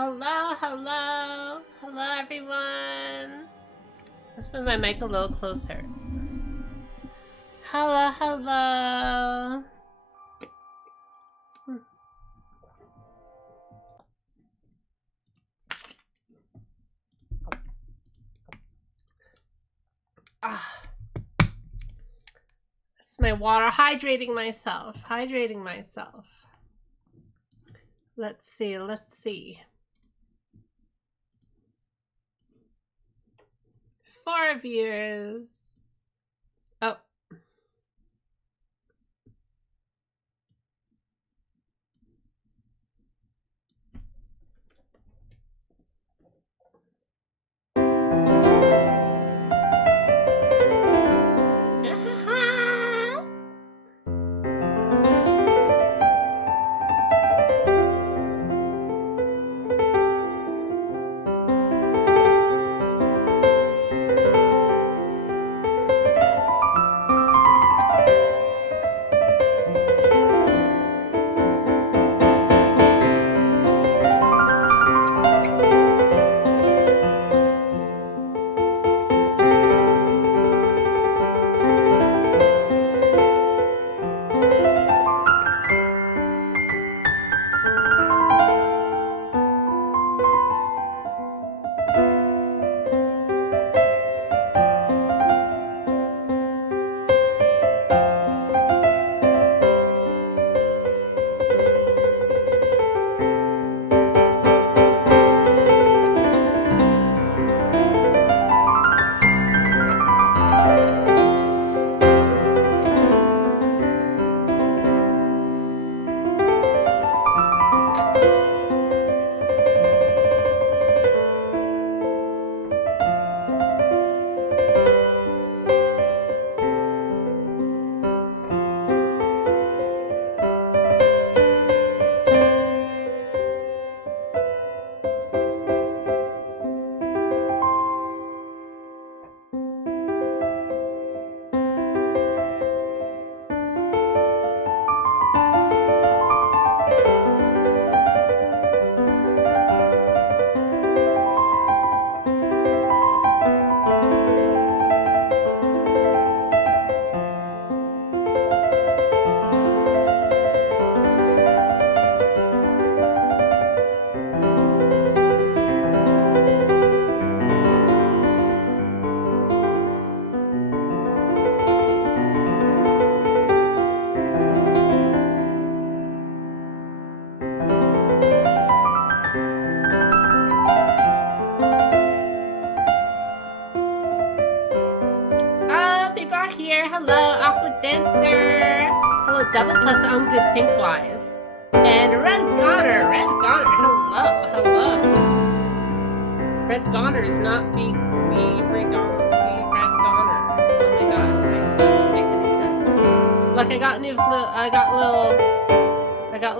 Hello, hello, hello everyone. Let's put my mic a little closer. Hello, hello. It's my water, hydrating myself. Let's see. 4 viewers. Oh. Double plus Ungood Thinkwise. And Red Goner, hello. Red Goner is not be Red Goner. Oh my god, that doesn't make any sense. Look, I got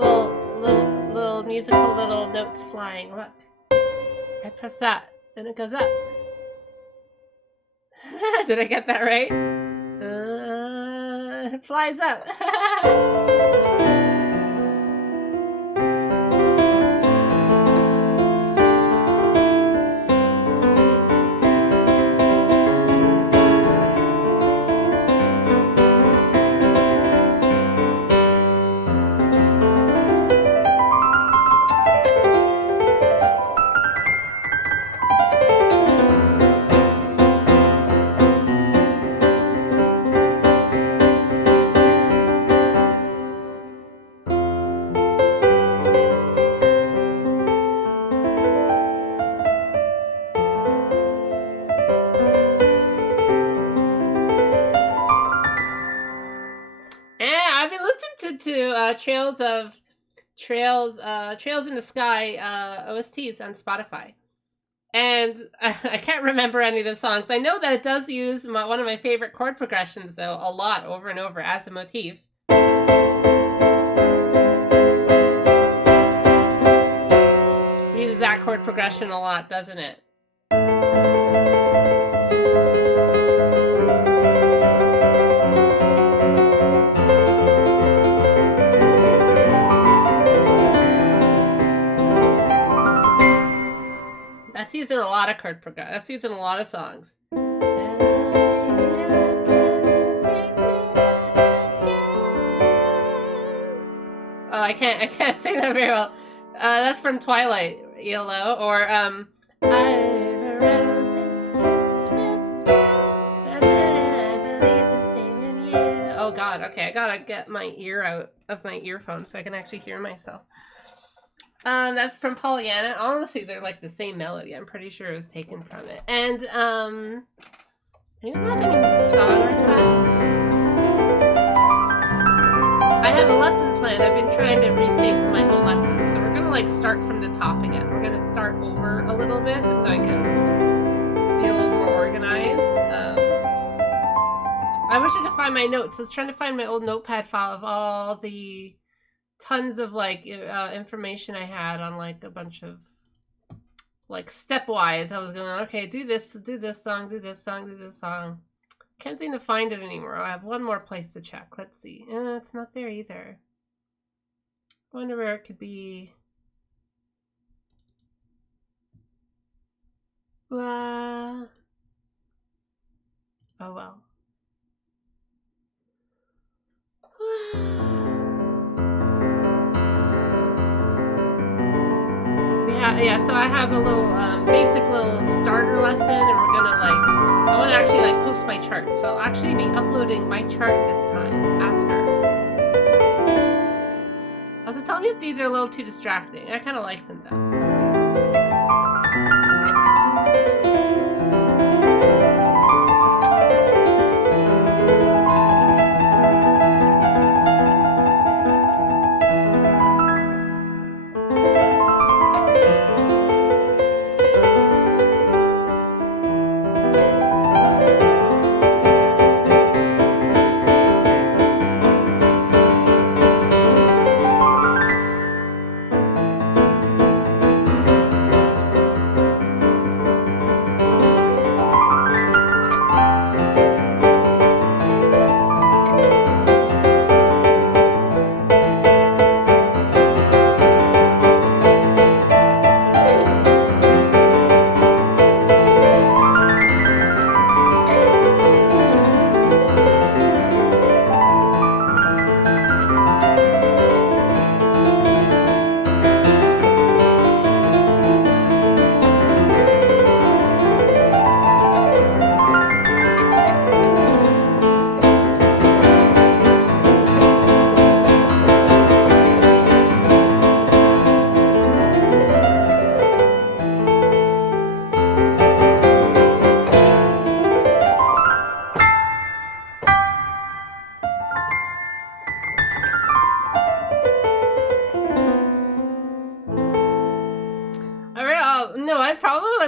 little musical little notes flying. Look. I press that, and it goes up. Did I get that right? It flies up. Trails in the Sky OSTs on Spotify, and I can't remember any of the songs. I know that it does use one of my favorite chord progressions though a lot, over and over as a motif. It uses that chord progression a lot, doesn't it? that chord progression. That's used in a lot of songs. Oh, I can't sing that very well. That's from Twilight, ELO, or I've a roses kissed with gold, and then I believe the same in you. Oh God, okay, I gotta get my ear out of my earphone so I can actually hear myself. That's from Pollyanna. Honestly, they're like the same melody. I'm pretty sure it was taken from it. And anyone have any song requests? I have a lesson planned. I've been trying to rethink my whole lesson, so we're gonna like start from the top again. We're gonna start over a little bit just so I can be a little more organized. I wish I could find my notes. I was trying to find my old notepad file of all the tons of like information I had on like a bunch of like stepwise. I was going, okay, do this song, do this song, do this song. Can't seem to find it anymore. I have one more place to check. Let's see. It's not there either. I wonder where it could be. Oh well. Yeah, so I have a little basic little starter lesson, and we're gonna like, I want to actually like post my chart, so I'll actually be uploading my chart this time after. Also, tell me if these are a little too distracting. I kind of like them though.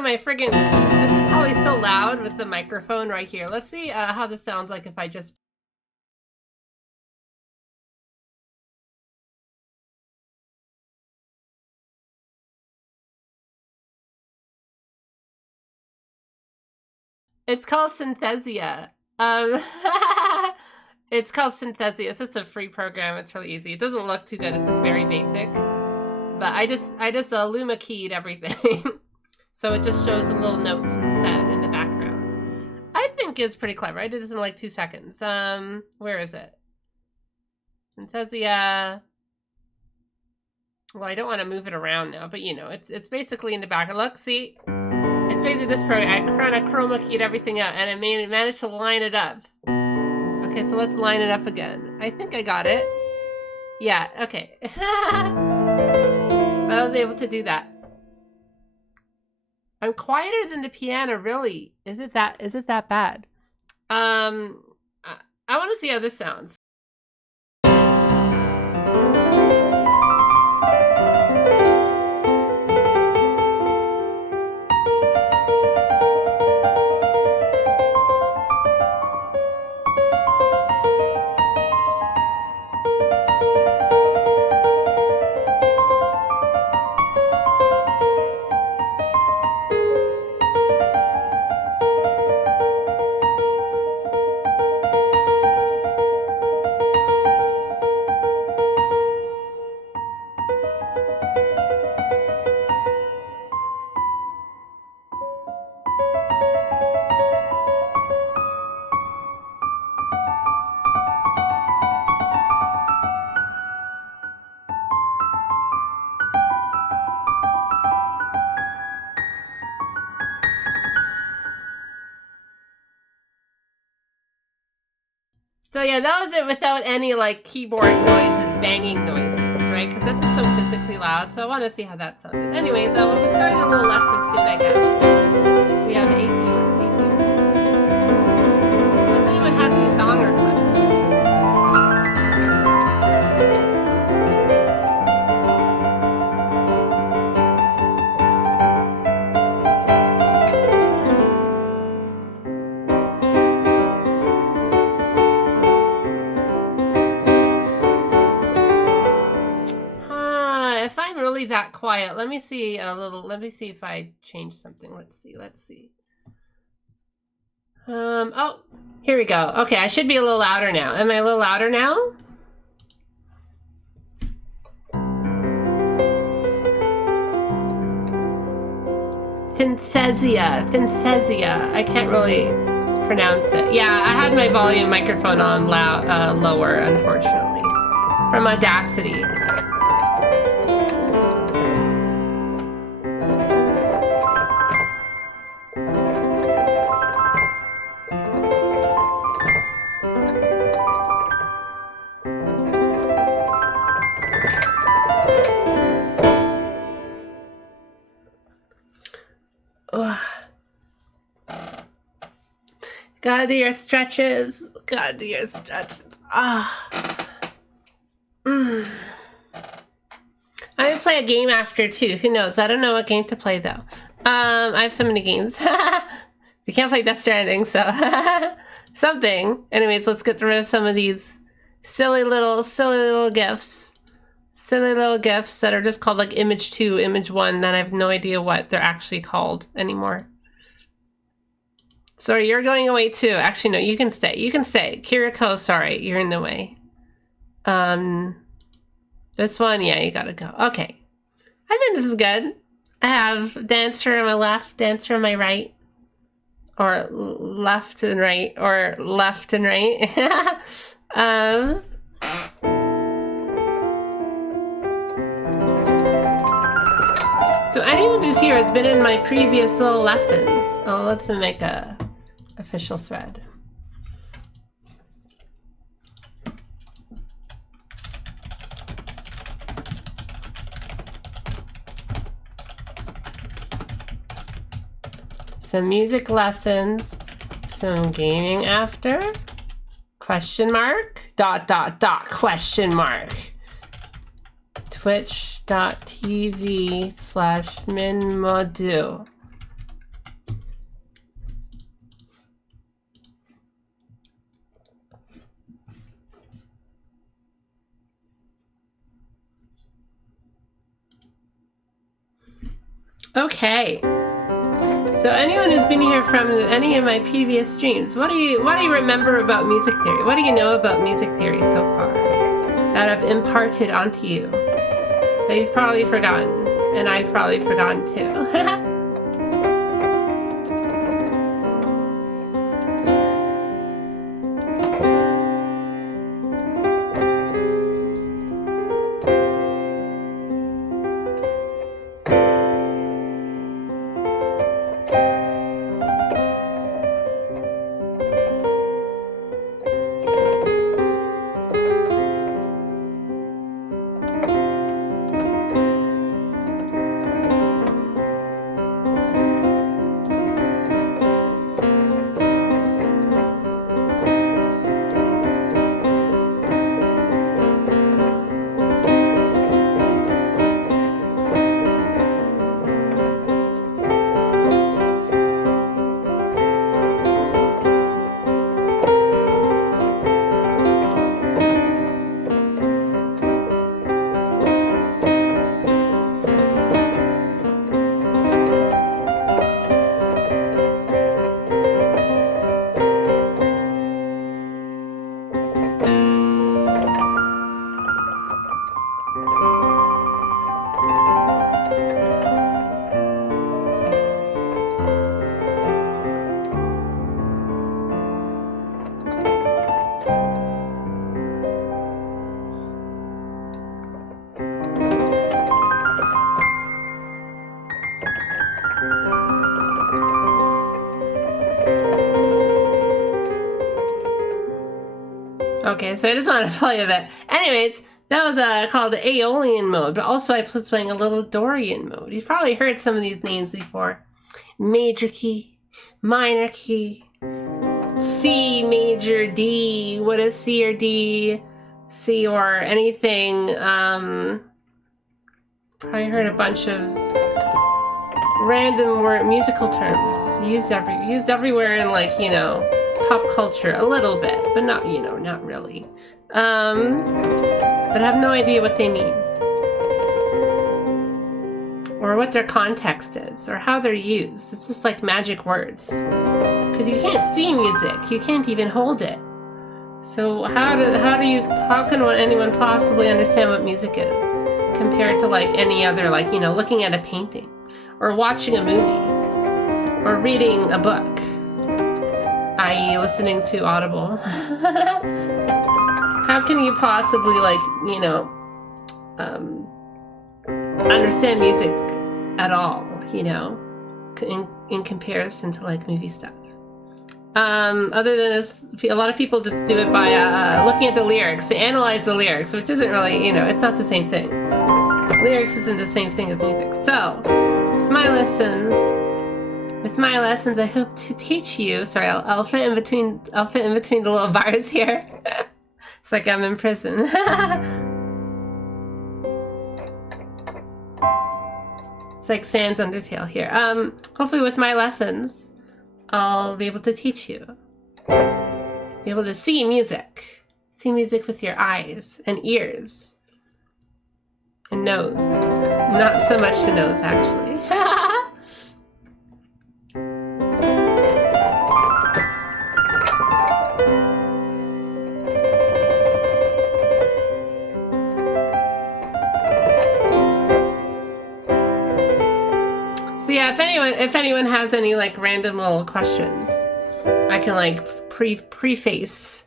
My friggin', this is probably so loud with the microphone right here. Let's see how this sounds like if I just... It's called Synthesia. It's called Synthesia. It's just a free program. It's really easy. It doesn't look too good. It's very basic. But I just Luma keyed everything. So it just shows some little notes instead in the background. I think it's pretty clever. I did this in like 2 seconds. Where is it? Synthesia. Well, I don't want to move it around now, but you know, it's basically in the back. Look, see? It's basically this program. I kind of chroma keyed everything out, and I managed to line it up. Okay, so let's line it up again. I think I got it. Yeah, okay. I was able to do that. I'm quieter than the piano, really. Is it that bad? I want to see how this sounds. So yeah, that was it without any like keyboard noises, banging noises, right? Because this is so physically loud, so I want to see how that sounded. Anyways, we're starting a little lesson soon, I guess. We have 8 viewers, 8 viewers. Unless anyone has any song requests. If I'm really that quiet, let me see if I change something. Let's see. Oh, here we go. Okay, I should be a little louder now. Am I a little louder now? Synthesia. I can't really pronounce it. Yeah, I had my volume microphone on lower, unfortunately, from Audacity. Gotta do your stretches. Ah. I'm gonna play a game after too. Who knows? I don't know what game to play though. I have so many games. We can't play Death Stranding, so something. Anyways, let's get rid of some of these silly little gifs. Silly little gifs that are just called like image 2, image 1, that I have no idea what they're actually called anymore. So you're going away too. Actually, no, you can stay. Kiriko, sorry, you're in the way. This one, yeah, you gotta go. Okay. I think this is good. I have dancer on my left, dancer on my right. Or left and right, or left and right. So anyone who's here has been in my previous little lessons. Oh, let's make a official thread. Some music lessons, some gaming after, question mark, ... question mark. Twitch.tv/Minmod. Okay. So anyone who's been here from any of my previous streams, what do you remember about music theory? What do you know about music theory so far that I've imparted onto you that you've probably forgotten, and I've probably forgotten too? Okay, so I just want to play a bit. Anyways, that was called the Aeolian mode, but also I was playing a little Dorian mode. You've probably heard some of these names before. Major key, minor key, C major, D. What is C or D? C or anything. Probably heard a bunch of random musical terms used everywhere in, like, you know, pop culture a little bit, but not, you know, not really. But I have no idea what they mean, or what their context is, or how they're used. It's just like magic words, because you can't see music, you can't even hold it. So how can anyone possibly understand what music is compared to, like, any other, like, you know, looking at a painting, or watching a movie, or reading a book, i.e. listening to Audible. How can you possibly, like, you know, understand music at all, you know, in comparison to, like, movie stuff? Other than this, a lot of people just do it by looking at the lyrics. They analyze the lyrics, which isn't really, you know, it's not the same thing. Lyrics isn't the same thing as music. So, with my lessons, I hope to teach you. Sorry, I'll fit in between the little bars here. It's like I'm in prison. It's like Sans Undertale here. Hopefully with my lessons, I'll be able to teach you. Be able to see music. See music with your eyes and ears. And nose. Not so much the nose, actually. So yeah, if anyone has any, like, random little questions, I can, like, preface.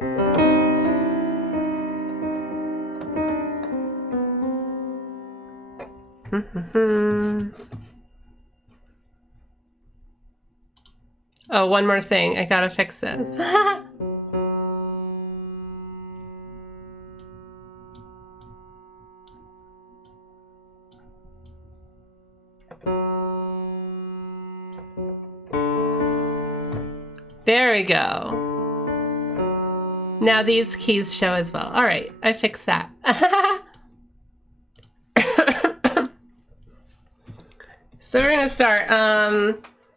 Oh, one more thing. I gotta fix this. There we go. Now these keys show as well. All right, I fixed that. So we're gonna start.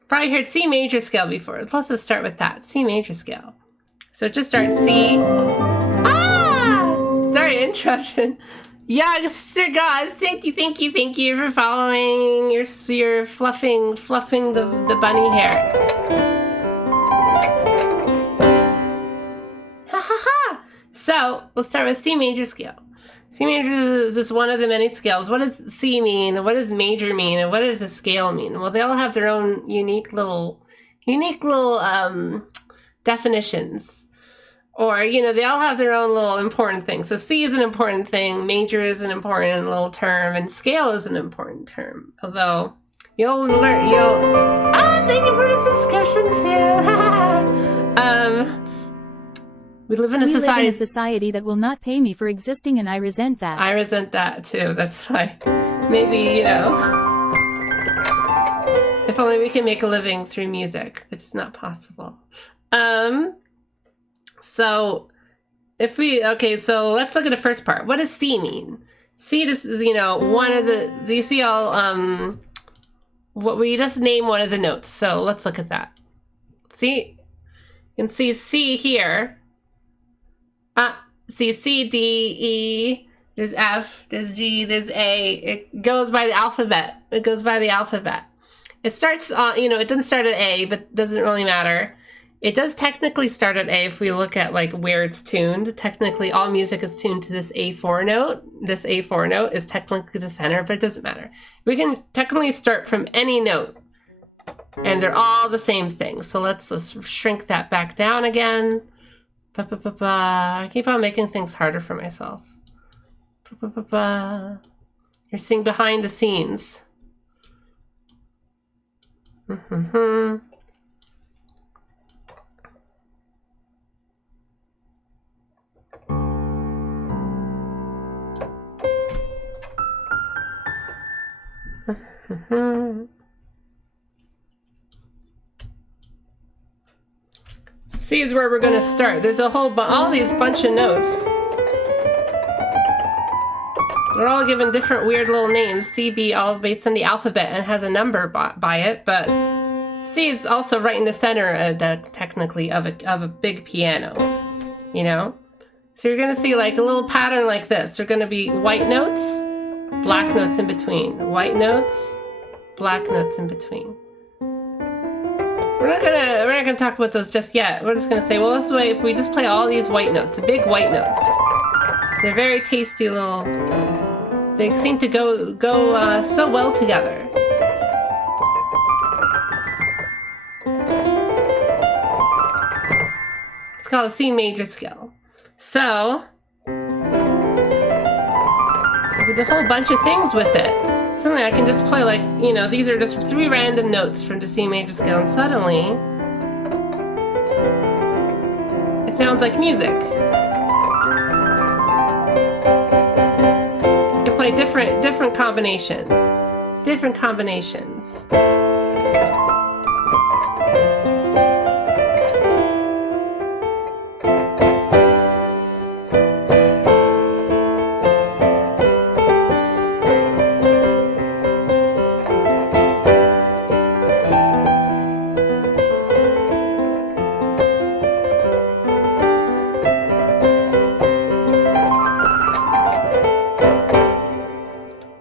Probably heard C major scale before. Let's just start with that. C major scale. So just start C. Sorry, interruption. Youngster God, thank you for following. You're fluffing the bunny hair. Ha ha ha! So we'll start with C major scale. C major is just one of the many scales. What does C mean? What does major mean? And what does a scale mean? Well, they all have their own unique little definitions. Or, you know, they all have their own little important things. So C is an important thing, major is an important little term, and scale is an important term. Although you'll learn, thank you for the subscription too. We live in a society that will not pay me for existing, and I resent that. I resent that too. That's why maybe, you know, if only we can make a living through music, which is not possible. So so let's look at the first part. What does C mean? C is, you know, one of the, do you see all, what we just name one of the notes. So let's look at that. See, you can see C here. See C, D, E, there's F, there's G, there's A. It goes by the alphabet. It starts, you know, it doesn't start at A, but it doesn't really matter. It does technically start at A if we look at, like, where it's tuned. Technically, all music is tuned to this A4 note. This A4 note is technically the center, but it doesn't matter. We can technically start from any note, and they're all the same thing. So let's shrink that back down again. I keep on making things harder for myself. You're seeing behind the scenes. C is where we're gonna start. There's a whole all these bunch of notes. They're all given different weird little names. C, B, all based on the alphabet and has a number by it, but C is also right in the center of technically of a big piano, you know? So you're gonna see like a little pattern like this. They're gonna be white notes, black notes in between. White notes, black notes in between. We're not gonna talk about those just yet. We're just gonna say, well, this way, if we just play all these white notes, the big white notes, they're very tasty little. They seem to go so well together. It's called a C major scale. So we did a whole bunch of things with it. Suddenly I can just play like, you know, these are just 3 random notes from the C major scale, and suddenly it sounds like music. You can play different combinations. Different combinations.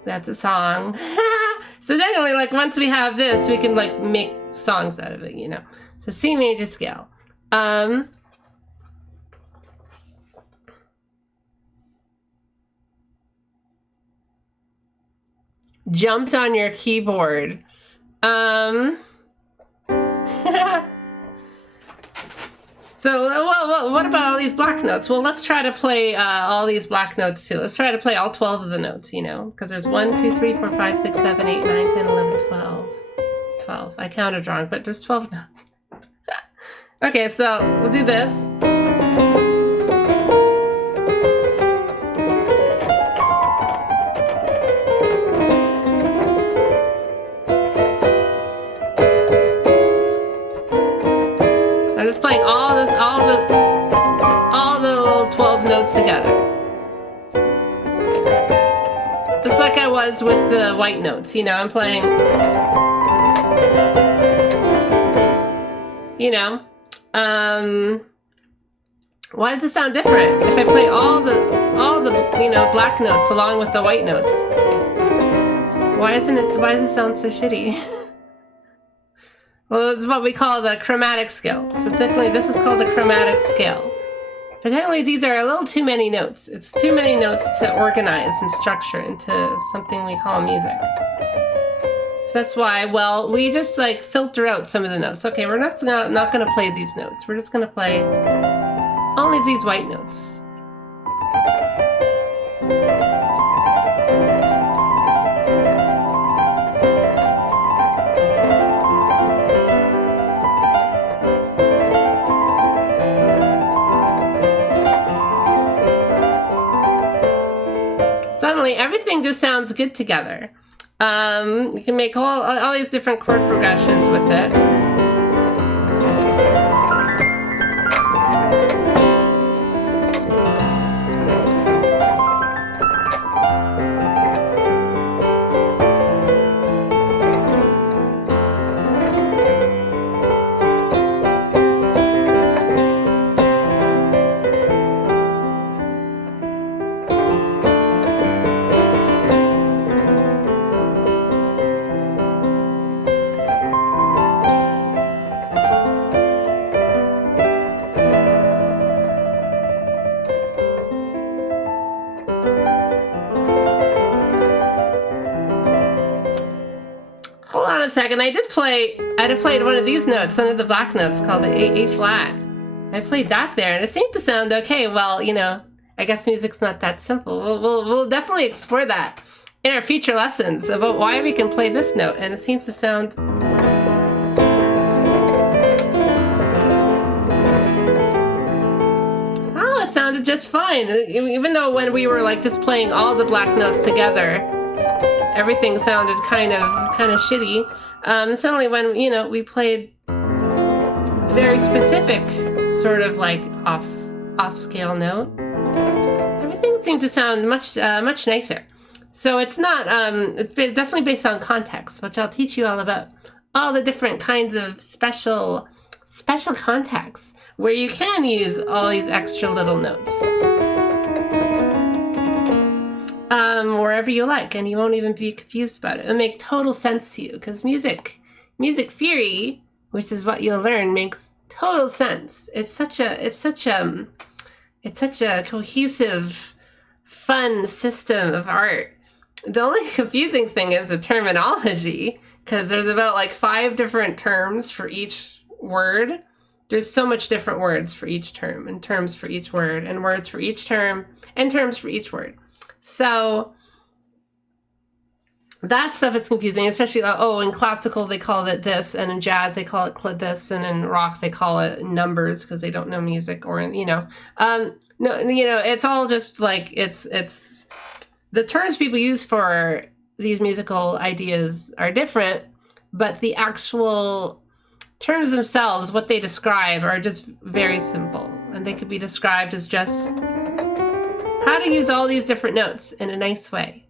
That's a song. So definitely, like, once we have this, we can like make songs out of it, you know. So C major scale. Jumped on your keyboard. So, well, what about all these black notes? Well, let's try to play all these black notes too. Let's try to play all 12 of the notes, you know, because there's 1, 2, 3, 4, 5, 6, 7, 8, 9, 10, 11, 12. 12. I counted wrong, but there's 12 notes. Okay, so we'll do this. I'm just playing all the little 12 notes together. Just like I was with the white notes, you know, I'm playing, you know, why does it sound different if I play all the you know, black notes along with the white notes? Why does it sound so shitty? Well, it's what we call the chromatic scale. So technically this is called the chromatic scale. But technically these are a little too many notes. It's too many notes to organize and structure into something we call music. So that's why, well, we just like filter out some of the notes. Okay, we're not gonna play these notes. We're just gonna play only these white notes. Suddenly, everything just sounds good together. You can make all these different chord progressions with it. Hold on a second. I did play one of these notes, one of the black notes called the A flat. I played that there, and it seemed to sound okay. Well, you know, I guess music's not that simple. We'll definitely explore that in our future lessons about why we can play this note, and it seems to sound. Oh, it sounded just fine. Even though when we were like just playing all the black notes together, everything sounded kind of shitty. Suddenly when, you know, we played this very specific sort of like off scale note, everything seemed to sound much nicer. So it's not, it's definitely based on context, which I'll teach you all about. All the different kinds of special contexts where you can use all these extra little notes. Wherever you like, and you won't even be confused about it. It'll make total sense to you, because music theory, which is what you'll learn, makes total sense. It's such a cohesive, fun system of art. The only confusing thing is the terminology, because there's about like 5 different terms for each word. There's so much different words for each term, and terms for each word, and words for each term, and terms for each word. So that stuff is confusing, especially, in classical they call it this, and in jazz they call it this, and in rock they call it numbers because they don't know music, or, no, it's all just like, it's the terms people use for these musical ideas are different, but the actual terms themselves, what they describe, are just very simple, and they could be described as just how to use all these different notes in a nice way.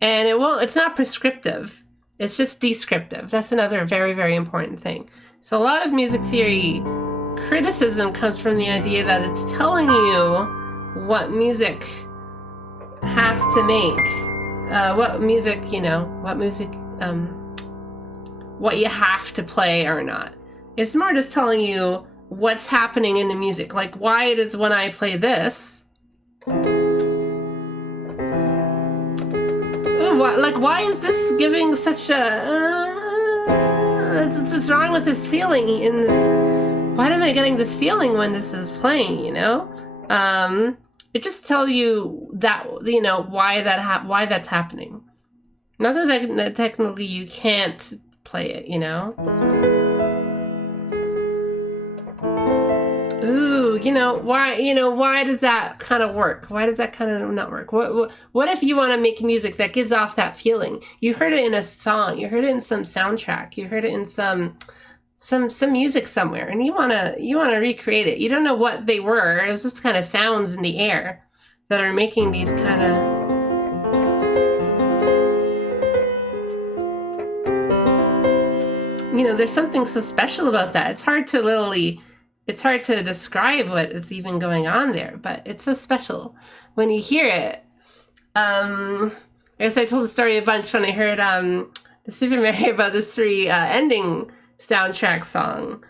And it's not prescriptive, it's just descriptive. That's another very, very important thing. So a lot of music theory criticism comes from the idea that it's telling you what music has to make, what you have to play or not. It's more just telling you what's happening in the music. Like, why it is when I play this, why is this giving such a what's wrong with this feeling in this? Why am I getting this feeling when this is playing? It just tells you that, why that's happening. Not that technically you can't play it, Ooh, why does that kind of work? Why does that kind of not work? What if you want to make music that gives off that feeling? You heard it in a song, you heard it in some soundtrack, you heard it in some music somewhere, and you wanna recreate it. You don't know what they were. It was just kind of sounds in the air that are making these kind of there's something so special about that. It's hard to describe what is even going on there, but it's so special when you hear it. I guess I told the story a bunch when I heard the Super Mario Brothers 3 ending soundtrack song.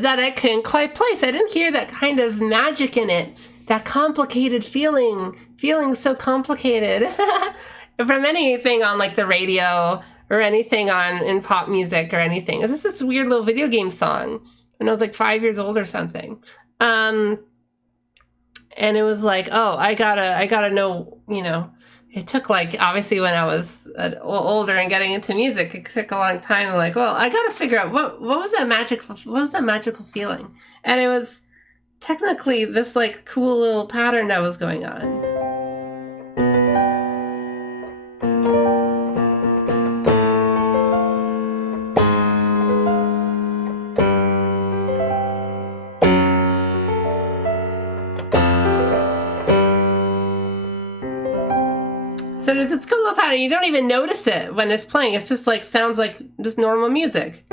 That I couldn't quite place. I didn't hear that kind of magic in it, that complicated feeling so complicated from anything on like the radio or anything in pop music or anything. It was just this weird little video game song when I was like 5 years old or something. And it was like, I gotta know, it took like, obviously when I was older and getting into music, it took a long time. Like, well, I gotta figure out what was that magical feeling? And it was technically this like cool little pattern that was going on. So there's this cool little pattern. You don't even notice it when it's playing. It's just like, sounds like just normal music.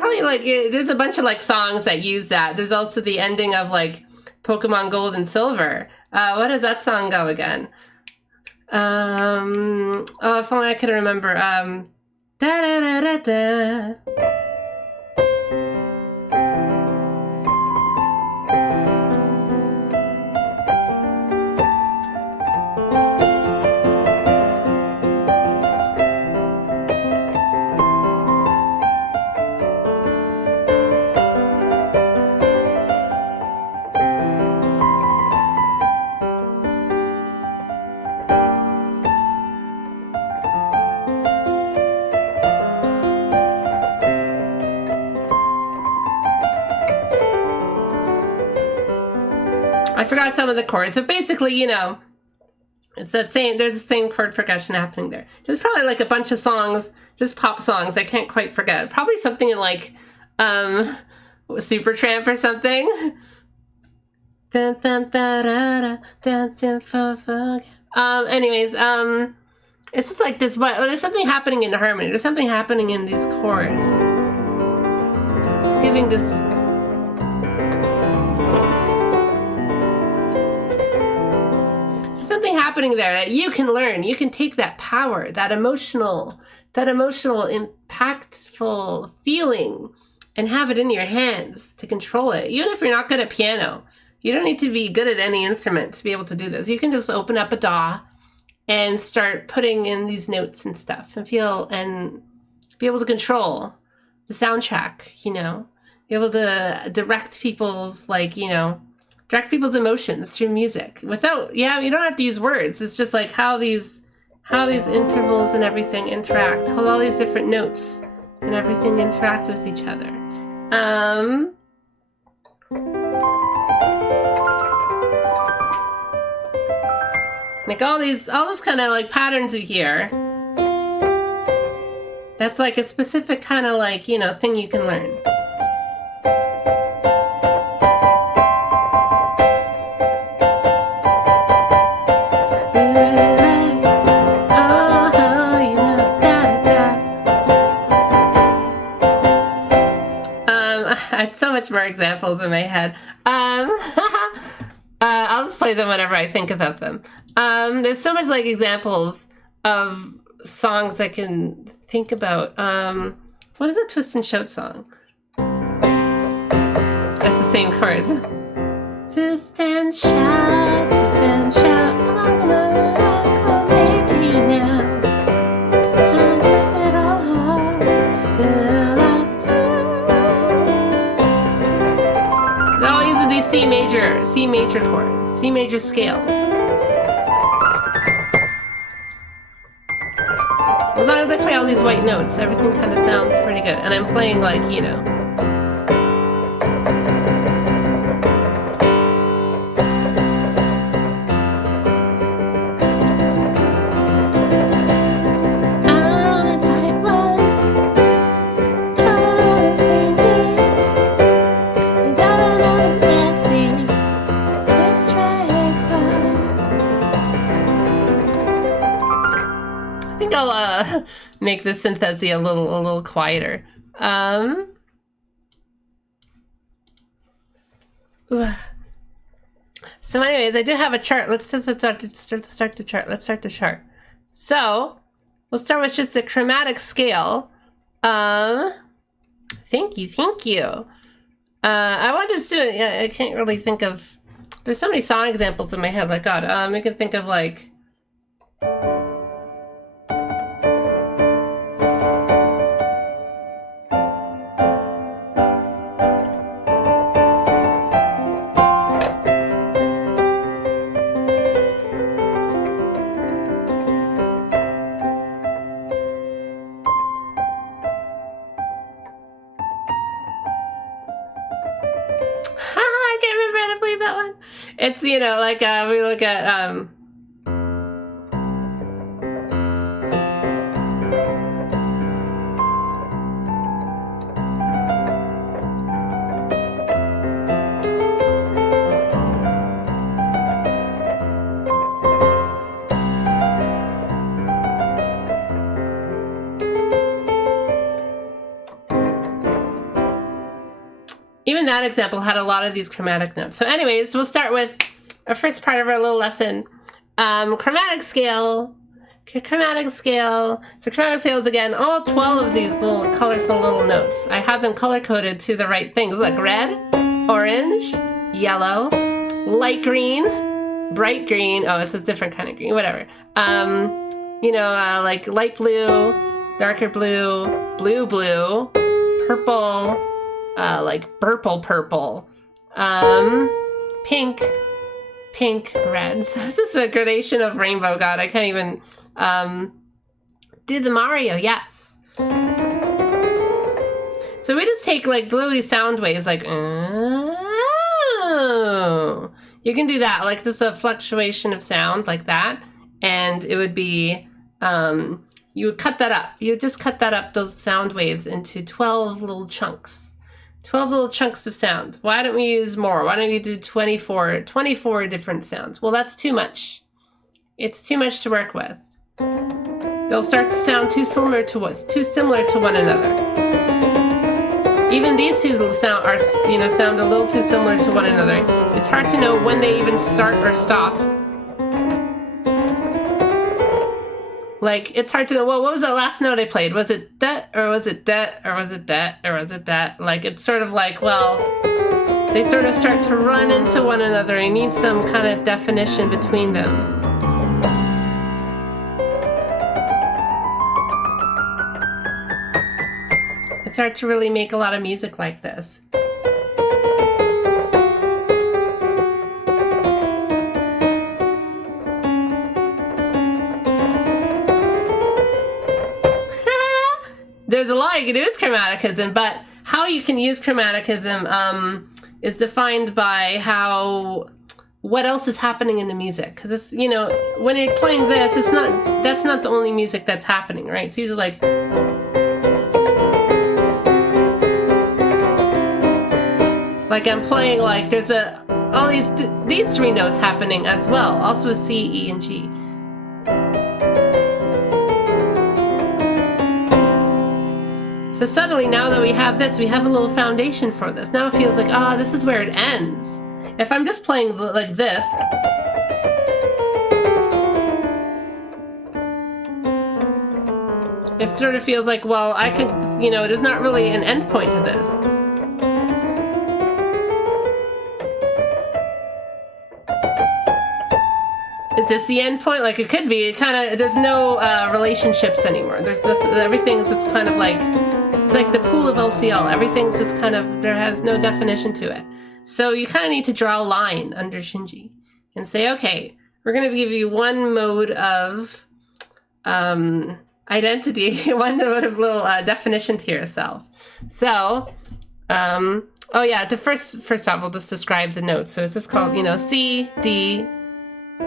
Probably like, there's a bunch of like songs that use that. There's also the ending of like Pokemon Gold and Silver. What does that song go again? If only I could remember. Da da da da da. I forgot some of the chords, but basically, you know, it's that same, there's the same chord progression happening there. There's probably like a bunch of songs, just pop songs I can't quite forget. Probably something in like, Supertramp or something. Dancing for anyways, it's just like this, but there's something happening in the harmony. There's something happening in these chords. It's giving this... There's something happening there that you can learn. You can take that power, that emotional, impactful feeling and have it in your hands to control it. Even if you're not good at piano, you don't need to be good at any instrument to be able to do this. You can just open up a DAW and start putting in these notes and stuff and feel and be able to control the soundtrack, you know, be able to direct people's, like, you know, direct people's emotions through music without, yeah, you don't have to use words. It's just like how these intervals and everything interact, how all these different notes and everything interact with each other. Like all those kind of like patterns you hear. That's like a specific kind of like, you know, thing you can learn. I had so much more examples in my head. I'll just play them whenever I think about them. There's so much like examples of songs I can think about. What is a Twist and Shout song? That's the same chords. Twist and shout, come on, come on, come on, baby now. And twist it all hard. They're all using these C major chords, C major scales. As long as I play all these white notes, everything kind of sounds pretty good. And I'm playing like, you know. I'll make the synthesy a little quieter. So anyways, I do have a chart. Let's start the chart. Let's start the chart. So we'll start with just a chromatic scale. Thank you. I want to just do it. I can't really think of. There's so many song examples in my head. Like God, I can think of like. It's, you know, like we look at even that example had a lot of these chromatic notes. So anyways, we'll start with our first part of our little lesson. Chromatic scale. So chromatic scale is, again, all 12 of these little colorful little notes. I have them color-coded to the right things. Look, red, orange, yellow, light green, bright green. Oh, this is different kind of green, whatever. You know, like light blue, darker blue, blue, purple, like purple, pink, red. So this is a gradation of rainbow. God, I can't even do the Mario. Yes. So we just take like literally sound waves, like oh. You can do that, like this is a fluctuation of sound like that, and it would be, you would cut that up. You would just cut that up, those sound waves, into 12 little chunks. 12 little chunks of sound. Why don't we use more? Why don't we do 24 different sounds? Well, that's too much. It's too much to work with. They'll start to sound too similar to one another. Even these two sound a little too similar to one another. It's hard to know when they even start or stop. Like, it's hard to know, well, what was that last note I played? Was it da, or was it da, or was it da, or was it da? Like, it's sort of like, well, they sort of start to run into one another. You need some kind of definition between them. It's hard to really make a lot of music like this. There's a lot you can do with chromaticism, but how you can use chromaticism is defined by what else is happening in the music. Because it's, you know, when you're playing this, that's not the only music that's happening, right? It's usually like I'm playing, like there's all these three notes happening as well, also with C, E, and G. So suddenly, now that we have this, we have a little foundation for this. Now it feels like, this is where it ends. If I'm just playing like this, it sort of feels like, well, I could, you know, there's not really an end point to this. Is this the end point? Like, it could be. It kind of, there's no relationships anymore. Everything's just kind of like, it's like the pool of LCL. Everything's just kind of, there has no definition to it. So you kind of need to draw a line under Shinji and say, okay, we're going to give you one mode of identity, one mode of little definition to yourself. So, oh yeah, the first off, we'll just describe the notes. So it's just called, you know, C, D,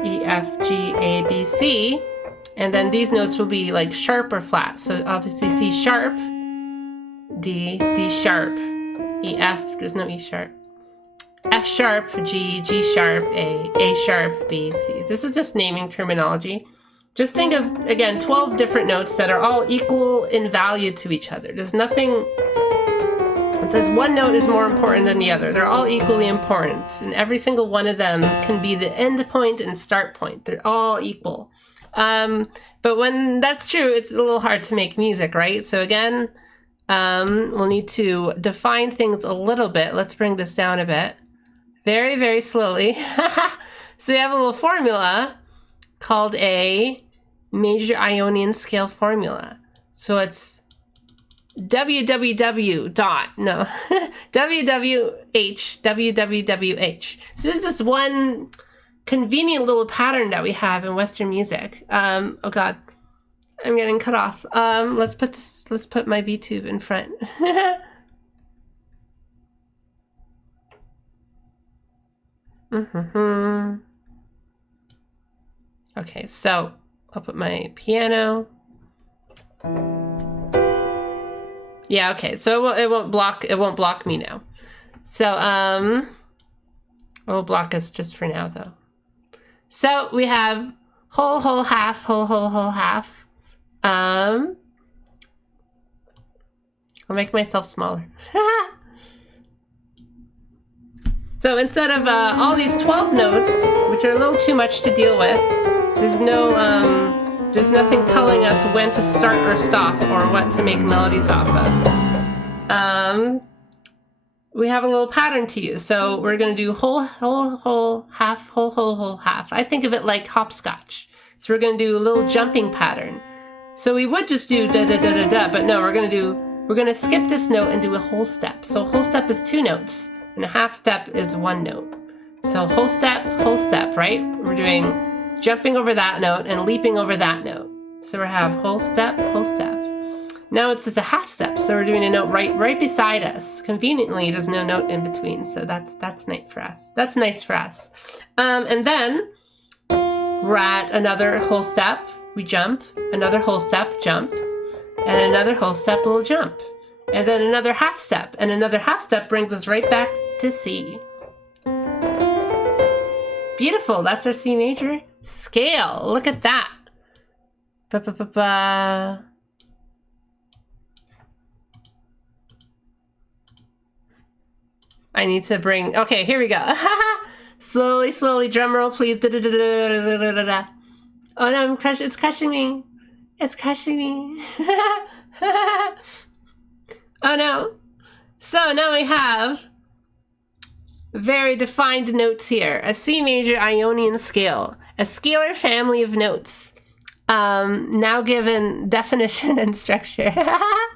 E, F, G, A, B, C. And then these notes will be like sharp or flat. So obviously C sharp, D, D sharp, E, F, there's no E sharp, F sharp, G, G sharp, A sharp, B, C. This is just naming terminology. Just think of, again, 12 different notes that are all equal in value to each other. There's nothing, it says one note is more important than the other. They're all equally important, and every single one of them can be the end point and start point. They're all equal. But when that's true, it's a little hard to make music, right? So again, we'll need to define things a little bit. Let's bring this down a bit. Very, very slowly. So we have a little formula called a major Ionian scale formula. So it's WWW dot, no, WWH, WWWH. So this is this one convenient little pattern that we have in Western music. Oh God, I'm getting cut off. Let's put my VTube in front. Okay, so I'll put my piano. Yeah, okay, so it won't block me now. So it will block us just for now though. So we have whole, whole, half, whole, whole, whole, half. I'll make myself smaller. So instead of all these 12 notes, which are a little too much to deal with, there's nothing telling us when to start or stop or what to make melodies off of. We have a little pattern to use. So we're going to do whole, whole, whole, half, whole, whole, whole, half. I think of it like hopscotch. So we're going to do a little jumping pattern. So we would just do da, da, da, da, da, but no, we're going to skip this note and do a whole step. So a whole step is 2 notes and a half step is 1 note. So whole step, right? We're doing jumping over that note and leaping over that note. So we have whole step, Now it's just a half step, so we're doing a note right beside us. Conveniently, there's no note in between, so that's nice for us. That's nice for us. And then we're at another whole step. We jump, another whole step, jump, and another whole step, little jump. And then another half step, and another half step brings us right back to C. Beautiful, that's our C major scale. Look at that. Ba-ba-ba-ba. I need to bring, okay, here we go. Slowly, slowly, drum roll, please. Da-da-da-da-da-da-da-da. Oh no, it's crushing me. It's crushing me. Oh no. So now we have very defined notes here. A C major Ionian scale. A scalar family of notes. Now given definition and structure. I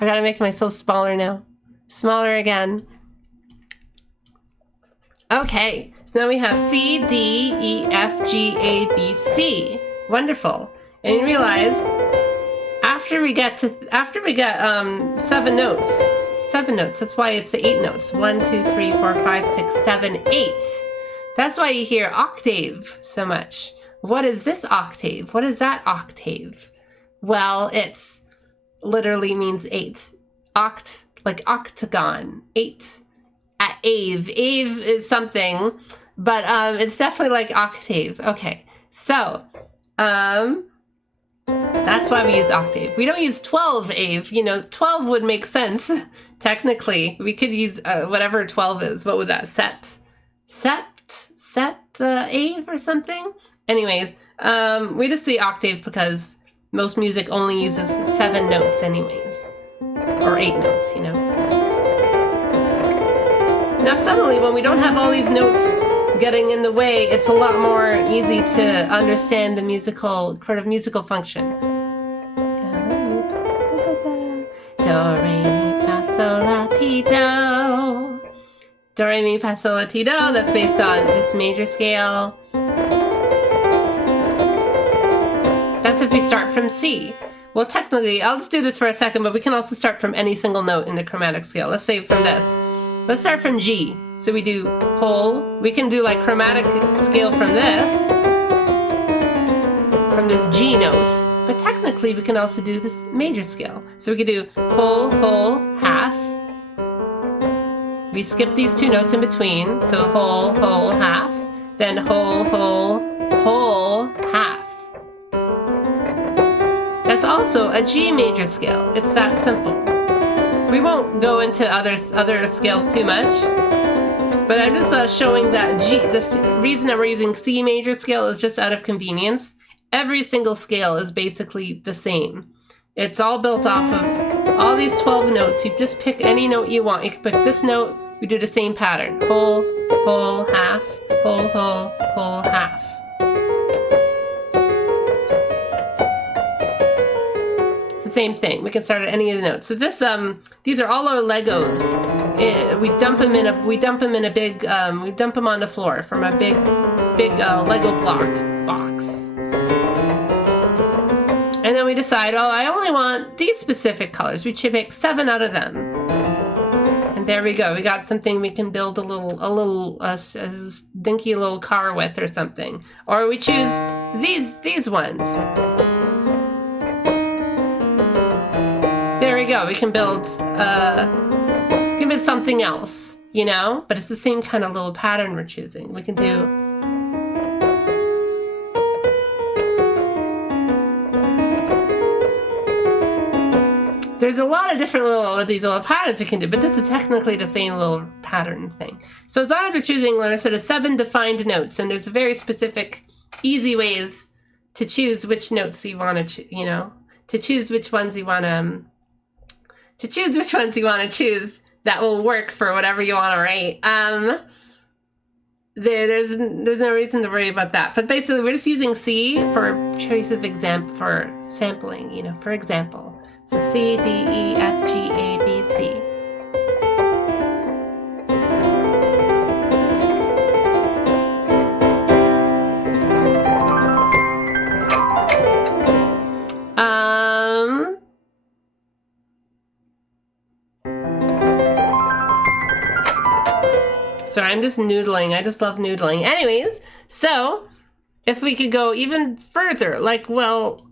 gotta make myself smaller now. Smaller again. Okay, so now we have C, D, E, F, G, A, B, C. Wonderful. And you realize after we get 7 notes, that's why it's 8 notes. 1, 2, 3, 4, 5, 6, 7, 8. That's why you hear octave so much. What is this octave? What is that octave? Well, it's literally means 8. Oct, like octagon, 8. Ave is something, but it's definitely like octave. Okay, so that's why we use octave. We don't use 12 ave. You know, 12 would make sense technically. We could use whatever 12 is. What would that set ave or something? Anyways, we just say octave because most music only uses 7 notes anyways, or 8 notes, you know. Now suddenly, when we don't have all these notes getting in the way, it's a lot more easy to understand the musical function. Do, re, mi, fa, sol, la, ti, do. Do, re, mi, fa, sol, la, ti, do. That's based on this major scale. That's if we start from C. Well, technically, I'll just do this for a second, but we can also start from any single note in the chromatic scale. Let's say from this. Let's start from G. So we do whole. We can do like chromatic scale from this G note. But technically, we can also do this major scale. So we could do whole, whole, half. We skip these 2 notes in between. So whole, whole, half. Then whole, whole, whole, half. That's also a G major scale. It's that simple. We won't go into other scales too much, but I'm just showing that the reason that we're using C major scale is just out of convenience. Every single scale is basically the same. It's all built off of all these 12 notes. You just pick any note you want. You can pick this note, we do the same pattern. Whole, whole, half, whole, whole, whole, half. Same thing. We can start at any of the notes. So this, these are all our Legos. We dump them in a big, we dump them on the floor from a big Lego block box. And then we decide, oh, I only want these specific colors. We should pick 7 out of them. And there we go. We got something we can build a dinky little car with or something. Or we choose these ones. There we go. We can build something else, you know? But it's the same kind of little pattern we're choosing. We can do... There's a lot of different these little patterns we can do, but this is technically the same little pattern thing. So as long as we're choosing, like I said, 7 defined notes, and there's very specific, easy ways to choose which notes you want to, you know, to choose which ones you want to choose that will work for whatever you want to write. There's no reason to worry about that. But basically, we're just using C for choice of for sampling, you know, for example. So C, D, E, F, G, A, B, C. Sorry, I'm just noodling. I just love noodling. Anyways, so if we could go even further, like, well,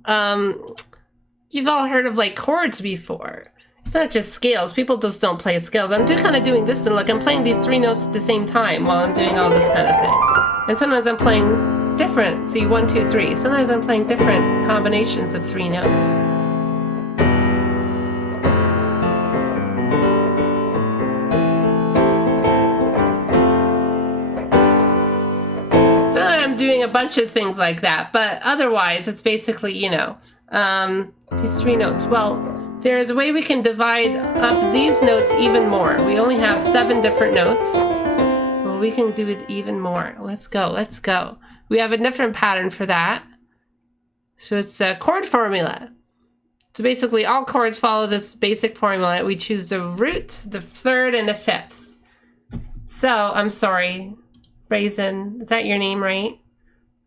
you've all heard of like chords before. It's not just scales. People just don't play scales. I'm kind of doing this, and look, I'm playing these 3 notes at the same time while I'm doing all this kind of thing. And sometimes I'm playing different. See, 1, 2, 3. Sometimes I'm playing different combinations of 3 notes. Doing a bunch of things like that, but otherwise it's basically, you know, these 3 notes. Well, there's a way we can divide up these notes even more. We only have 7 different notes. Well, we can do it even more. Let's go, let's go. We have a different pattern for that. So it's a chord formula. So basically all chords follow this basic formula. We choose the root, the 3rd, and the 5th. So, I'm sorry, Raisin, is that your name, right?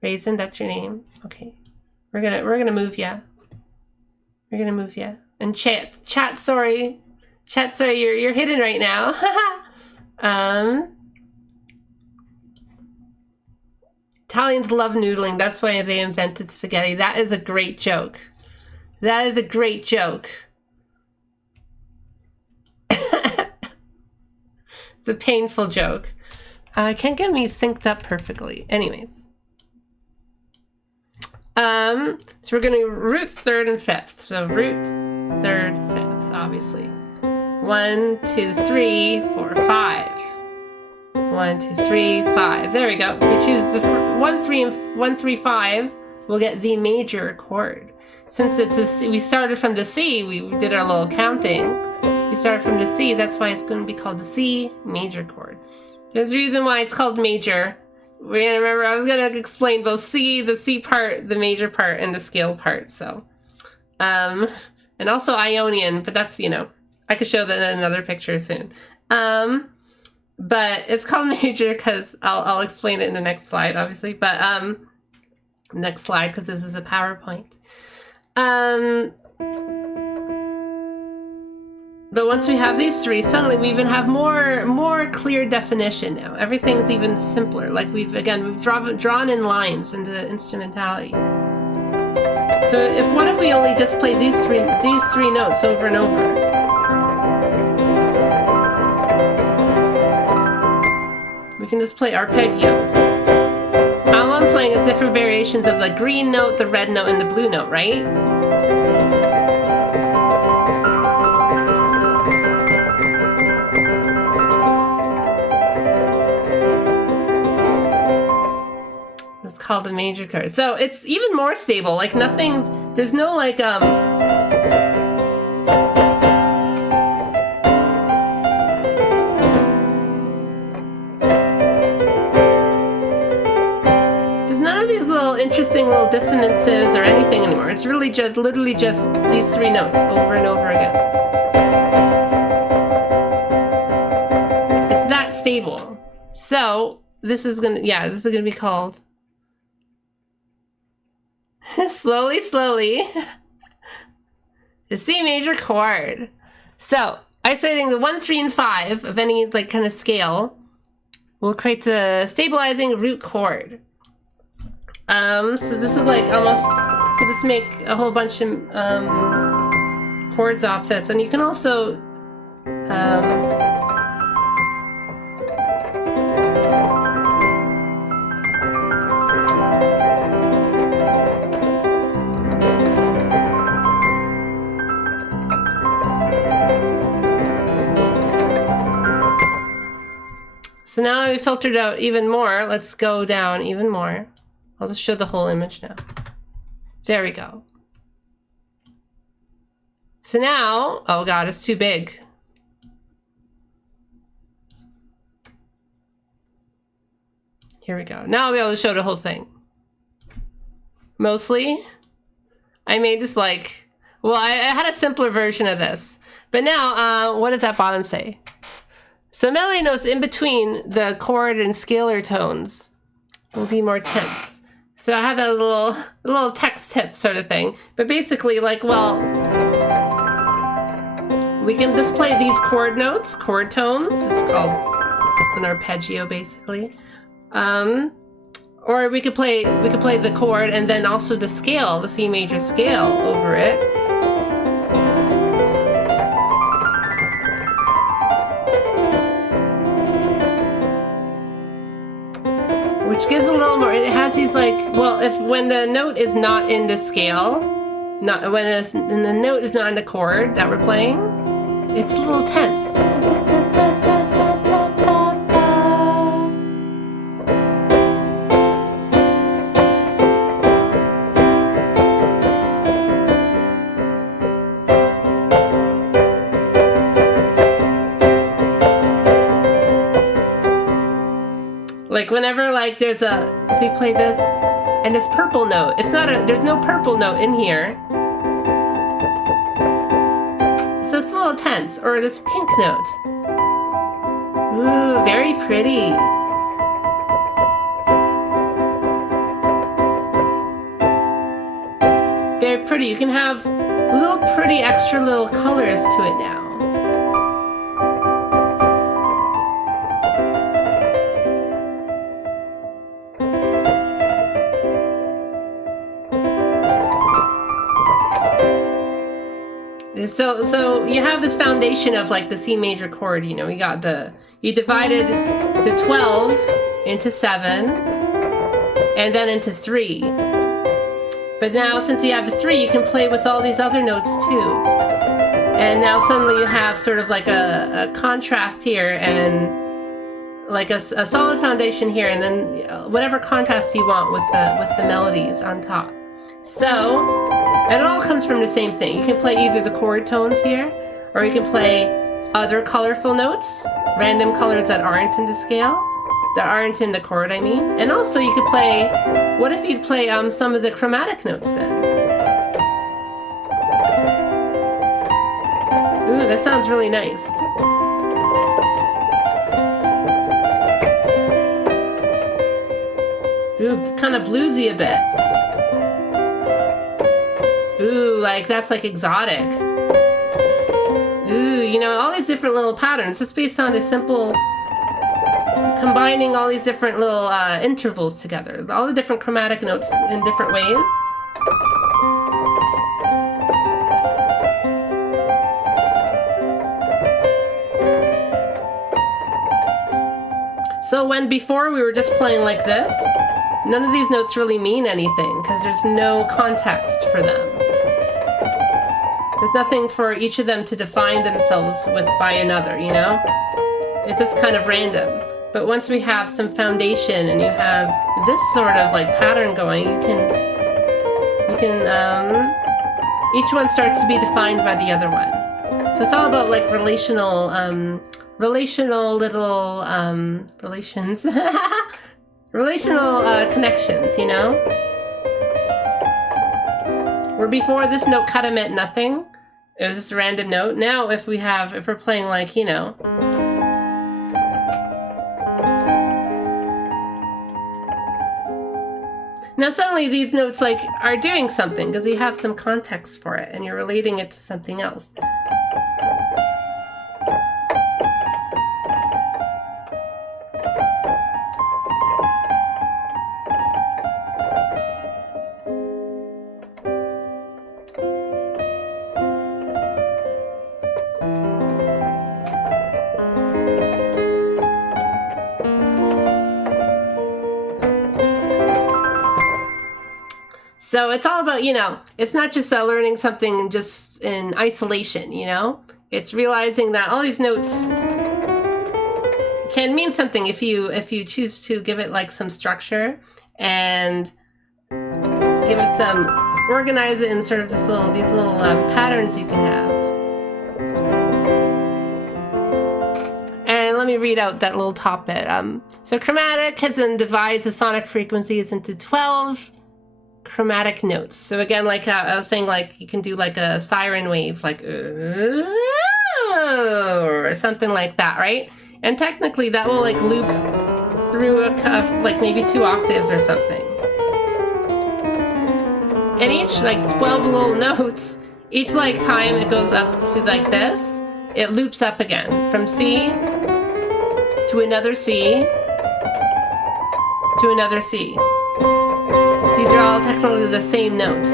Raisin, that's your name. Okay. We're gonna move ya. We're gonna move ya. And chat, sorry. Chat, sorry, you're hidden right now. Italians love noodling. That's why they invented spaghetti. That is a great joke. That is a great joke. It's a painful joke. Can't get me synced up perfectly. Anyways. So we're gonna root 3rd and 5th. So root 3rd, 5th, obviously. 1, 2, 3, 4, 5. 1, 2, 3, 5. There we go. If we choose the 1, 3, and 1, 3, 5, we'll get the major chord. Since it's a C, we started from the C, we did our little counting. We started from the C, that's why it's going to be called the C major chord. There's a reason why it's called major. We're gonna remember, I was gonna explain both the C part, the major part, and the scale part, so. And also Ionian, but that's, you know, I could show that in another picture soon. But it's called major because I'll explain it in the next slide, obviously, but next slide, because this is a PowerPoint. But once we have these 3, suddenly we even have more clear definition now. Everything's even simpler. Like we've drawn in lines into instrumentality. So what if we only just play these three notes over and over? We can just play arpeggios. All I'm playing is different variations of the green note, the red note, and the blue note, right? Called a major chord. So it's even more stable. Like there's no like there's none of these little interesting little dissonances or anything anymore. It's really just literally just these 3 notes over and over again. It's that stable. So this is gonna be called slowly, the C major chord. So, isolating the 1, 3, and 5 of any like kind of scale will create a stabilizing root chord. So this is like almost, you just make a whole bunch of chords off this, and you can also so now we filtered out even more. Let's go down even more. I'll just show the whole image now. There we go. So now, oh God, it's too big. Here we go. Now I'll be able to show the whole thing. Mostly, I made this like, well, I had a simpler version of this. But now, what does that bottom say? So melody notes in between the chord and scalar tones will be more tense. So I have that little text tip sort of thing. But basically, like, well, we can just play these chord notes, chord tones. It's called an arpeggio basically. Or we could play the chord and then also the scale, the C major scale over it. Which gives a little more, it has these like, well, when the note is not in the scale, when the note is not in the chord that we're playing, it's a little tense. Like whenever like if we play this and this purple note, there's no purple note in here. So it's a little tense. Or this pink note. Ooh, very pretty. Very pretty. You can have little pretty extra little colors to it now. So you have this foundation of like the C major chord, you know, you divided the 12 into 7 and then into 3. But now since you have the 3, you can play with all these other notes too. And now suddenly you have sort of like a contrast here and like a solid foundation here, and then whatever contrast you want with the melodies on top. So, and it all comes from the same thing. You can play either the chord tones here, or you can play other colorful notes, random colors that aren't in the scale, that aren't in the chord, I mean. And also you could play, what if you'd play some of the chromatic notes then? Ooh, that sounds really nice. Ooh, kind of bluesy a bit. Ooh, like that's like exotic. Ooh, you know, all these different little patterns. It's based on this simple combining all these different little intervals together. All the different chromatic notes in different ways. So when before we were just playing like this, none of these notes really mean anything because there's no context for them. There's nothing for each of them to define themselves with by another, you know? It's just kind of random. But once we have some foundation and you have this sort of like pattern going, each one starts to be defined by the other one. So it's all about like relational little relations. Relational connections, you know? Where before this note kind of meant nothing. It was just a random note. Now if we're playing like, you know, now suddenly these notes like are doing something because you have some context for it and you're relating it to something else. So it's all about, you know, it's not just learning something just in isolation, you know? It's realizing that all these notes can mean something if you choose to give it like some structure and give it some, organize it in sort of these little patterns you can have. And let me read out that little top bit. So chromatic divides the sonic frequencies into 12 chromatic notes. So again, like I was saying, like you can do like a siren wave, like or something like that, right? And technically that will like loop through a cuff, like maybe 2 octaves or something. And each like 12 little notes, each like time it goes up to like this, it loops up again from C, to another C, to another C. These are all technically the same note.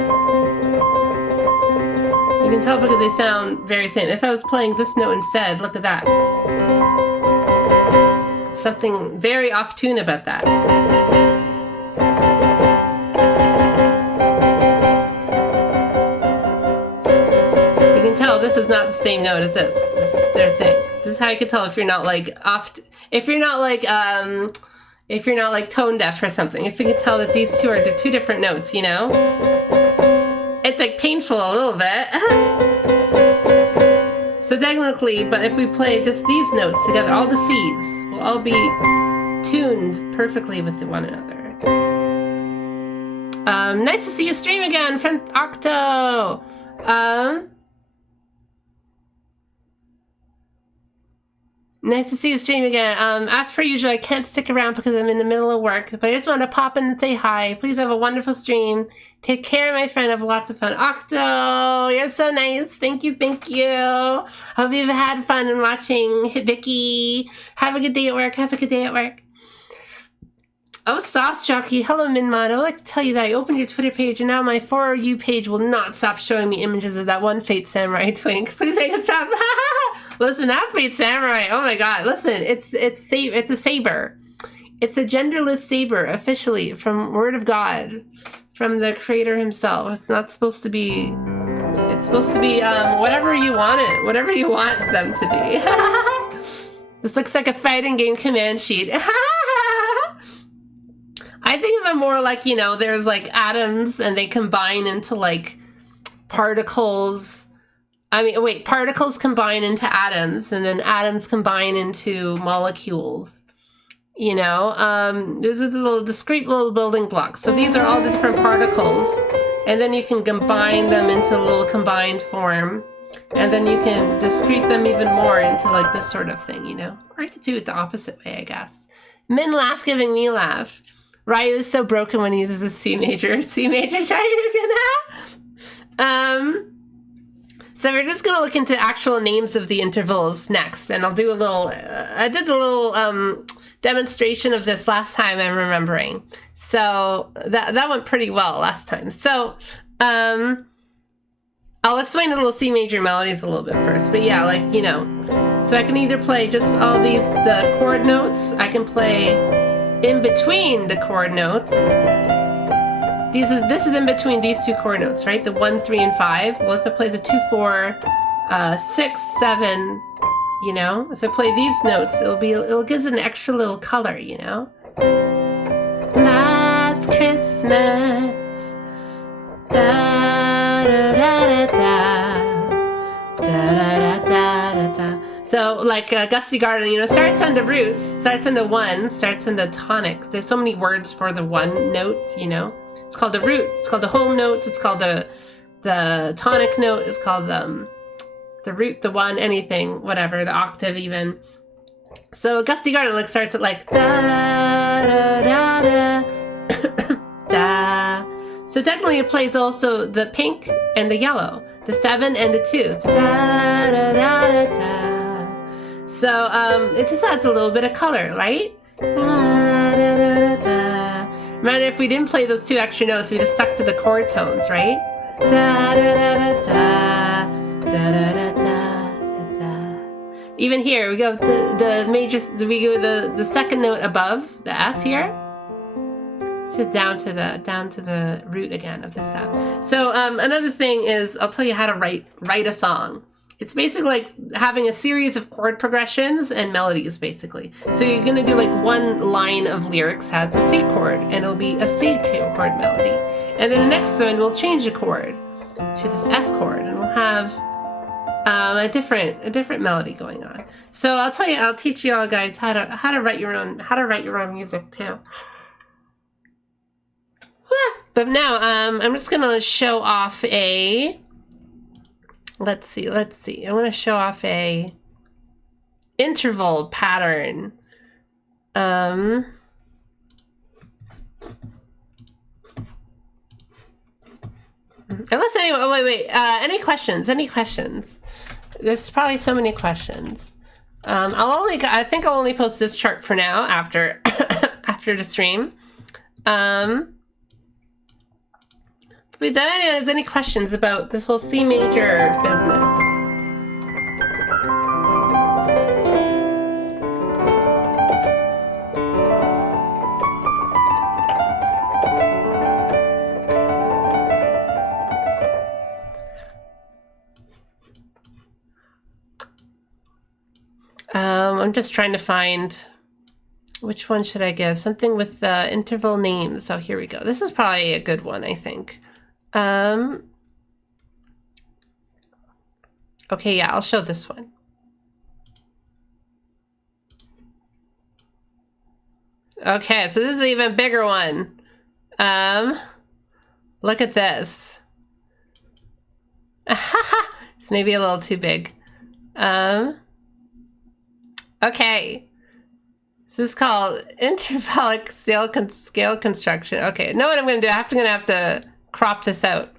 You can tell because they sound very same. If I was playing this note instead, look at that. Something very off tune about that. You can tell this is not the same note as this. This is their thing. This is how you can tell if you're not like if you're not like tone deaf or something. If you can tell that these two are the two different notes, you know? It's like painful a little bit. So technically, but if we play just these notes together, all the C's will all be tuned perfectly with one another. Nice to see you stream again, friend Octo. Nice to see you stream again. As per usual, I can't stick around because I'm in the middle of work, but I just want to pop in and say hi. Please have a wonderful stream. Take care, my friend. Have lots of fun. Octo, you're so nice. Thank you, thank you. Hope you've had fun in watching. Vicky, have a good day at work. Have a good day at work. Oh, Sauce Jockey. Hello, Minmod. I would like to tell you that I opened your Twitter page, and now my For You page will not stop showing me images of that one Fate Samurai twink. Please make a stop. Listen, that Fate Samurai. Oh my God. Listen, it's a saber. It's a genderless saber, officially, from Word of God, from the creator himself. It's not supposed to be. It's supposed to be whatever you want it, whatever you want them to be. This looks like a fighting game command sheet. I think of it more like, you know, there's like atoms and they combine into like particles. I mean, wait, particles combine into atoms and then atoms combine into molecules. You know, there's this little discrete little building blocks. So these are all the different particles, and then you can combine them into a little combined form. And then you can discrete them even more into like this sort of thing, you know? Or I could do it the opposite way, I guess. Min laugh giving me laugh. Ryu is so broken when he uses a C major. C major Shoryuken. So we're just gonna look into actual names of the intervals next, and I'll do a little. I did a little demonstration of this last time. I'm remembering, so that went pretty well last time. So I'll explain the little C major melodies a little bit first. But yeah, like you know, so I can either play just all the chord notes. I can play in between the chord notes. This is in between these two chord notes, right? The 1, 3, and 5. Well, if I play the 2, 4, 6, 7, you know, if I play these notes, it'll give it an extra little color, you know. Last Christmas, da da da da da da da da da. So like Gusty Garden, you know, starts on the roots, starts on the 1, starts on the tonics. There's so many words for the 1 notes, you know. It's called the root. It's called the home notes. It's called the tonic note. It's called the root, the 1, anything, whatever, the octave even. So Gusty Garden like starts at like da da da da da. So technically it plays also the pink and the yellow, the 7 and the 2. So da da da da da. So it just adds a little bit of color, right? Da da da da. Remember, if we didn't play those 2 extra notes, we just stuck to the chord tones, right? Da da da da da da da da da. Even here, we go the major. We go the second note above the F here. Just down to the root again of this F. So another thing is, I'll tell you how to write a song. It's basically like having a series of chord progressions and melodies, basically. So you're gonna do like one line of lyrics has a C chord, and it'll be a C chord melody. And then the next one we'll change the chord to this F chord, and we'll have a different melody going on. So I'll teach you all guys how to write your own music too. But now I'm just gonna show off a. Let's see. I want to show off a interval pattern. Unless anyone, wait. Any questions? There's probably so many questions. I think I'll only post this chart for now after after the stream. If there's any questions about this whole C major business. I'm just trying to find which one should I give? Something with interval names. So here we go. This is probably a good one, I think. Okay, yeah, I'll show this one. Okay, so this is an even bigger one. Look at this. It's maybe a little too big. Okay. So this is called intervallic scale construction. Okay, know what I'm gonna do? I'm gonna have to crop this out.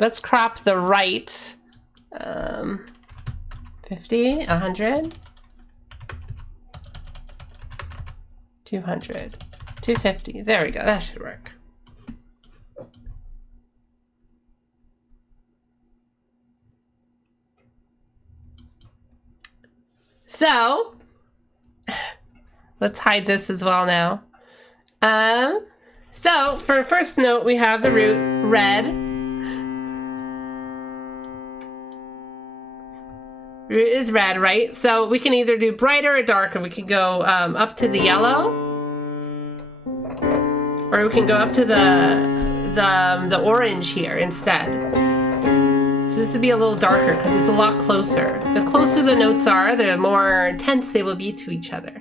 Let's crop the right 50, 100, 200, 250. There we go. That should work. So let's hide this as well now. So for first note, we have the root red. Root is red, right? So we can either do brighter or darker. We can go up to the yellow, or we can go up to the orange here instead. So this would be a little darker because it's a lot closer. The closer the notes are, the more tense they will be to each other.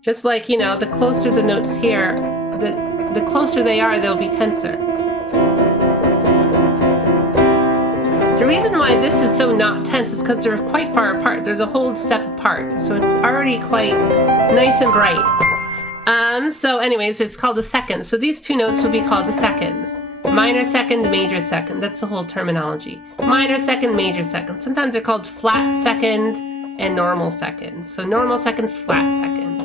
Just like, you know, the closer the notes here, the closer they are, they'll be tenser. The reason why this is so not tense is because they're quite far apart. There's a whole step apart, so it's already quite nice and bright. So anyways, it's called the seconds. So these two notes will be called the seconds. Minor second, major second. That's the whole terminology. Minor second, major second. Sometimes they're called flat second and normal second. So normal second, flat second.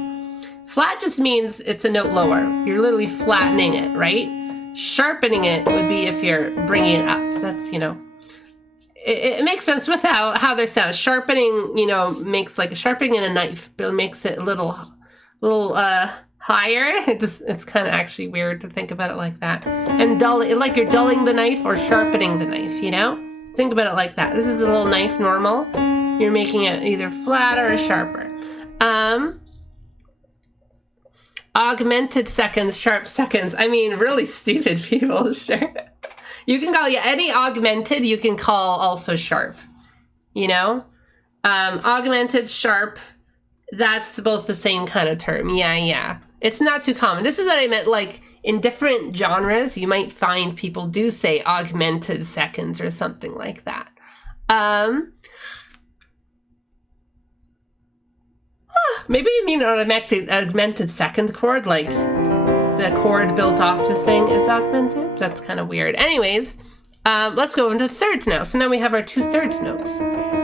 Flat just means it's a note lower. You're literally flattening it, right? Sharpening it would be if you're bringing it up. That's, you know, it makes sense with how they sound. Sharpening, you know, makes like a sharpening in a knife, but it makes it a little higher. It's kind of actually weird to think about it like that. And dull, like you're dulling the knife or sharpening the knife, you know? Think about it like that. This is a little knife normal. You're making it either flatter or sharper. Augmented seconds, sharp seconds. I mean, really stupid people, sure. You can call any augmented, you can call also sharp, you know? Augmented, sharp, that's both the same kind of term. Yeah. It's not too common. This is what I meant, like, in different genres, you might find people do say augmented seconds or something like that. Maybe you mean an augmented second chord, like the chord built off this thing is augmented. That's kind of weird. Anyways, let's go into thirds now. So now we have our 2/3 notes.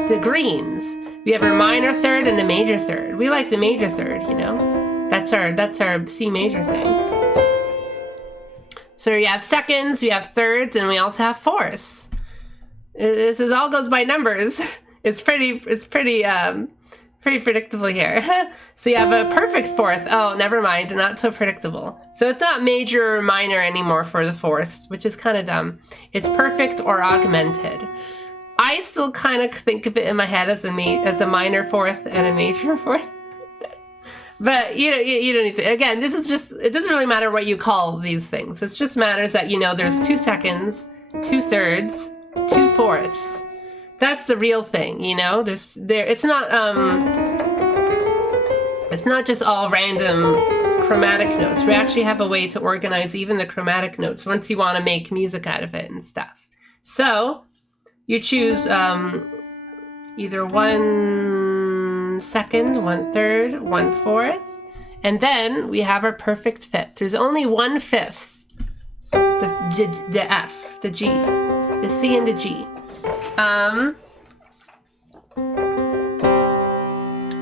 The greens. We have our minor third and a major third. We like the major third, you know. That's our C major thing. So we have seconds, we have thirds, and we also have fourths. This is all goes by numbers. It's pretty predictable here. So you have a perfect fourth. Oh, never mind, not so predictable. So it's not major or minor anymore for the fourths, which is kind of dumb. It's perfect or augmented. I still kind of think of it in my head as a minor fourth and a major fourth. But you don't need to. Again, this is just, it doesn't really matter what you call these things. It just matters that, you know, there's 2 seconds, 2/3, 2/4. That's the real thing, you know? It's not just all random chromatic notes. We actually have a way to organize even the chromatic notes once you want to make music out of it and stuff. So you choose either 1 second, 1/3, 1/4, and then we have our perfect fifth. There's only 1/5, the F, the G, the C and the G.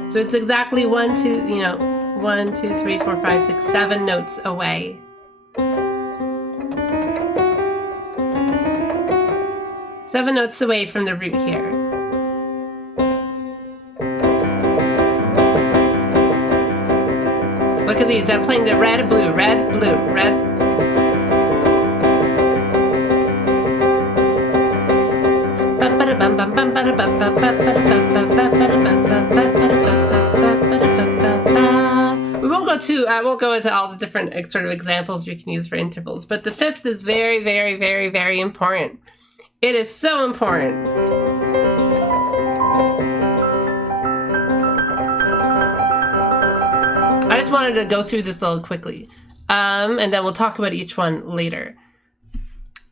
So it's exactly 1, 2, 1, 2, 3, 4, 5, 6, 7 notes away. Seven notes away from the root here. Look at these. I'm playing the red, blue, red, blue, red. I won't go into all the different sort of examples we can use for intervals, but the fifth is very, very, very, very important. It is so important. I just wanted to go through this a little quickly, and then we'll talk about each one later.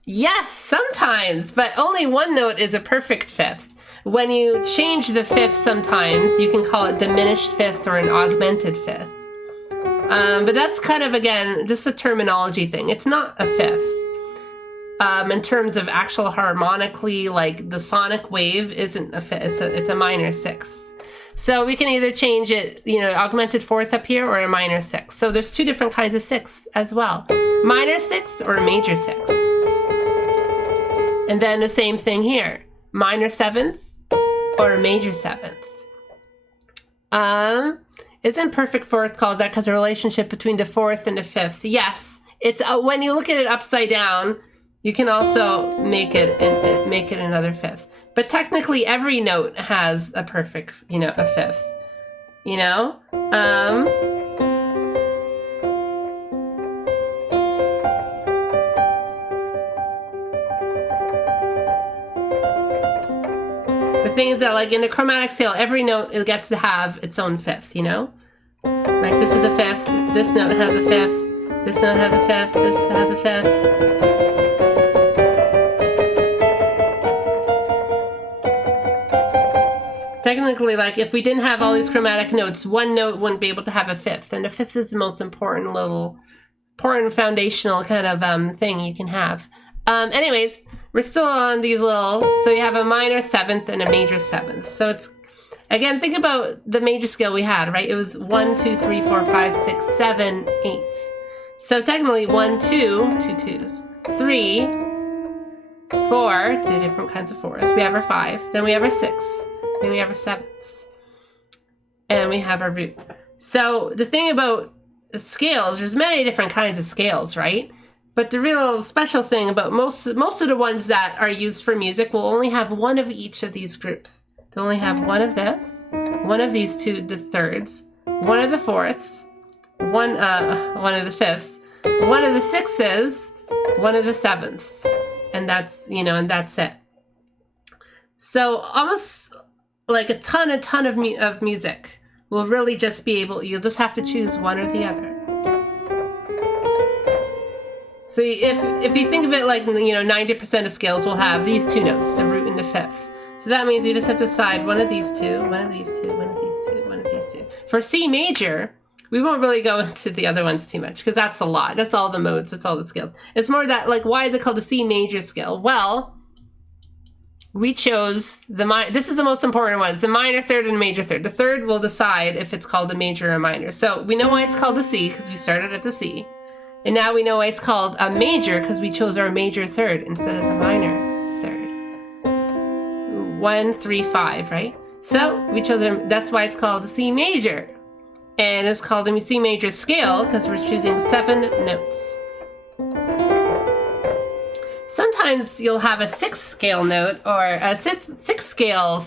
Yes, sometimes, but only one note is a perfect fifth. When you change the fifth sometimes, you can call it diminished fifth or an augmented fifth. But that's kind of, again, just a terminology thing. It's not a fifth. In terms of actual harmonically, like the sonic wave isn't a fifth, it's a minor sixth. So we can either change it, augmented fourth up here or a minor sixth. So there's two different kinds of sixths as well. Minor sixth or a major sixth. And then the same thing here. Minor seventh or a major seventh. Isn't perfect fourth called that because the relationship between the fourth and the fifth? Yes. It's when you look at it upside down, you can also make it another fifth. But technically, every note has a perfect, a fifth. The thing is that, like in the chromatic scale, every note gets to have its own fifth. Like this is a fifth. This note has a fifth. This note has a fifth. This has a fifth. Technically, like if we didn't have all these chromatic notes, one note wouldn't be able to have a fifth, and the fifth is the most important foundational kind of thing you can have. Anyways, we're still on these little. So you have a minor seventh and a major seventh. So it's again, think about the major scale we had, right? It was 1, 2, 3, 4, 5, 6, 7, 8. So technically 1, 2, 2 twos, 3, 4, two different kinds of fours. We have our 5, then we have our 6. Then we have our sevenths. And we have our root. So the thing about scales, there's many different kinds of scales, right? But the real special thing about most of the ones that are used for music will only have one of each of these groups. They'll only have one of this, one of these two, the thirds, one of the fourths, one of the fifths, one of the sixes, one of the sevenths. And that's, and that's it. So almost like a ton of music will really just be you'll just have to choose one or the other. So if you think of it like, 90% of scales will have these two notes, the root and the fifth. So that means you just have to decide one of these two, one of these two, one of these two, one of these two. For C major, we won't really go into the other ones too much because that's a lot. That's all the modes, that's all the scales. It's more that, like, why is it called the C major scale? Well, we chose this is the most important one. It's the minor third and major third. The third will decide if it's called a major or a minor. So we know why it's called a C because we started at the C. And now we know why it's called a major because we chose our major third instead of the minor third. 1, 3, 5, right? So we chose that's why it's called a C major. And it's called a C major scale because we're choosing 7 notes. Sometimes you'll have a 6-scale note or a 6-note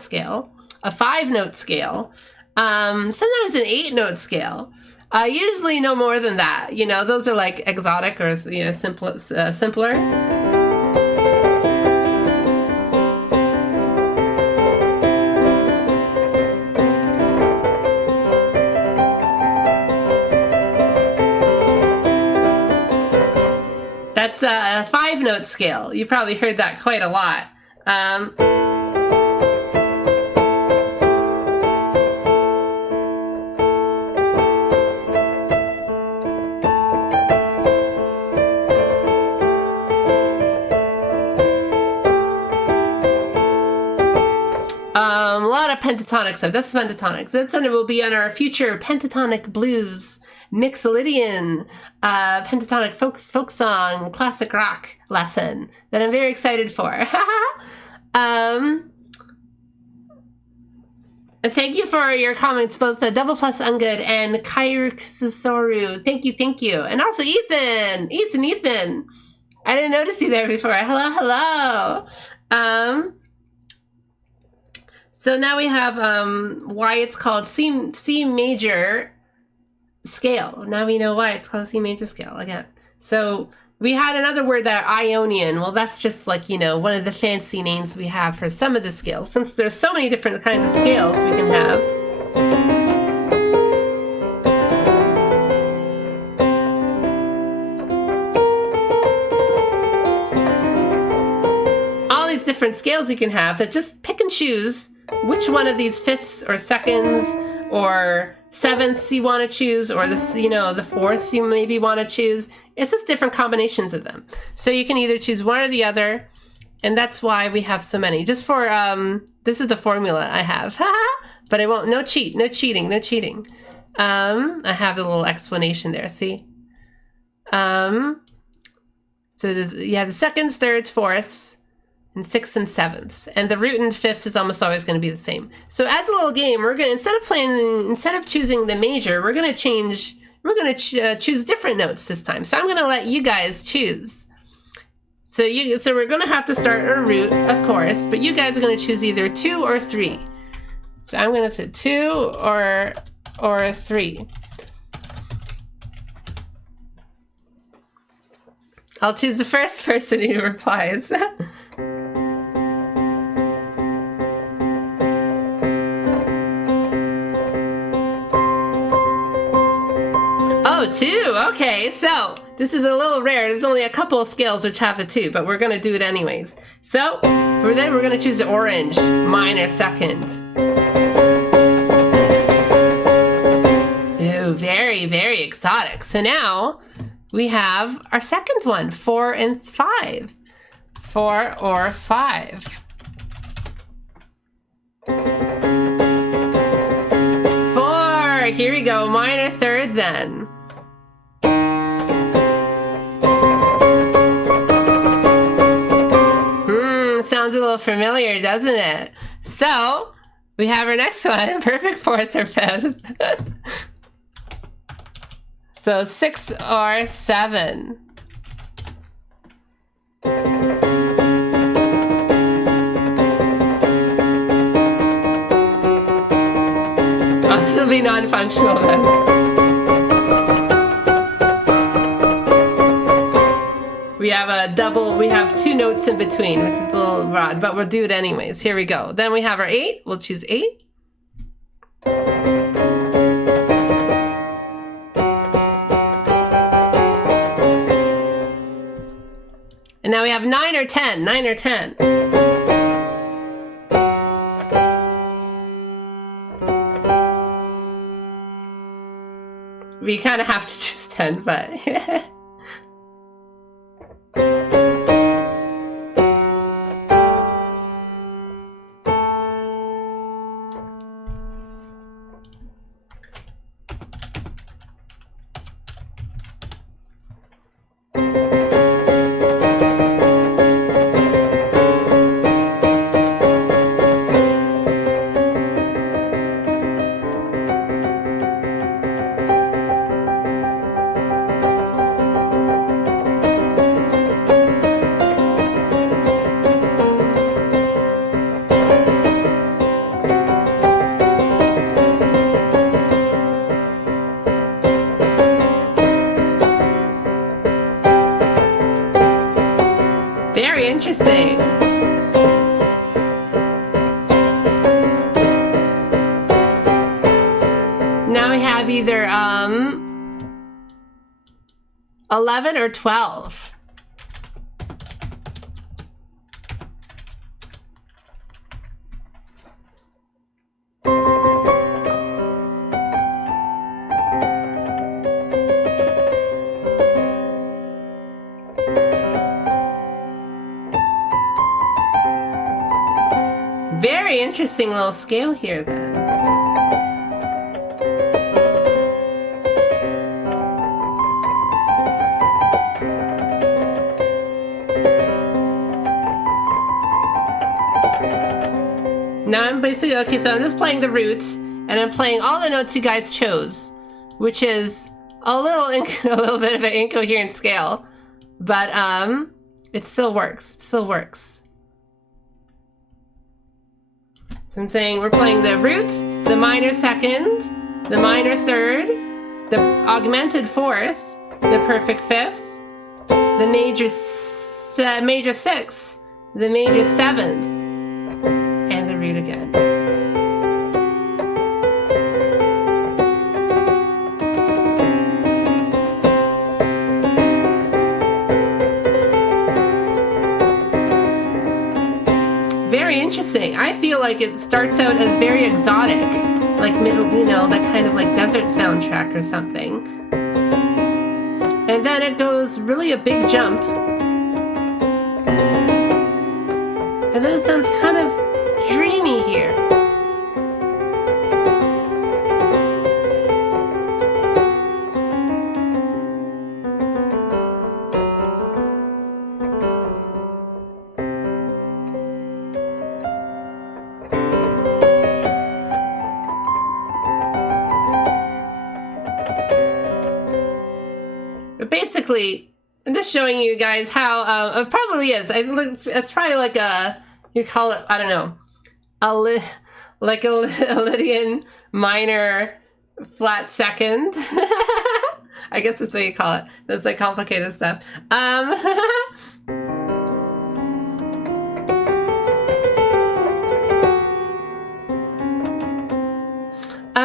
scale, a 5-note scale, sometimes an 8-note scale. Usually no more than that. Those are like exotic or simpler. That's a 5-note scale. You probably heard that quite a lot. pentatonic stuff. That's pentatonic. That's going to be on our future pentatonic blues, Mixolydian, pentatonic folk song, classic rock lesson that I'm very excited for. And thank you for your comments, both the Double Plus Ungood and Kairiksasoru. Thank you. And also Ethan. I didn't notice you there before. Hello. So now we have why it's called C major scale. Now we know why it's called C major scale again. So we had another word that Ionian. Well, that's just like, you know, one of the fancy names we have for some of the scales. Since there's so many different kinds of scales we can have. All these different scales you can have that just pick and choose which one of these fifths or seconds or sevenths you want to choose, or the fourths you maybe want to choose. It's just different combinations of them. So you can either choose one or the other, and that's why we have so many. Just for this is the formula I have, but I won't. No cheating. I have the little explanation there. See. So you have the seconds, thirds, fourths, and sixths and sevenths, and the root and fifth is almost always going to be the same. So as a little game, we're going to instead of choosing the major, we're going to choose different notes this time. So I'm going to let you guys choose. So we're going to have to start a root, of course, but you guys are going to choose either 2 or 3. So I'm going to say 2 or 3. I'll choose the first person who replies. Oh, 2. Okay, so this is a little rare. There's only a couple of scales which have the 2, but we're going to do it anyways. So for that, we're going to choose the orange, minor second. Ooh, very, very exotic. So now we have our second one, 4 and 5. 4 or 5. 4. Here we go, minor third then. Sounds a little familiar, doesn't it? So we have our next one, perfect 4th or 5th. So 6 or 7. I'll still be non-functional then. We have a double, we have 2 notes in between, which is a little odd, but we'll do it anyways. Here we go. Then we have our 8. We'll choose 8. And now we have 9 or 10. 9 or 10. We kind of have to choose 10, but... Very interesting. Now we have either 11 or 12. Very very interesting little scale here then. Now I'm basically, okay, so I'm just playing the roots, and I'm playing all the notes you guys chose, which is a little bit of an incoherent scale, but it still works. It still works. So I'm saying we're playing the roots, the minor second, the minor third, the augmented fourth, the perfect fifth, the major sixth, the major seventh, and the root again. Very interesting. I feel like it starts out as very exotic, like middle, you know, that kind of like desert soundtrack or something. And then it goes really a big jump. And then it sounds kind of dreamy here. But basically, I'm just showing you guys how it probably is. I think it's probably like a, you'd call it, I don't know, like a Lydian minor flat second. I guess that's what you call it. That's like complicated stuff.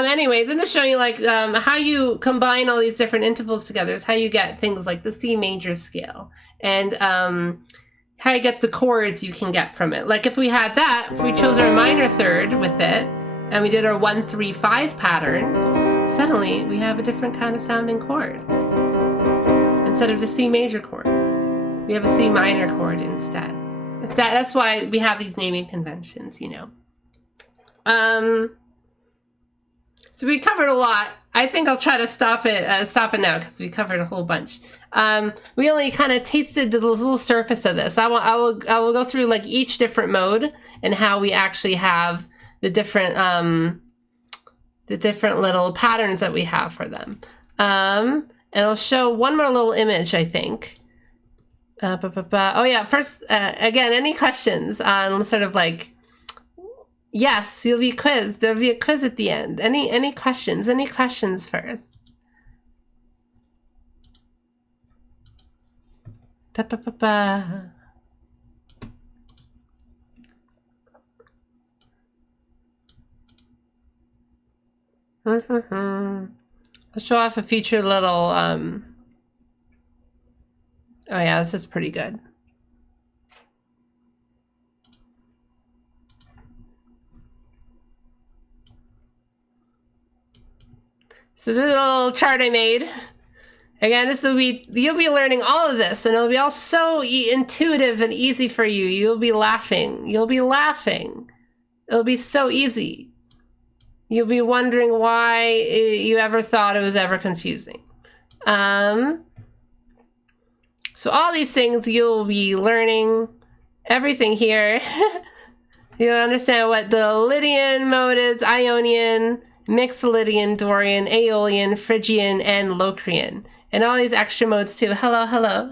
Anyways, I'm just showing you like how you combine all these different intervals together. Is how you get things like the C major scale, and how you get the chords you can get from it. Like if we had that, if we chose our minor third with it, and we did our 1-3-5 pattern, suddenly we have a different kind of sounding chord. Instead of the C major chord, we have a C minor chord instead. That's why we have these naming conventions, you know. So we covered a lot. I think I'll try to stop it now because we covered a whole bunch. We only kind of tasted the little surface of this. I will go through like each different mode and how we actually have the different little patterns that we have for them. And I'll show one more little image, I think. Oh yeah, first again, any questions on sort of like. Yes, you'll be quizzed. There'll be a quiz at the end. Any questions? Any questions first? Da-ba-ba-ba. I'll show off a future little, oh yeah, this is pretty good. So this little chart I made, again, you'll be learning all of this, and it'll be all so intuitive and easy for you. You'll be laughing. You'll be laughing. It'll be so easy. You'll be wondering why you ever thought it was ever confusing. So all these things you'll be learning, everything here. You'll understand what the Lydian mode is, Ionian, Mixed Lydian, Dorian, Aeolian, Phrygian, and Locrian. And all these extra modes too. Hello, hello.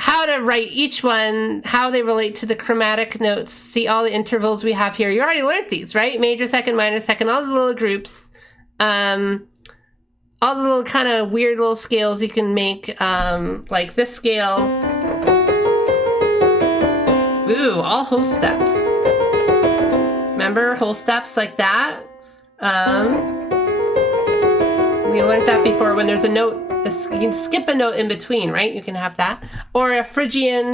How to write each one, how they relate to the chromatic notes. See all the intervals we have here. You already learned these, right? Major second, minor second, all the little groups. All the little kind of weird little scales you can make, like this scale. Ooh, all whole steps. Remember whole steps like that? We learned that before. When there's a note, you can skip a note in between, right? You can have that. Or a Phrygian.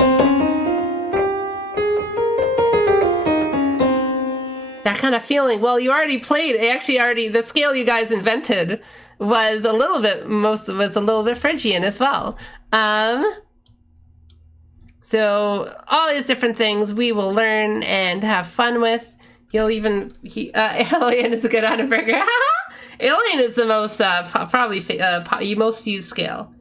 That kind of feeling. Well, you already played, the scale you guys invented was a little bit Phrygian as well. So So all these different things we will learn and have fun with. You'll even, Alien is a good on a burger. Alien is the most, probably, most used scale.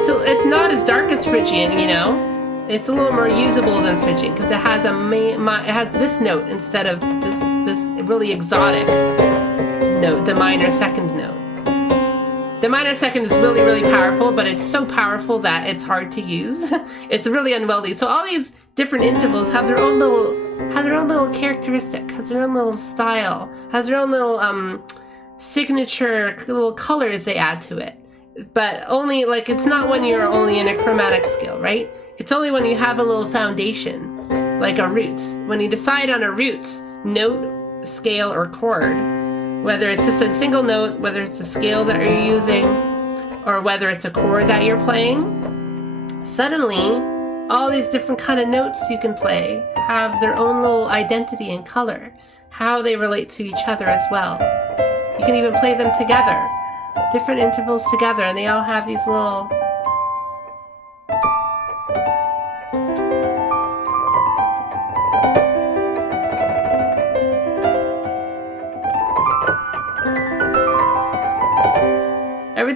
It's not as dark as Phrygian, you know? It's a little more usable than Phrygian because it has it has this note instead of this really exotic note, the minor second note. The minor second is really, really powerful, but it's so powerful that it's hard to use. It's really unwieldy. So all these different intervals have their own little characteristic, has their own little style, has their own little signature little colors they add to it. But only, like, it's not when you're only in a chromatic scale, right? It's only when you have a little foundation, like a root. When you decide on a root, note, scale, or chord, whether it's just a single note, whether it's a scale that you're using, or whether it's a chord that you're playing, suddenly, all these different kind of notes you can play have their own little identity and color, how they relate to each other as well. You can even play them together, different intervals together, and they all have these little...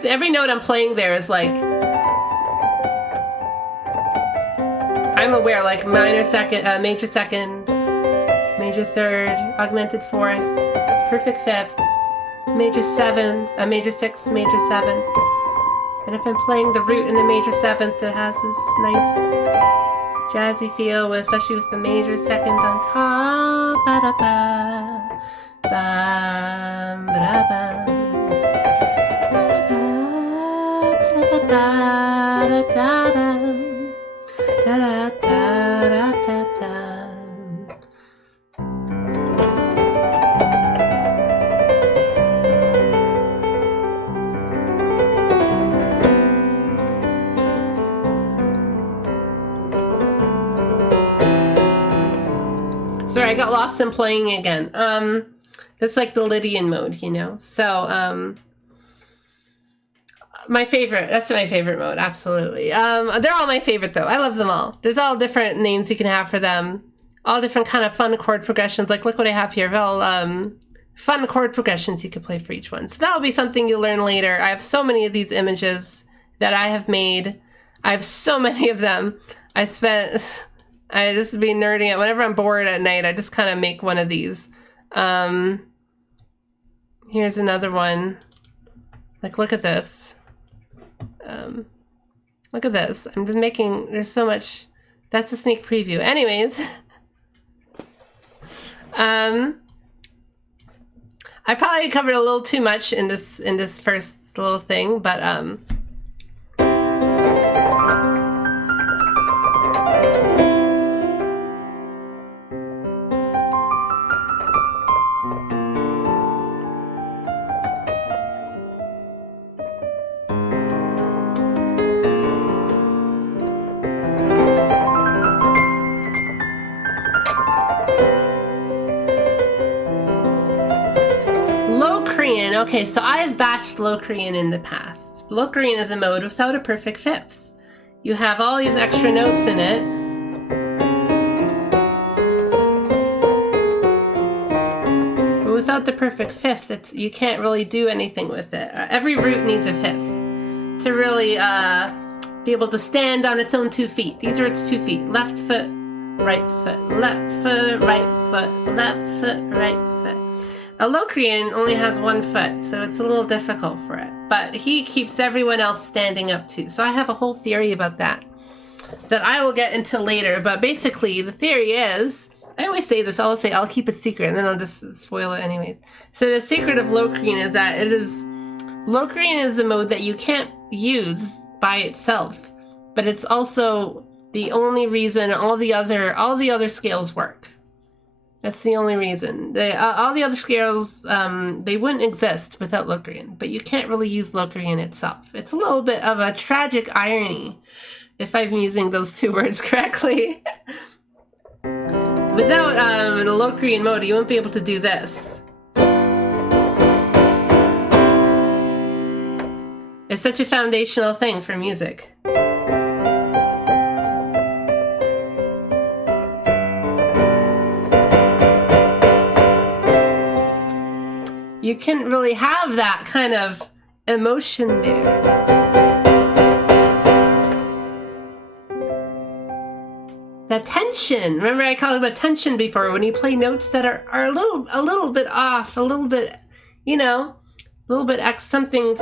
Every note I'm playing there is like, I'm aware, like major second, major third, augmented fourth, perfect fifth, major seventh, major sixth, major seventh. And if I'm playing the root in the major seventh, it has this nice jazzy feel, especially with the major second on top. Ba-da-ba, bam, ba-da-bam. Sorry, I got lost in playing again. That's like the Lydian mode, you know? So, my favorite. That's my favorite mode, absolutely. They're all my favorite, though. I love them all. There's all different names you can have for them. All different kind of fun chord progressions. Like, look what I have here. All fun chord progressions you could play for each one. So that'll be something you'll learn later. I have so many of these images that I have made. I have so many of them. I just be nerding out. Whenever I'm bored at night, I just kind of make one of these. Here's another one. Like, look at this. Look at this. I'm just making, there's so much. That's a sneak preview. Anyways, I probably covered a little too much in this first little thing, but okay, so I've bashed Locrian in the past. Locrian is a mode without a perfect fifth. You have all these extra notes in it. But without the perfect fifth, you can't really do anything with it. Every root needs a fifth to really be able to stand on its own 2 feet. These are its 2 feet. Left foot, right foot, left foot, right foot, left foot, right foot. A Locrian only has 1 foot, so it's a little difficult for it. But he keeps everyone else standing up too. So I have a whole theory about that I will get into later. But basically, the theory is, I always say this, I'll keep it secret, and then I'll just spoil it anyways. So the secret of Locrian is that Locrian is a mode that you can't use by itself, but it's also the only reason all the other scales work. That's the only reason. All the other scales, they wouldn't exist without Locrian, but you can't really use Locrian itself. It's a little bit of a tragic irony, if I'm using those 2 words correctly. Without the Locrian mode, you won't be able to do It's such a foundational thing for music. You can really have that kind of emotion there. That tension. Remember I called about tension before, when you play notes that are a little bit off, a little bit, you know, a little bit something's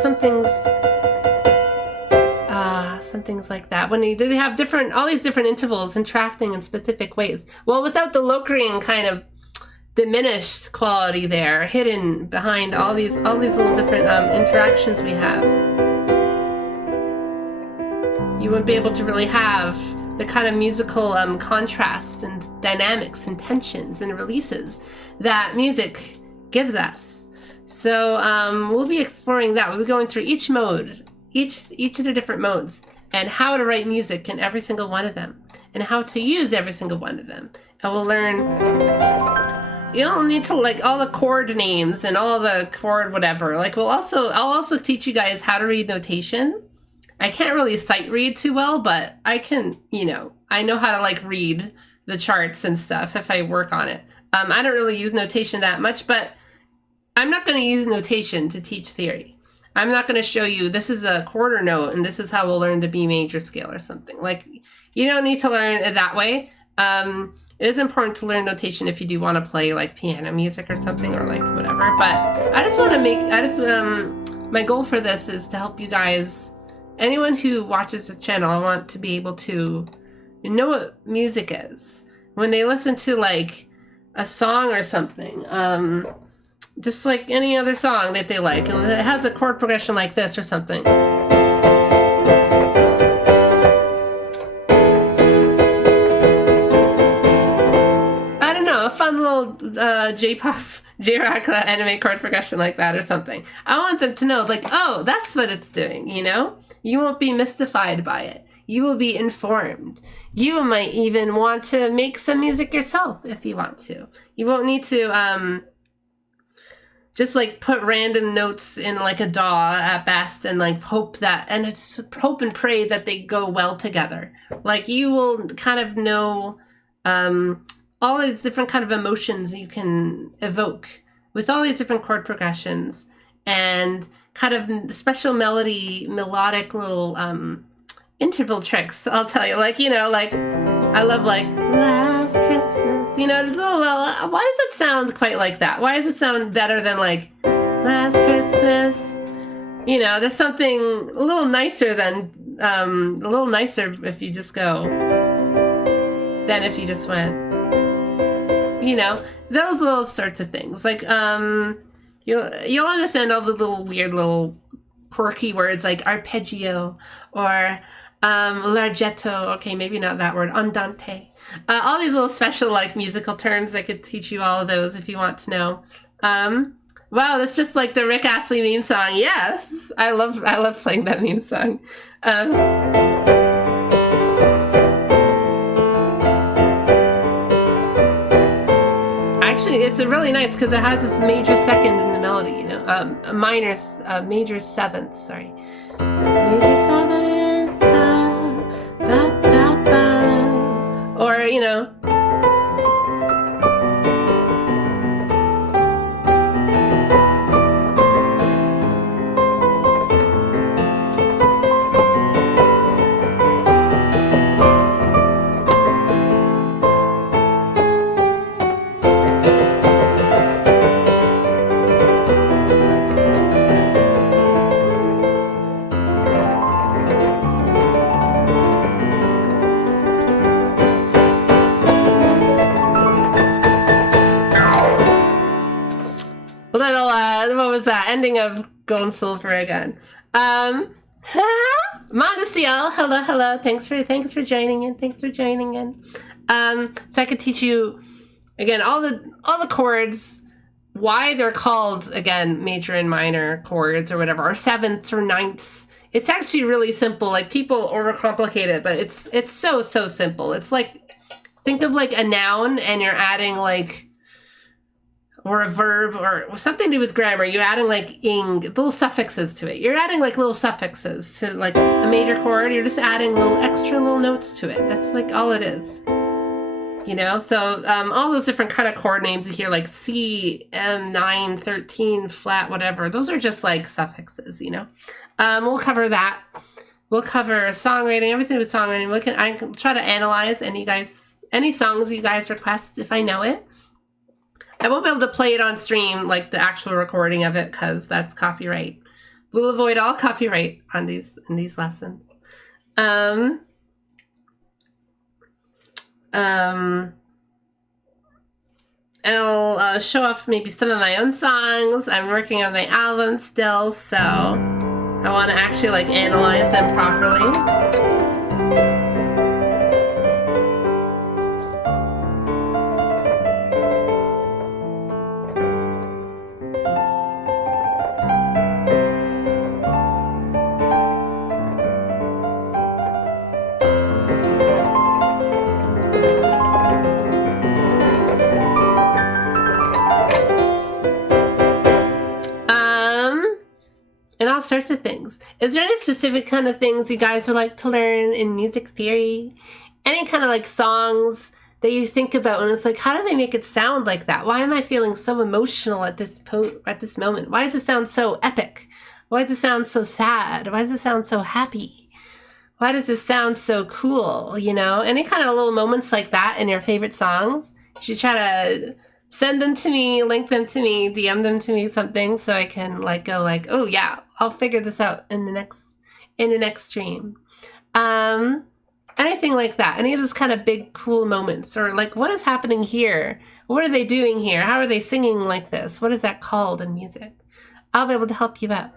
like that. When they have all these different intervals interacting in specific ways. Well, without the Locrian kind of diminished quality there, hidden behind all these little different interactions we have, you wouldn't be able to really have the kind of musical contrasts and dynamics and tensions and releases that music gives us. So we'll be exploring that. We'll be going through each mode, each of the different modes, and how to write music in every single one of them, and how to use every single one of them. And we'll learn, you don't need to like all the chord names and all the chord whatever. Like I'll also teach you guys how to read notation. I can't really sight read too well, but I can, I know how to like read the charts and stuff if I work on it. I don't really use notation that much, but I'm not going to use notation to teach theory. I'm not going to show you this is a quarter note and this is how we'll learn the B major scale or something. Like, you don't need to learn it that way. It is important to learn notation if you do want to play like piano music or something, or like whatever. But my goal for this is to help you guys, anyone who watches this channel, I want to be able to know what music is. When they listen to like a song or something, just like any other song that they like, and it has a chord progression like this or something. I don't know, a fun little J-pop, J-rock anime chord progression like that or something. I want them to know, like, oh, that's what it's doing, You won't be mystified by it. You will be informed. You might even want to make some music yourself if you want to. You won't need to just like put random notes in like a DAW at best and like hope and pray that they go well together. Like you will kind of know all these different kind of emotions you can evoke with all these different chord progressions and kind of special melodic little interval tricks, I'll tell you. Like, like I love like Last Christmas. It's a little, why does it sound quite like that? Why does it sound better than like Last Christmas? There's something a little nicer if you just go than if you just went. Those little sorts of things. Like you'll understand all the little weird little quirky words like arpeggio or larghetto. Okay, maybe not that word. Andante. All these little special like musical terms. I could teach you all of those if you want to know. Wow, that's just like the Rick Astley meme song. Yes, I love playing that meme song. Actually, it's really nice because it has this major second in the melody, major seventh, sorry. Major seventh, ba, ba, ba. Or, ending of Gold and Silver again. Mondaciel, hello. Thanks for joining in. So I could teach you again all the chords, why they're called again major and minor chords or whatever, or sevenths or ninths. It's actually really simple. Like people overcomplicate it, but it's so simple. It's like, think of like a noun and you're adding like or a verb or something to do with grammar, you're adding like ing, little suffixes to it. You're adding like little suffixes to like a major chord. You're just adding little extra little notes to it. That's like all it is. You know, so all those different kind of chord names you hear, like C, M, 9, 13, flat, whatever. Those are just like suffixes, you know. We'll cover that. We'll cover songwriting, everything with songwriting. I can try to analyze any songs you guys request if I know it. I won't be able to play it on stream, like the actual recording of it, because that's copyright. We'll avoid all copyright on in these lessons. And I'll show off maybe some of my own songs. I'm working on my album still, so I want to actually like analyze them properly. Sorts of things. Is there any specific kind of things you guys would like to learn in music theory? Any kind of like songs that you think about and it's like, how do they make it sound like that? Why am I feeling so emotional at this moment? Why does it sound so epic? Why does it sound so sad? Why does it sound so happy? Why does it sound so cool? You know, any kind of little moments like that in your favorite songs, you should try to send them to me, link them to me, DM them to me, something, so I can like go like, oh yeah, I'll figure this out in the next stream. Anything like that. Any of those kind of big cool moments, or like, what is happening here? What are they doing here? How are they singing like this? What is that called in music? I'll be able to help you out.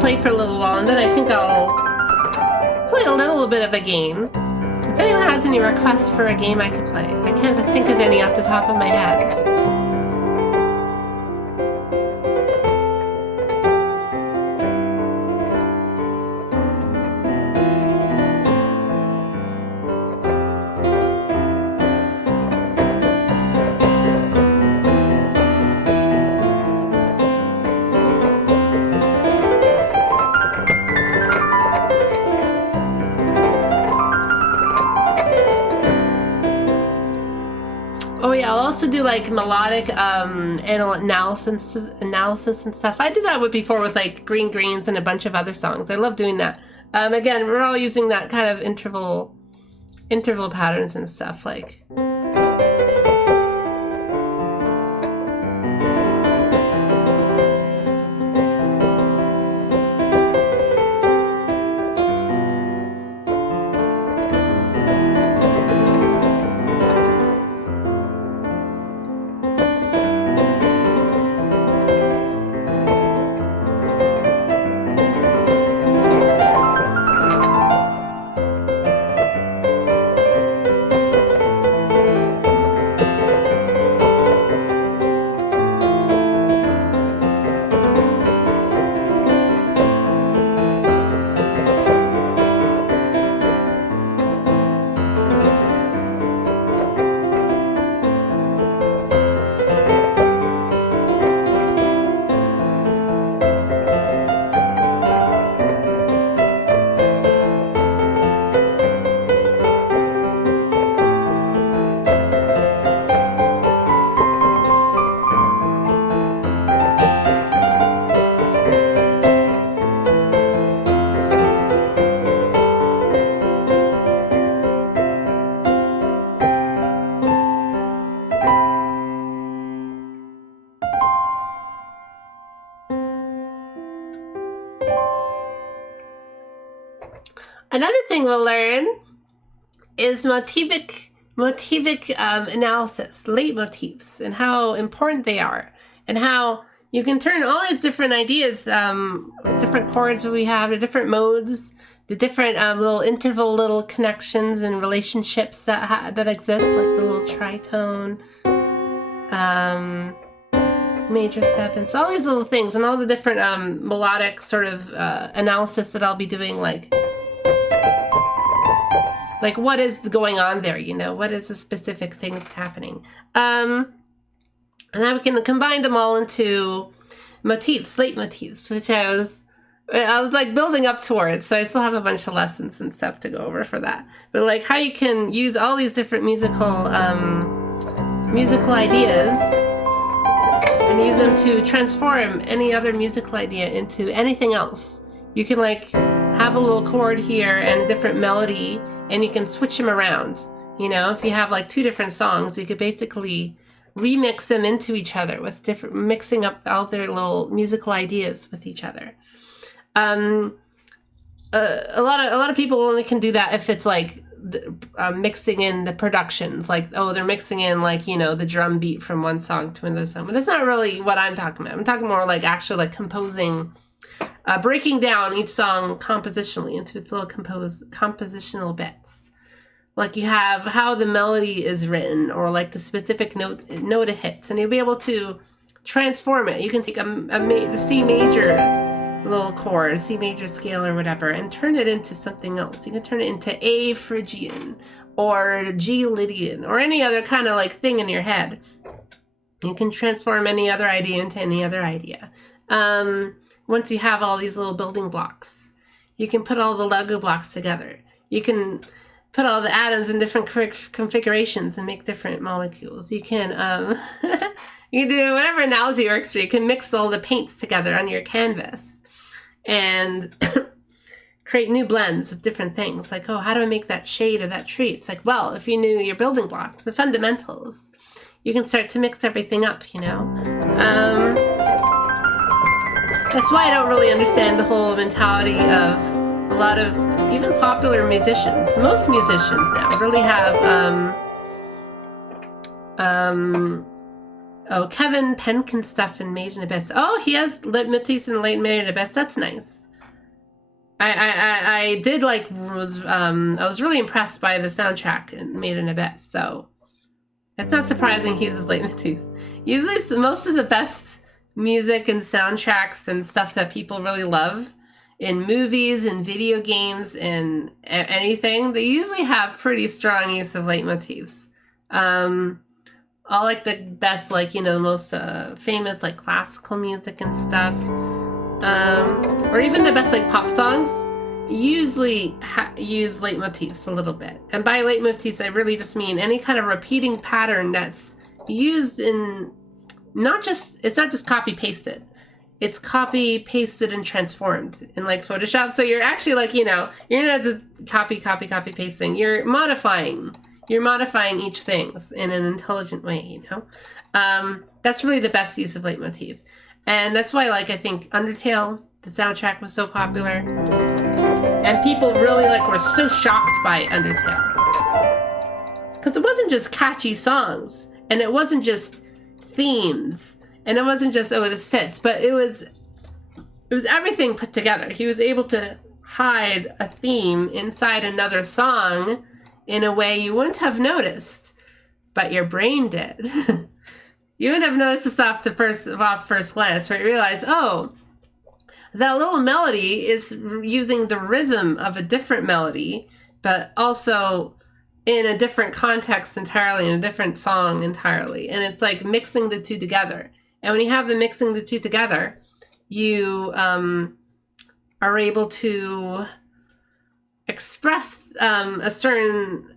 Play for a little while, and then I think I'll play a little bit of a game. If anyone has any requests for a game I could play, I can't think of any off the top of my head. Do like melodic analysis and stuff. I did that before with like Green Greens and a bunch of other songs. I love doing that. Again, we're all using that kind of interval patterns and stuff like. Another thing we'll learn is motivic analysis, leitmotifs, and how important they are, and how you can turn all these different ideas, different chords that we have, the different modes, the different little connections and relationships that exist, like the little tritone, major sevenths, all these little things, and all the different melodic sort of analysis that I'll be doing, like what is going on there, you know, what is the specific things happening. And then we can combine them all into motifs, leitmotifs, which I was like building up towards. So I still have a bunch of lessons and stuff to go over for that. But like how you can use all these different musical ideas and use them to transform any other musical idea into anything else. You can like have a little chord here and a different melody, and you can switch them around. You know, if you have like two different songs, you could basically remix them into each other with different, mixing up all their little musical ideas with each other. A lot of people only can do that if it's like mixing in the productions, like, oh, they're mixing in like, you know, the drum beat from one song to another song. But that's not really what I'm talking about. I'm talking more like actually like composing, breaking down each song compositionally into its little compositional bits. Like you have how the melody is written, or like the specific note it hits, and you'll be able to transform it. You can take the C major little chord, C major scale or whatever, and turn it into something else. You can turn it into A Phrygian or G Lydian or any other kind of like thing in your head. You can transform any other idea into any other idea. Once you have all these little building blocks, you can put all the Lego blocks together. You can put all the atoms in different configurations and make different molecules. You can you can do whatever analogy works for you. You can mix all the paints together on your canvas and create new blends of different things. Like, oh, how do I make that shade of that tree? It's like, well, if you knew your building blocks, the fundamentals, you can start to mix everything up, you know? That's why I don't really understand the whole mentality of a lot of even popular musicians. Most musicians now really have, Kevin Penkin stuff in Made in Abyss. Oh, he has leitmotifs in Made in Abyss. That's nice. I did like, I was really impressed by the soundtrack in Made in Abyss, so it's not surprising he uses leitmotifs. Usually most of the best music and soundtracks and stuff that people really love in movies and video games and anything, they usually have pretty strong use of leitmotifs. All like the best, like, you know, the most famous like classical music and stuff, or even the best like pop songs usually use leitmotifs a little bit. And by leitmotifs, I really just mean any kind of repeating pattern that's used in it's not just copy pasted. It's copy pasted and transformed in like Photoshop. So you're actually like, you know, you're not just copy pasting. You're modifying each thing in an intelligent way, you know? That's really the best use of leitmotif. And that's why, like, I think Undertale, the soundtrack was so popular. And people really, like, were so shocked by Undertale. Because it wasn't just catchy songs. And it wasn't just themes. And it wasn't just, oh, this fits. But it was everything put together. He was able to hide a theme inside another song in a way you wouldn't have noticed, but your brain did. You wouldn't have noticed this off first glance, but you realize, oh, that little melody is using the rhythm of a different melody, but also in a different context entirely, in a different song entirely. And it's like mixing the two together. And when you have the mixing the two together, you are able to express a certain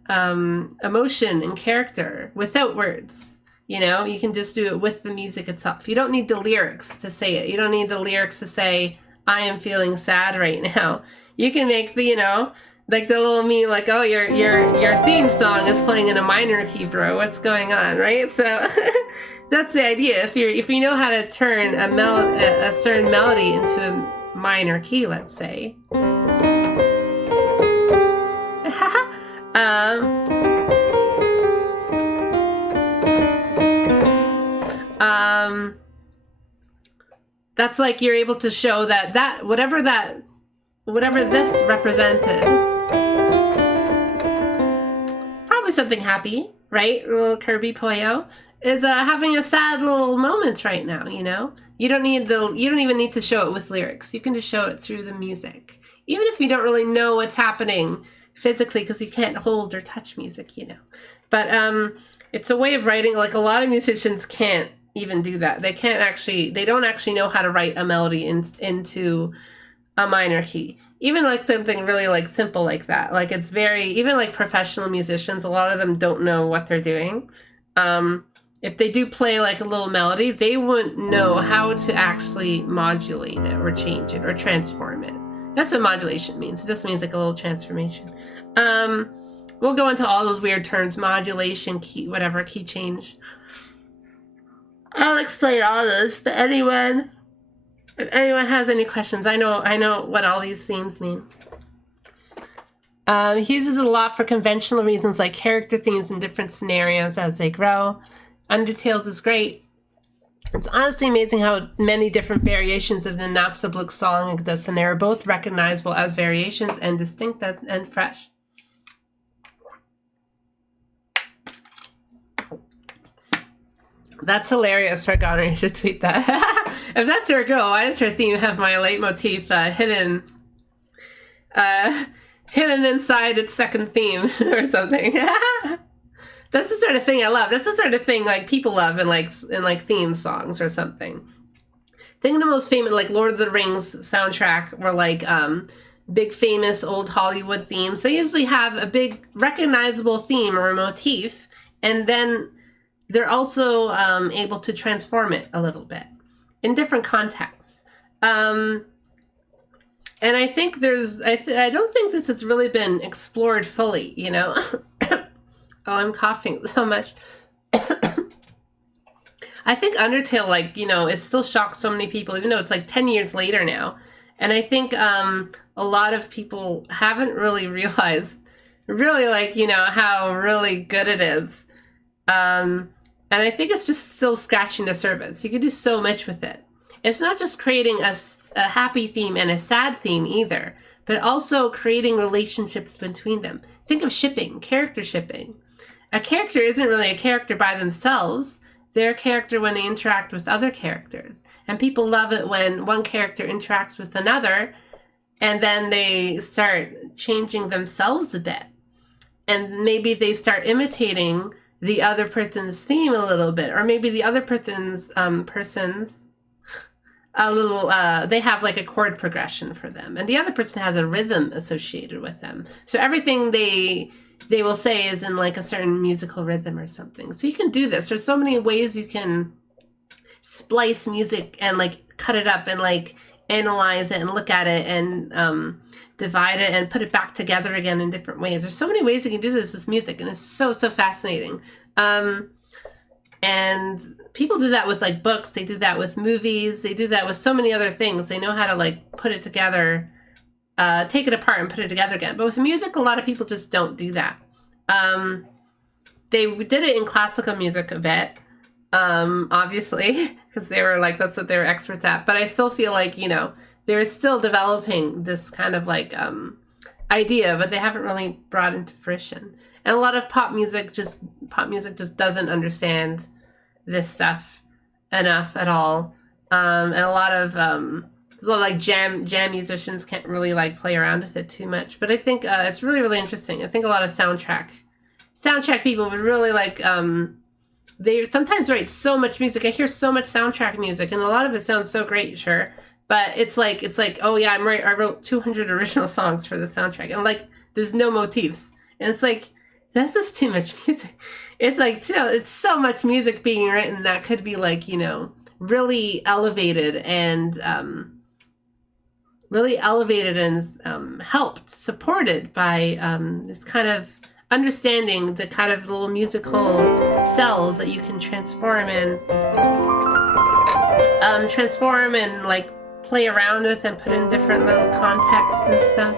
emotion and character without words. You know, you can just do it with the music itself. You don't need the lyrics to say it. You don't need the lyrics to say, I am feeling sad right now. You can make the, you know, like the little me, like, oh, your theme song is playing in a minor key, bro. What's going on, right? So that's the idea. If you know how to turn a certain melody into a minor key, let's say, That's like you're able to show that whatever this represented, probably something happy, right? Little Kirby Puyo is having a sad little moment right now, you know? You don't even need to show it with lyrics. You can just show it through the music. Even if you don't really know what's happening physically, because you can't hold or touch music, you know. But it's a way of writing. Like, a lot of musicians can't even do that. They don't actually know how to write a melody into a minor key. Even like something really like simple like that. Like, it's even like professional musicians, a lot of them don't know what they're doing. If they do play like a little melody, they wouldn't know how to actually modulate it or change it or transform it. That's what modulation means. It just means like a little transformation. We'll go into all those weird terms, modulation, key, whatever, key change. I'll explain all those, but if anyone has any questions, I know what all these themes mean. He uses it a lot for conventional reasons like character themes in different scenarios as they grow. Undertales is great. It's honestly amazing how many different variations of the Napstablook song exist, and they are both recognizable as variations and distinct and fresh. That's hilarious, Regana. You should tweet that. If that's her girl, why does her theme have my leitmotif hidden inside its second theme or something? That's the sort of thing I love. That's the sort of thing like people love in theme songs or something. Think of the most famous, like Lord of the Rings soundtrack, or like big famous old Hollywood themes. They usually have a big recognizable theme or a motif, and then they're also able to transform it a little bit in different contexts. And I think I don't think this has really been explored fully, you know? Oh, I'm coughing so much. I think Undertale, like, you know, it still shocks so many people, even though it's like 10 years later now. And I think a lot of people haven't really realized, really, like, you know, how really good it is. And I think it's just still scratching the surface. You can do so much with it. It's not just creating a happy theme and a sad theme either, but also creating relationships between them. Think of shipping, character shipping. A character isn't really a character by themselves. They're a character when they interact with other characters. And people love it when one character interacts with another and then they start changing themselves a bit. And maybe they start imitating the other person's theme a little bit, or maybe the other person's a little, they have like a chord progression for them, and the other person has a rhythm associated with them. So everything they will say is in like a certain musical rhythm or something. So you can do this. There's so many ways you can splice music and like cut it up and like analyze it and look at it and divide it and put it back together again in different ways. There's so many ways you can do this with music, and it's so fascinating. And people do that with like books, they do that with movies, they do that with so many other things. They know how to like put it together, take it apart and put it together again. But with music, a lot of people just don't do that. They did it in classical music a bit, obviously, because they were like, that's what they were experts at. But I still feel like, you know, they're still developing this kind of like idea, but they haven't really brought into fruition. And a lot of pop music just doesn't understand this stuff enough at all. And a lot of there's a lot of like jam musicians can't really like play around with it too much. But I think it's really interesting. I think a lot of soundtrack people would really like they sometimes write so much music. I hear so much soundtrack music, and a lot of it sounds so great, sure. But it's like, oh yeah, I wrote 200 original songs for the soundtrack, and like there's no motifs, and it's like, that's just too much music. It's like, it's so much music being written that could be like, you know, really elevated and helped, supported by this kind of understanding the kind of little musical cells that you can transform and like play around with and put in different little contexts and stuff.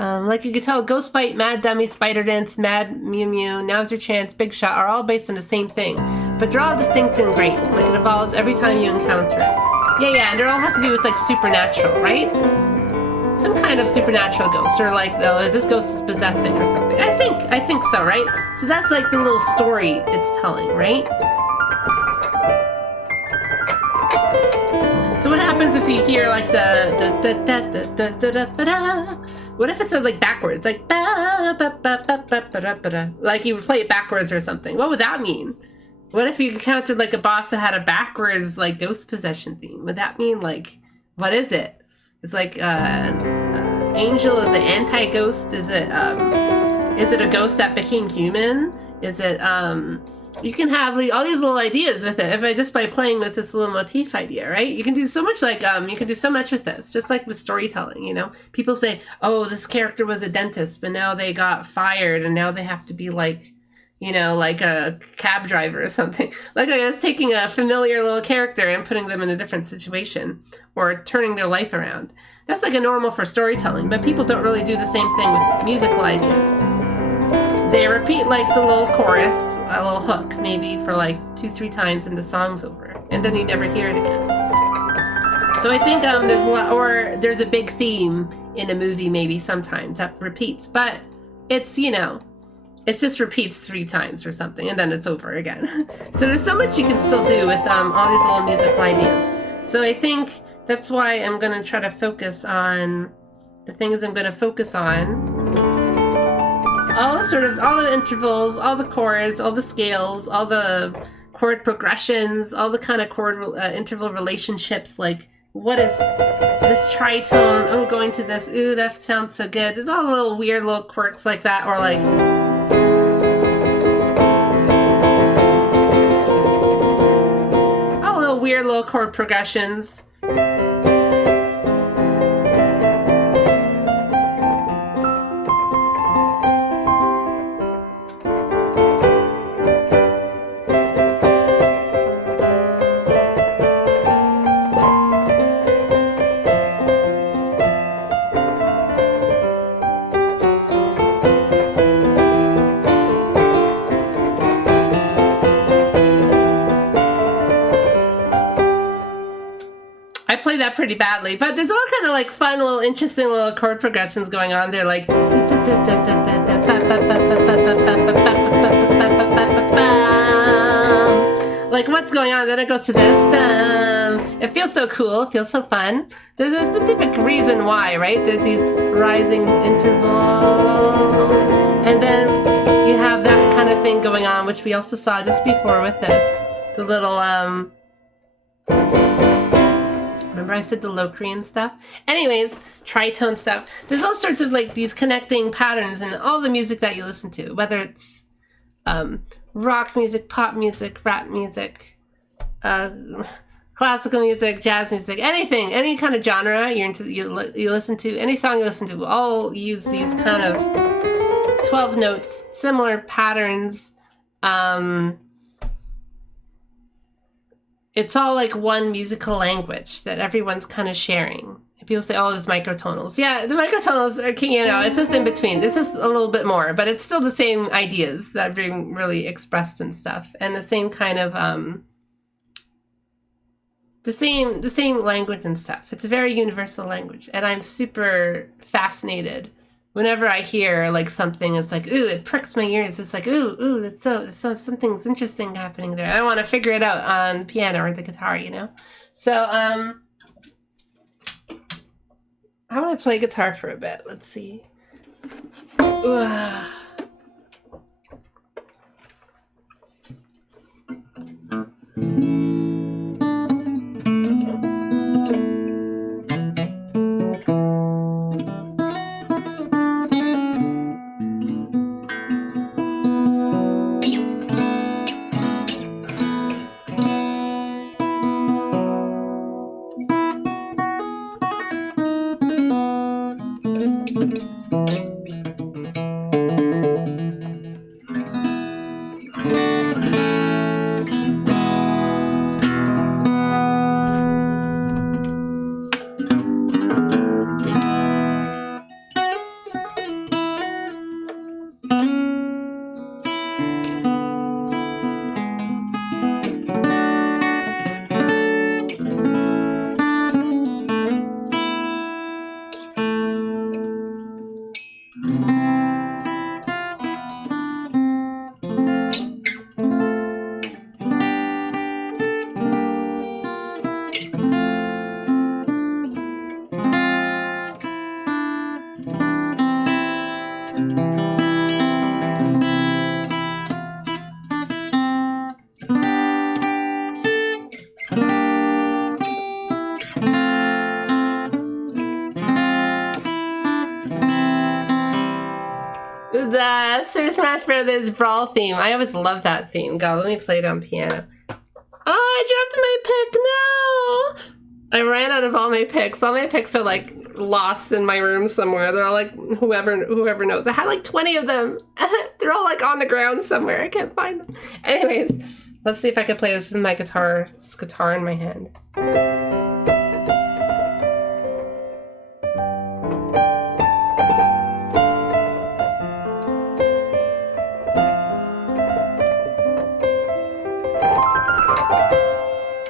Like you could tell, Ghost Fight, Mad Dummy, Spider Dance, Mad Mew Mew, Now's Your Chance, Big Shot are all based on the same thing, but they're all distinct and great. Like it evolves every time you encounter it. Yeah, and they all have to do with like supernatural, right? Some kind of supernatural ghost, or like, oh, this ghost is possessing or something. I think so, right? So that's like the little story it's telling, right? So what happens if you hear like what if it's like backwards, like like you would play it backwards or something? What would that mean? What if you encountered like a boss that had a backwards like ghost possession theme? Would that mean like, what is it? It's like angel is the anti-ghost. Is it a ghost that became human? Is it you can have like, all these little ideas with it just by playing with this little motif idea, right? You can do so much like you can do so much with this, just like with storytelling, you know? People say, oh, this character was a dentist, but now they got fired and now they have to be like, you know, like a cab driver or something. Like I guess taking a familiar little character and putting them in a different situation or turning their life around. That's like a normal for storytelling, but people don't really do the same thing with musical ideas. They repeat like the little chorus, a little hook, maybe for like 2-3 times and the song's over. And then you never hear it again. So I think there's a lot, or there's a big theme in a movie maybe sometimes that repeats, but it's, you know, it just repeats 3 times or something and then it's over again. So there's so much you can still do with all these little musical ideas. So I think that's why I'm going to try to focus on the things I'm going to focus on. All the intervals, all the chords, all the scales, all the chord progressions, all the kind of chord interval relationships, like what is this tritone, oh, going to this, ooh, that sounds so good. There's all little weird little quirks like that, or like all little weird little chord progressions. That pretty badly, but there's all kind of like fun little interesting little chord progressions going on there, like what's going on, then it goes to this, it feels so cool, it feels so fun. There's a specific reason why, right? There's these rising intervals, and then you have that kind of thing going on, which we also saw just before with this, the little remember I said the Locrian stuff? Anyways, tritone stuff. There's all sorts of like these connecting patterns in all the music that you listen to, whether it's rock music, pop music, rap music, classical music, jazz music, anything, any kind of genre you're into, you listen to, any song you listen to, will all use these kind of 12 notes, similar patterns. It's all like one musical language that everyone's kind of sharing. And people say, oh, there's microtonals. Yeah, the microtonals, you know, it's just in between. This is a little bit more, but it's still the same ideas that are being really expressed and stuff. And the same kind of, the same language and stuff. It's a very universal language. And I'm super fascinated whenever I hear like something is like, ooh, it pricks my ears. It's like, ooh, that's so something's interesting happening there. I want to figure it out on piano or the guitar, you know? So, how do I play guitar for a bit? Let's see. Ooh. the Super Smash Brothers Brawl theme. I always love that theme. God, let me play it on piano. Oh, I dropped my pick. No! I ran out of all my picks. All my picks are like lost in my room somewhere. They're all like whoever knows. I had like 20 of them. They're all like on the ground somewhere. I can't find them. Anyways, let's see if I can play this with my guitar in my hand.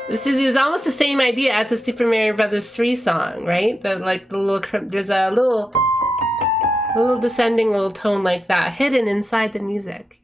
This is almost the same idea as the Super Mario Brothers 3 song, right? There's a little descending little tone like that hidden inside the music.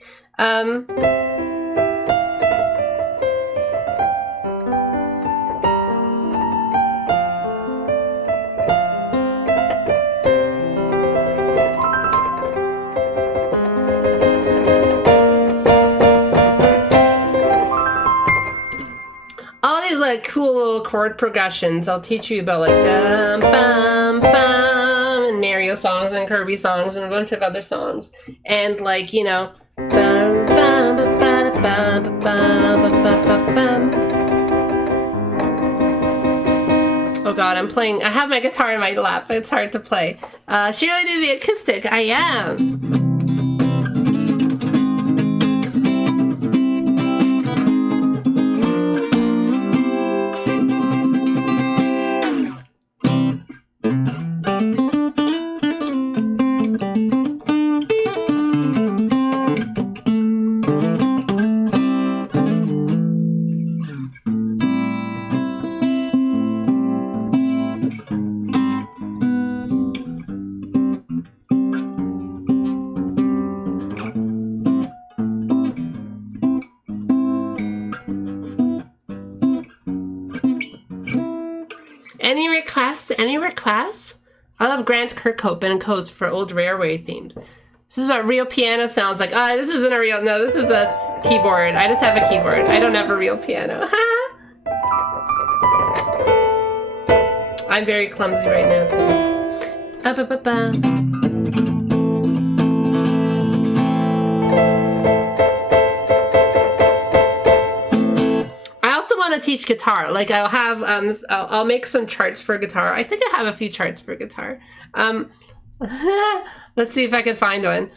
Like cool little chord progressions. I'll teach you about like dum bum bum and Mario songs and Kirby songs and a bunch of other songs. And like, you know, bum bum ba ba ba ba ba ba ba bum. Oh god, I have my guitar in my lap, but it's hard to play. Should I do the acoustic? I am. Any requests? I love Grant Kirkhope and Coast for old Rareway themes. This is what real piano sounds like. This isn't a real, no, this is a keyboard. I just have a keyboard. I don't have a real piano. I'm very clumsy right now. To teach guitar. Like I'll have I'll make some charts for guitar. I think I have a few charts for guitar. Let's see if I can find one.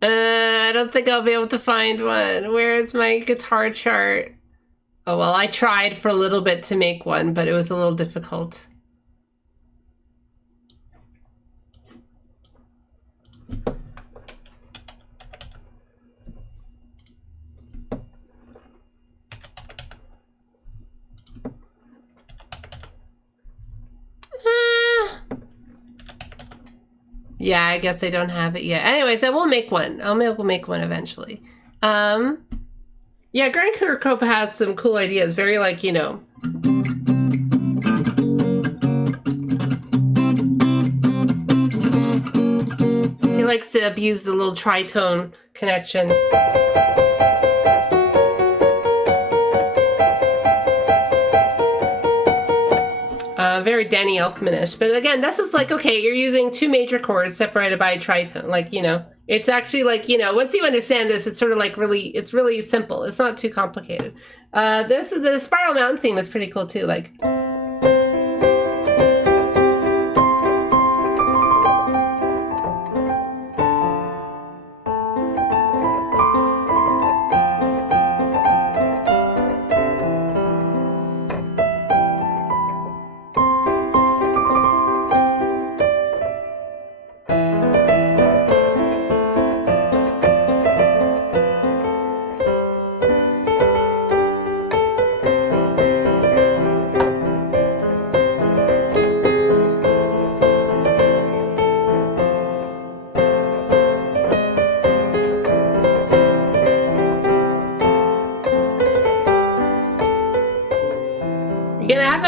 I don't think I'll be able to find one. Where is my guitar chart? Oh well, I tried for a little bit to make one, but it was a little difficult. Yeah, I guess I don't have it yet. Anyways, I will make one. I'll make one eventually. Yeah, Grant Kirkhope has some cool ideas. Very like, you know. He likes to abuse the little tritone connection. Very Danny Elfman-ish. But again, this is like, okay, you're using two major chords separated by a tritone. Like, you know, it's actually like, you know, once you understand this, it's sort of like it's really simple. It's not too complicated. The Spiral Mountain theme is pretty cool too. Like,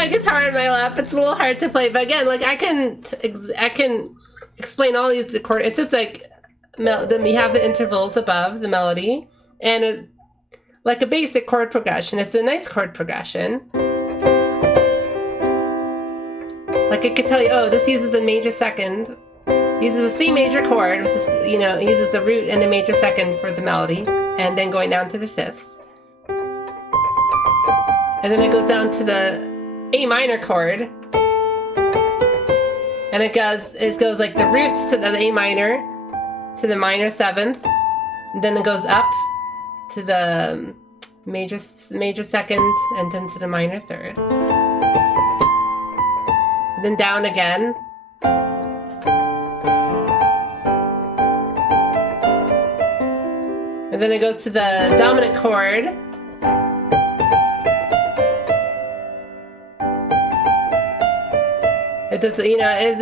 guitar in my lap. It's a little hard to play, but again, like I can explain all these chords. It's just like then we have the intervals above the melody, and like a basic chord progression. It's a nice chord progression. Like I could tell you, oh, this uses the major second, uses a C major chord, which is, you know, uses the root and the major second for the melody, and then going down to the fifth. And then it goes down to the A minor chord. And it goes like the roots to the A minor, to the minor seventh, and then it goes up to the major second, and then to the minor third. Then down again. And then it goes to the dominant chord. It does, you know, it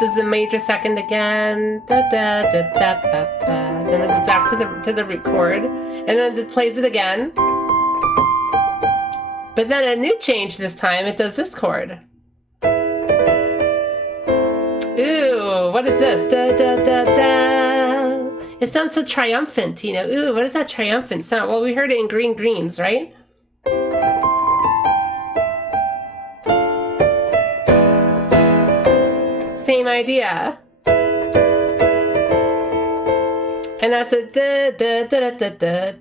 does the major second again, da, da, da, da, da, da. Then it goes back to the root chord, and then it plays it again. But then a new change this time, it does this chord. Ooh, what is this? Da, da, da, da. It sounds so triumphant, you know. Ooh, what is that triumphant sound? Well, we heard it in Green Greens, right? Same idea. And that's a da da da da da.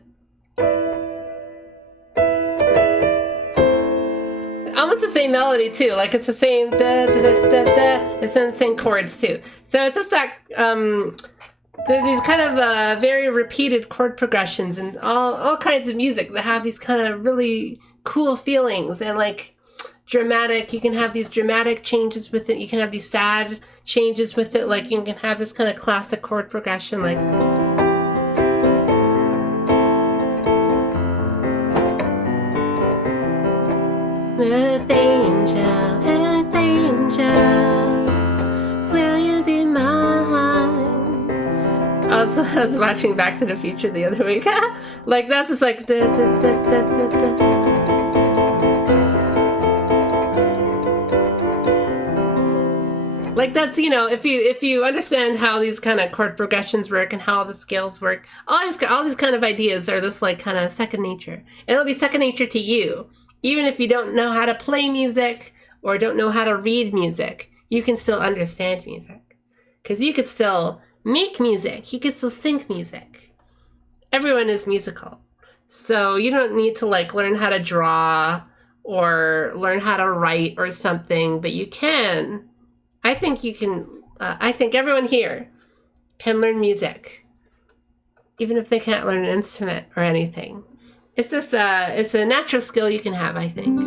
Almost the same melody too. Like it's the same da da da da da. It's in the same chords too. So it's just that there's these kind of very repeated chord progressions and all kinds of music that have these kind of really cool feelings and like dramatic. You can have these dramatic changes with it. You can have these sad changes with it. Like you can have this kind of classic chord progression, like. Earth angel, will you be mine? I was watching Back to the Future the other week. Like that's just like. Da, da, da, da, da, da. Like that's, you know, if you understand how these kind of chord progressions work and how the scales work, all these kind of ideas are just like kind of second nature. And it'll be second nature to you. Even if you don't know how to play music or don't know how to read music, you can still understand music. Because you could still make music. You could still sing music. Everyone is musical. So you don't need to like learn how to draw or learn how to write or something, but you can. I think you can, I think everyone here can learn music, even if they can't learn an instrument or anything. It's just it's a natural skill you can have, I think.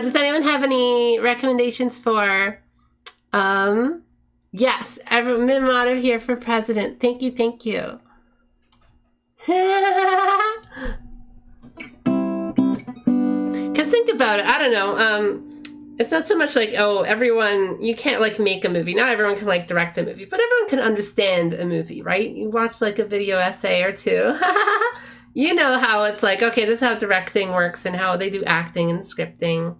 Does anyone have any recommendations for, yes, Minmod here for president. Thank you, thank you. Because think about it, I don't know, it's not so much like, oh, everyone, you can't like make a movie. Not everyone can like direct a movie, but everyone can understand a movie, right? You watch like a video essay or two. You know how it's like, okay, this is how directing works and how they do acting and scripting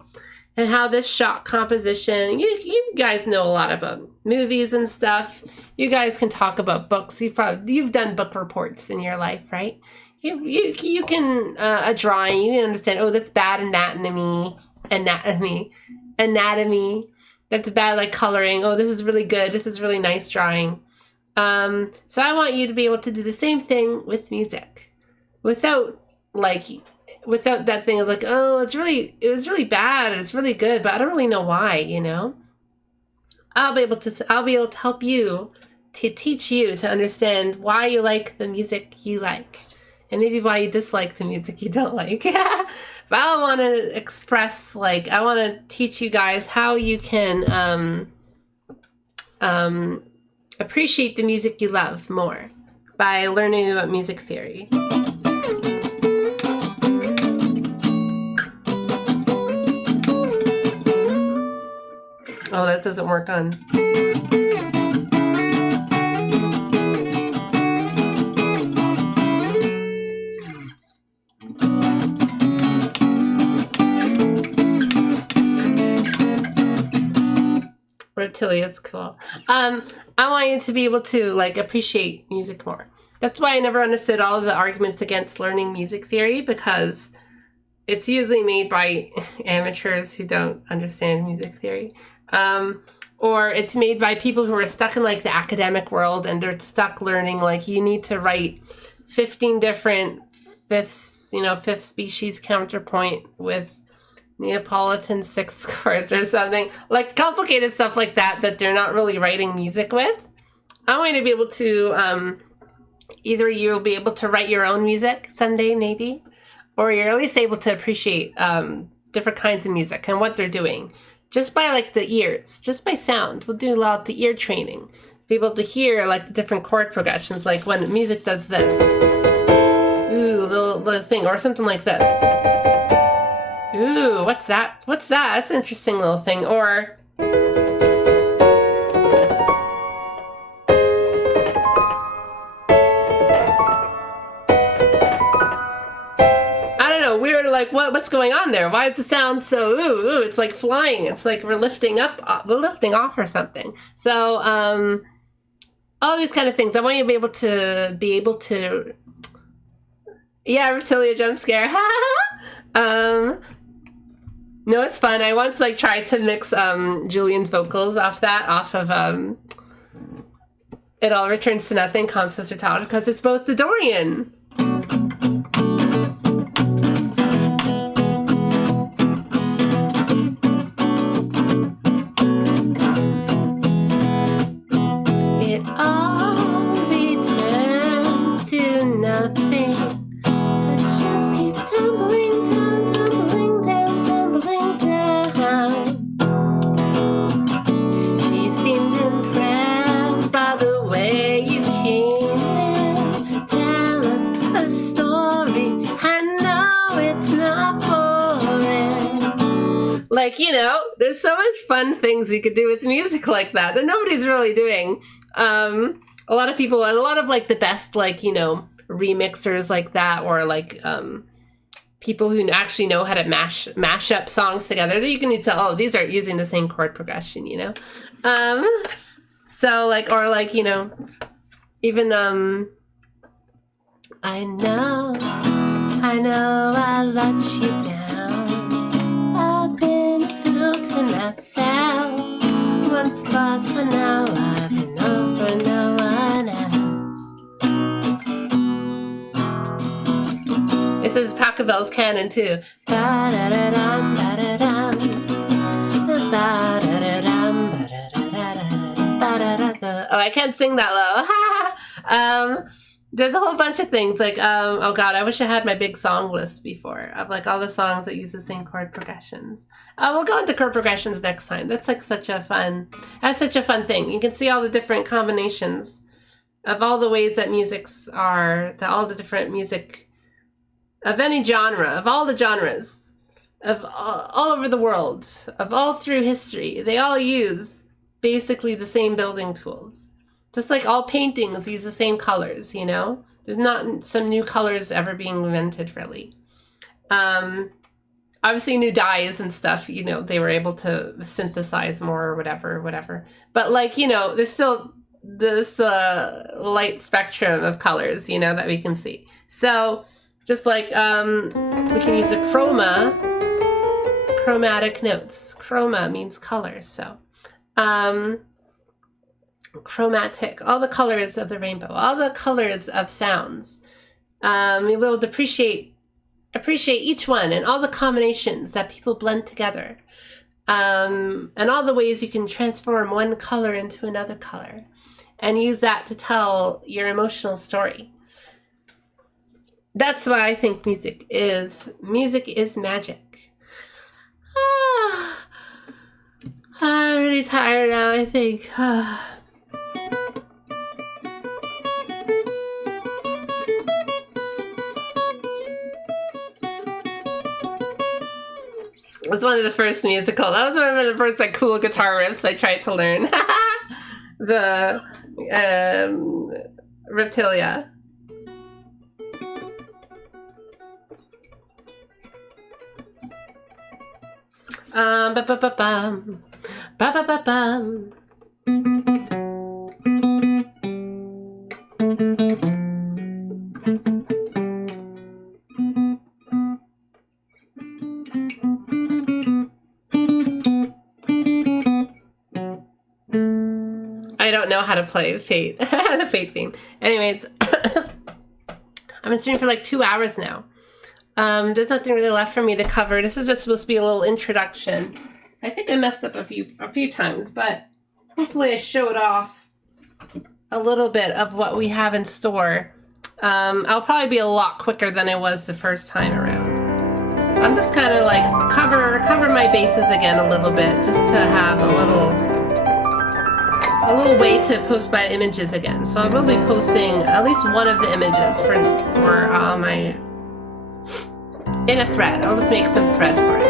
and how this shot composition. You guys know a lot about movies and stuff. You guys can talk about books. You've done book reports in your life, right? You can a drawing. You can understand. Oh, that's bad anatomy. That's bad like coloring. Oh, this is really good. This is really nice drawing. So I want you to be able to do the same thing with music. Without that thing is like, oh, it was really bad and it's really good, but I don't really know why, you know. I'll be able to help you, to teach you to understand why you like the music you like, and maybe why you dislike the music you don't like. But I want to express, like, I want to teach you guys how you can appreciate the music you love more by learning about music theory. Oh, that doesn't work on. Reptilia is cool. I want you to be able to like appreciate music more. That's why I never understood all of the arguments against learning music theory, because it's usually made by amateurs who don't understand music theory. Or it's made by people who are stuck in like the academic world, and they're stuck learning like you need to write 15 different fifth species counterpoint with Neapolitan sixth chords or something, like complicated stuff like that they're not really writing music with. I want you to be able to either you'll be able to write your own music someday, maybe, or you're at least able to appreciate different kinds of music and what they're doing just by like the ears, just by sound. We'll do a lot of the ear training, be able to hear like the different chord progressions, like when music does this, ooh, little thing, or something like this. Ooh, what's that? What's that? That's an interesting little thing. Or I don't know, weird, like what's going on there? Why does it sound so ooh, it's like flying. It's like we're lifting off or something. So all these kind of things. I want you to be able to yeah, Reptilia jump scare. No, it's fun. I once like tried to mix Julian's vocals off of It All Returns to Nothing, Calm Sister Todd, because it's both the Dorian. It all returns to nothing. Let's just keep tumbling down, tumbling down, tumbling down. She seemed impressed by the way you came in. Tell us a story. I know it's not boring. Like, you know, there's so much fun things you could do with music like that nobody's really doing. A lot of people, and a lot of like the best, like, you know, remixers like that, or like people who actually know how to mash up songs together, that you can tell, oh, these are using the same chord progression, you know. So like, or like, you know, even I know I let you down. I've been fooled to myself. Once lost, but now I've known for no one else. This is Pachelbel's canon too. Ba-da-da-dum, ba-da-dum. Ba-da-da-dum, ba-da-da-da-da. Ba-da-da-da. Oh, I can't sing that low. There's a whole bunch of things like, oh god, I wish I had my big song list before of like all the songs that use the same chord progressions. We'll go into chord progressions next time. That's such a fun thing. You can see all the different combinations of all the ways that all the different music of any genre, of all the genres, of all over the world, of all through history. They all use basically the same building tools. Just like all paintings use the same colors, you know? There's not some new colors ever being invented, really. Obviously new dyes and stuff, you know, they were able to synthesize more or whatever. But like, you know, there's still this light spectrum of colors, you know, that we can see. So just like we can use the chromatic notes. Chroma means color, so chromatic, all the colors of the rainbow, all the colors of sounds. You'll be able to appreciate each one and all the combinations that people blend together, and all the ways you can transform one color into another color and use that to tell your emotional story. That's why I think music is magic. I'm really tired now, I think. It was one of the first musical. That was one of the first like cool guitar riffs I tried to learn. The Reptilia. Ba-ba-ba-bum. Ba-ba-ba-bum. I don't know how to play Fate, the Fate theme. Anyways, I've been streaming for like 2 hours now. There's nothing really left for me to cover. This is just supposed to be a little introduction. I think I messed up a few times, but hopefully I showed off a little bit of what we have in store. I'll probably be a lot quicker than I was the first time around. I'm just kind of like cover my bases again a little bit, just to have a little way to post my images again. So I will be posting at least one of the images for my in a thread. I'll just make some thread for it.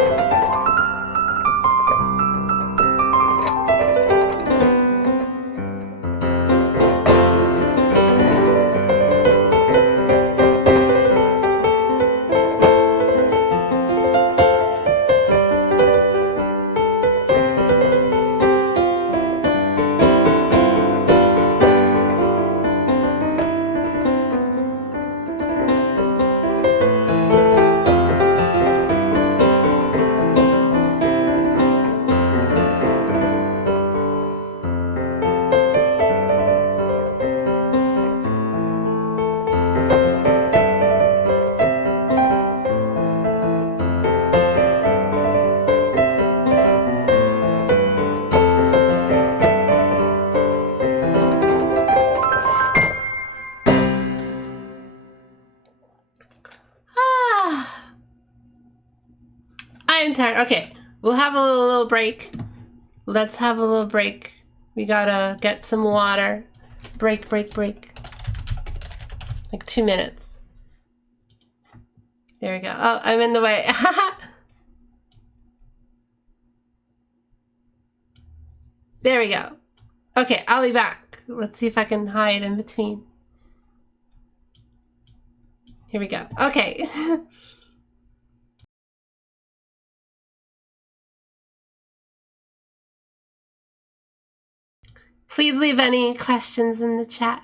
I'm tired. Okay, we'll have a little break. Let's have a little break. We gotta get some water. Break. Like 2 minutes. There we go. Oh, I'm in the way. There we go. Okay, I'll be back. Let's see if I can hide in between. Here we go. Okay. Please leave any questions in the chat.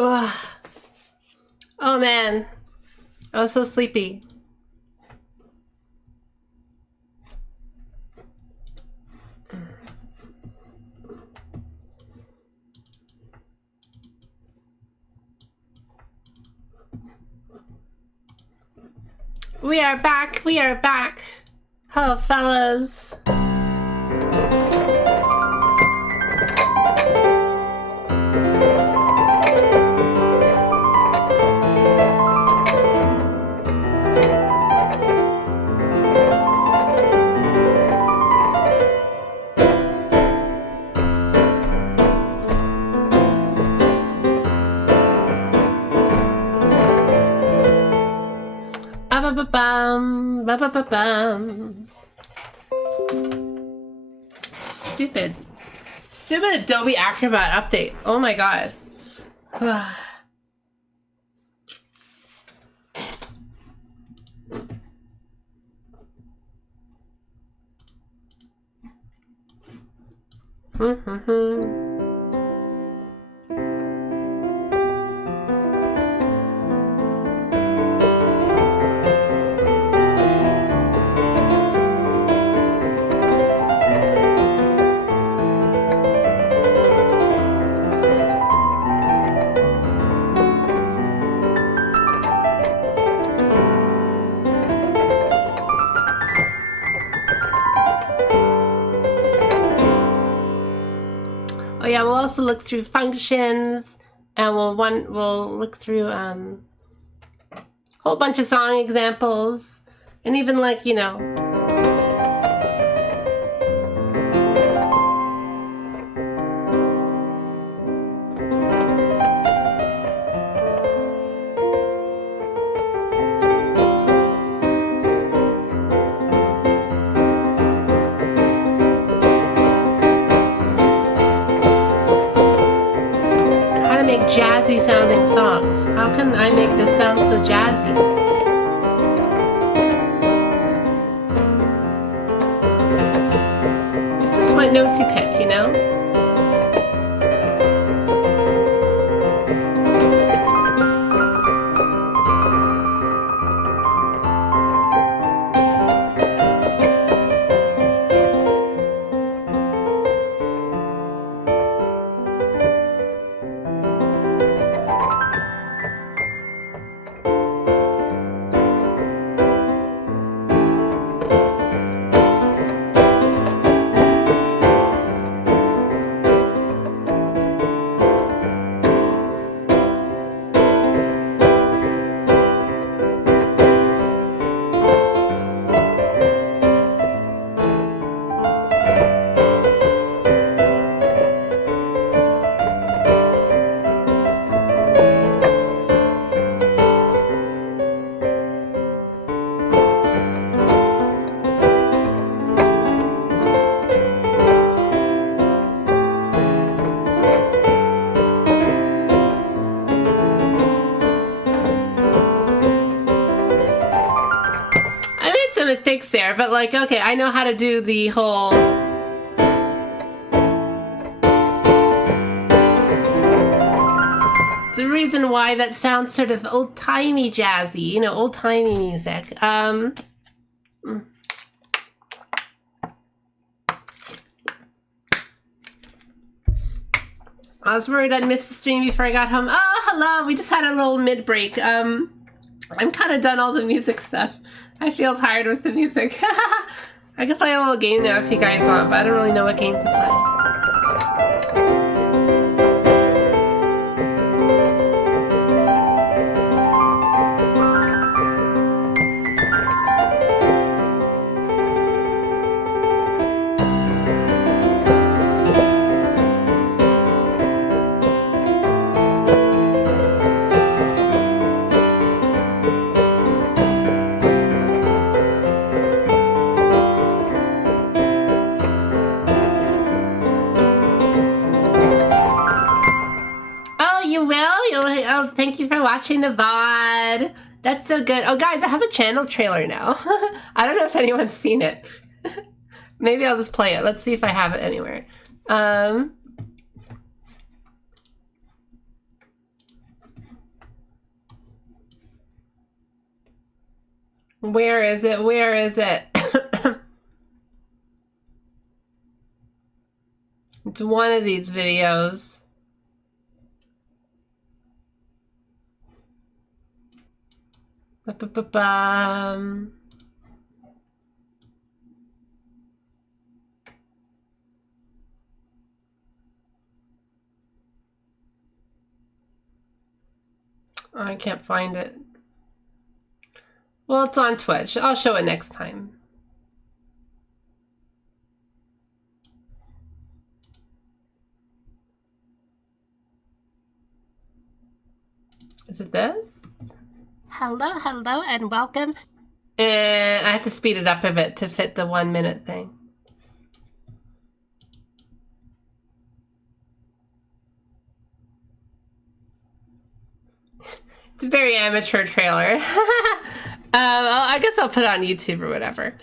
Ugh. Oh man, I was so sleepy. We are back, we are back. Hello, fellas. Ba-ba-ba-bum, ba-ba-ba-bum. Stupid. Stupid Adobe Acrobat update. Oh my god. Oh yeah, we'll also look through functions, and we'll look through a whole bunch of song examples, and even like, you know, jazzy sounding songs. How can I make this sound so jazzy? It's just what notes you pick, you know? Mistakes there, but like, okay, I know how to do the whole the reason why that sounds sort of old-timey jazzy, you know, old-timey music. I was worried I'd miss the stream before I got home. Oh, hello, we just had a little mid-break. I'm kind of done all the music stuff. I feel tired with the music. I could play a little game now if you guys want, but I don't really know what game to play. Thank you for watching the VOD. That's so good. Oh, guys, I have a channel trailer now. I don't know if anyone's seen it. Maybe I'll just play it. Let's see if I have it anywhere. Where is it? Where is it? It's one of these videos. Ba-ba-ba-bum. Oh, I can't find it. Well, it's on Twitch. I'll show it next time. Is it this? Hello, hello, and welcome. And I have to speed it up a bit to fit the 1 minute thing. It's a very amateur trailer. I guess I'll put it on YouTube or whatever.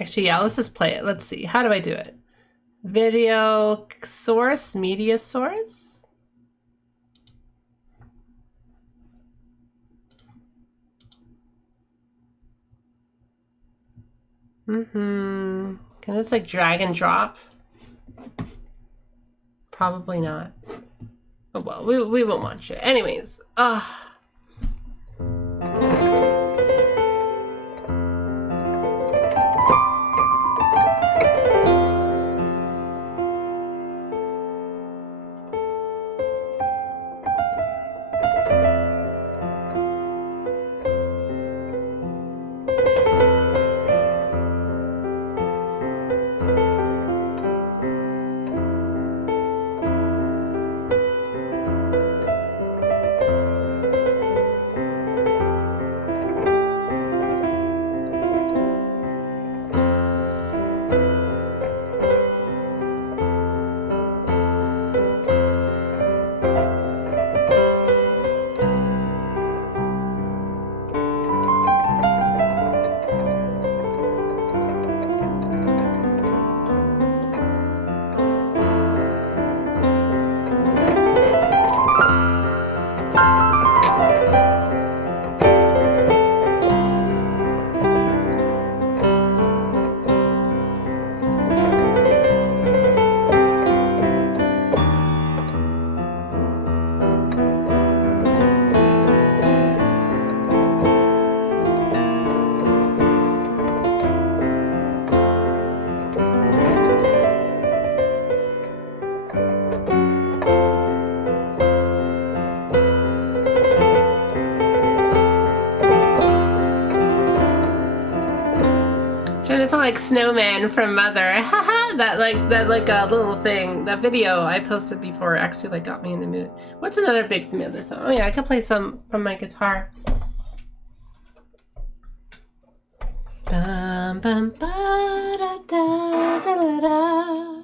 Actually, yeah, let's just play it. Let's see. How do I do it? Video source, media source. Can I just like drag and drop? Probably not. Oh well, we won't watch it. Anyways, trying to feel like Snowman from Mother. Haha, that like a little thing. That video I posted before actually like got me in the mood. What's another big Mother song? Oh yeah, I could play some from my guitar. Bum bum ba da da da da da.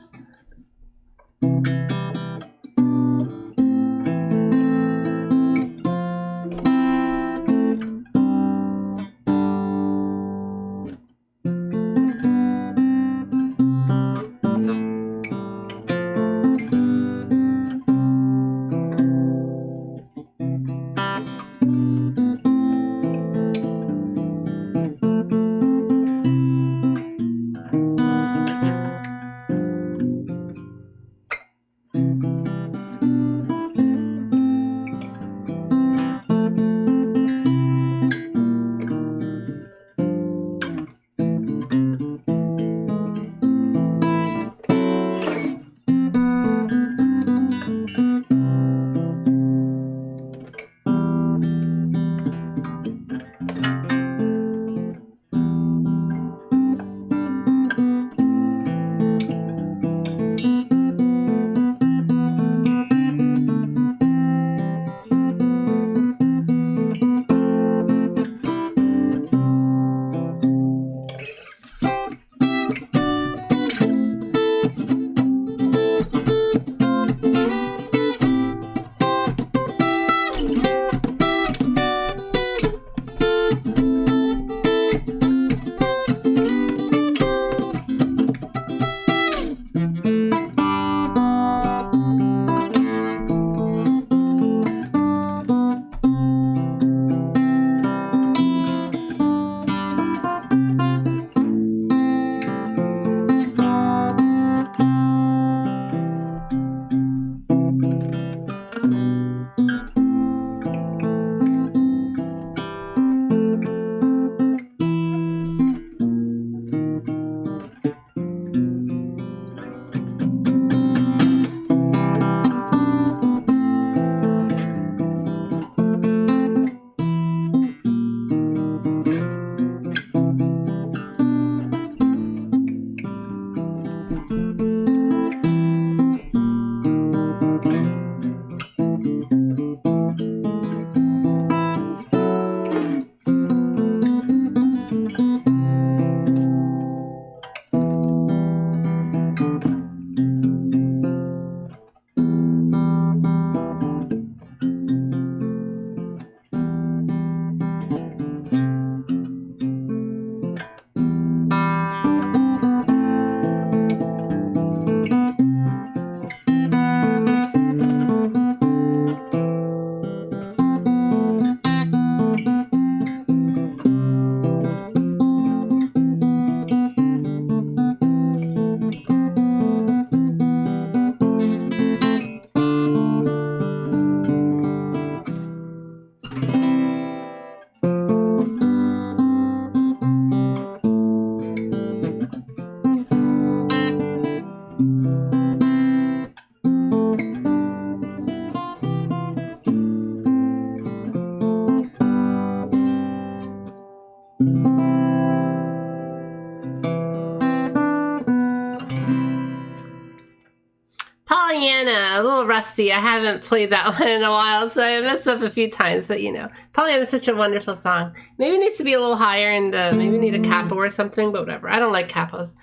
little rusty. I haven't played that one in a while, so I messed up a few times. But you know, Pollyanna is such a wonderful song. Maybe it needs to be a little higher in the. Maybe we need a capo or something. But whatever. I don't like capos.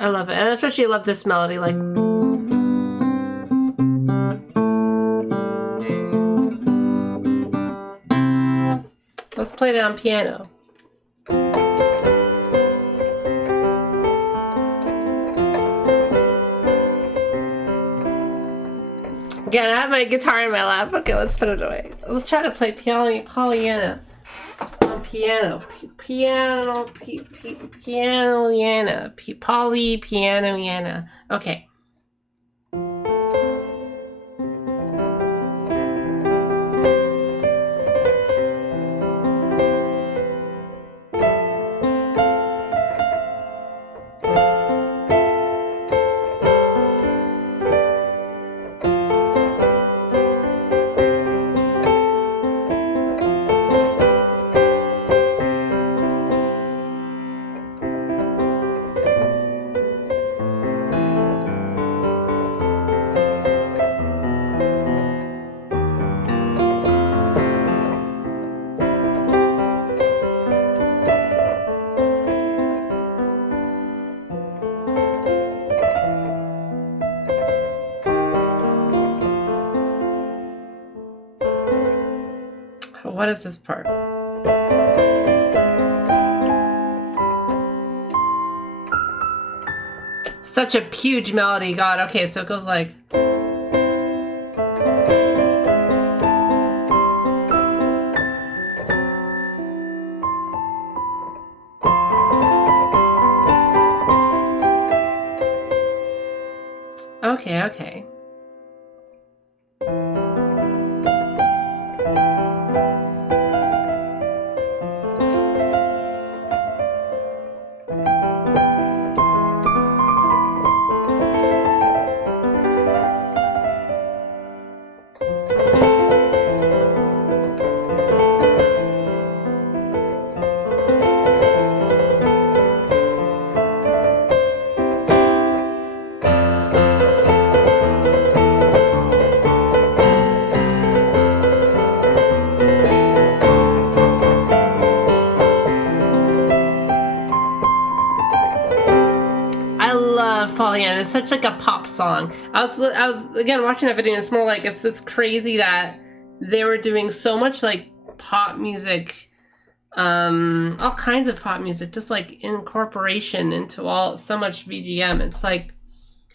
I love it, and especially love this melody. Like. Let's play it on piano. Again, I have my guitar in my lap. Okay, let's put it away. Let's try to play Pollyanna on piano. Piano. Okay. What is this part? Such a huge melody, God. Okay, so it goes like. Okay. Pollyanna. It's such like a pop song. I was again watching that video and it's more like it's crazy that they were doing so much like pop music, all kinds of pop music, just like incorporation into so much VGM. It's like,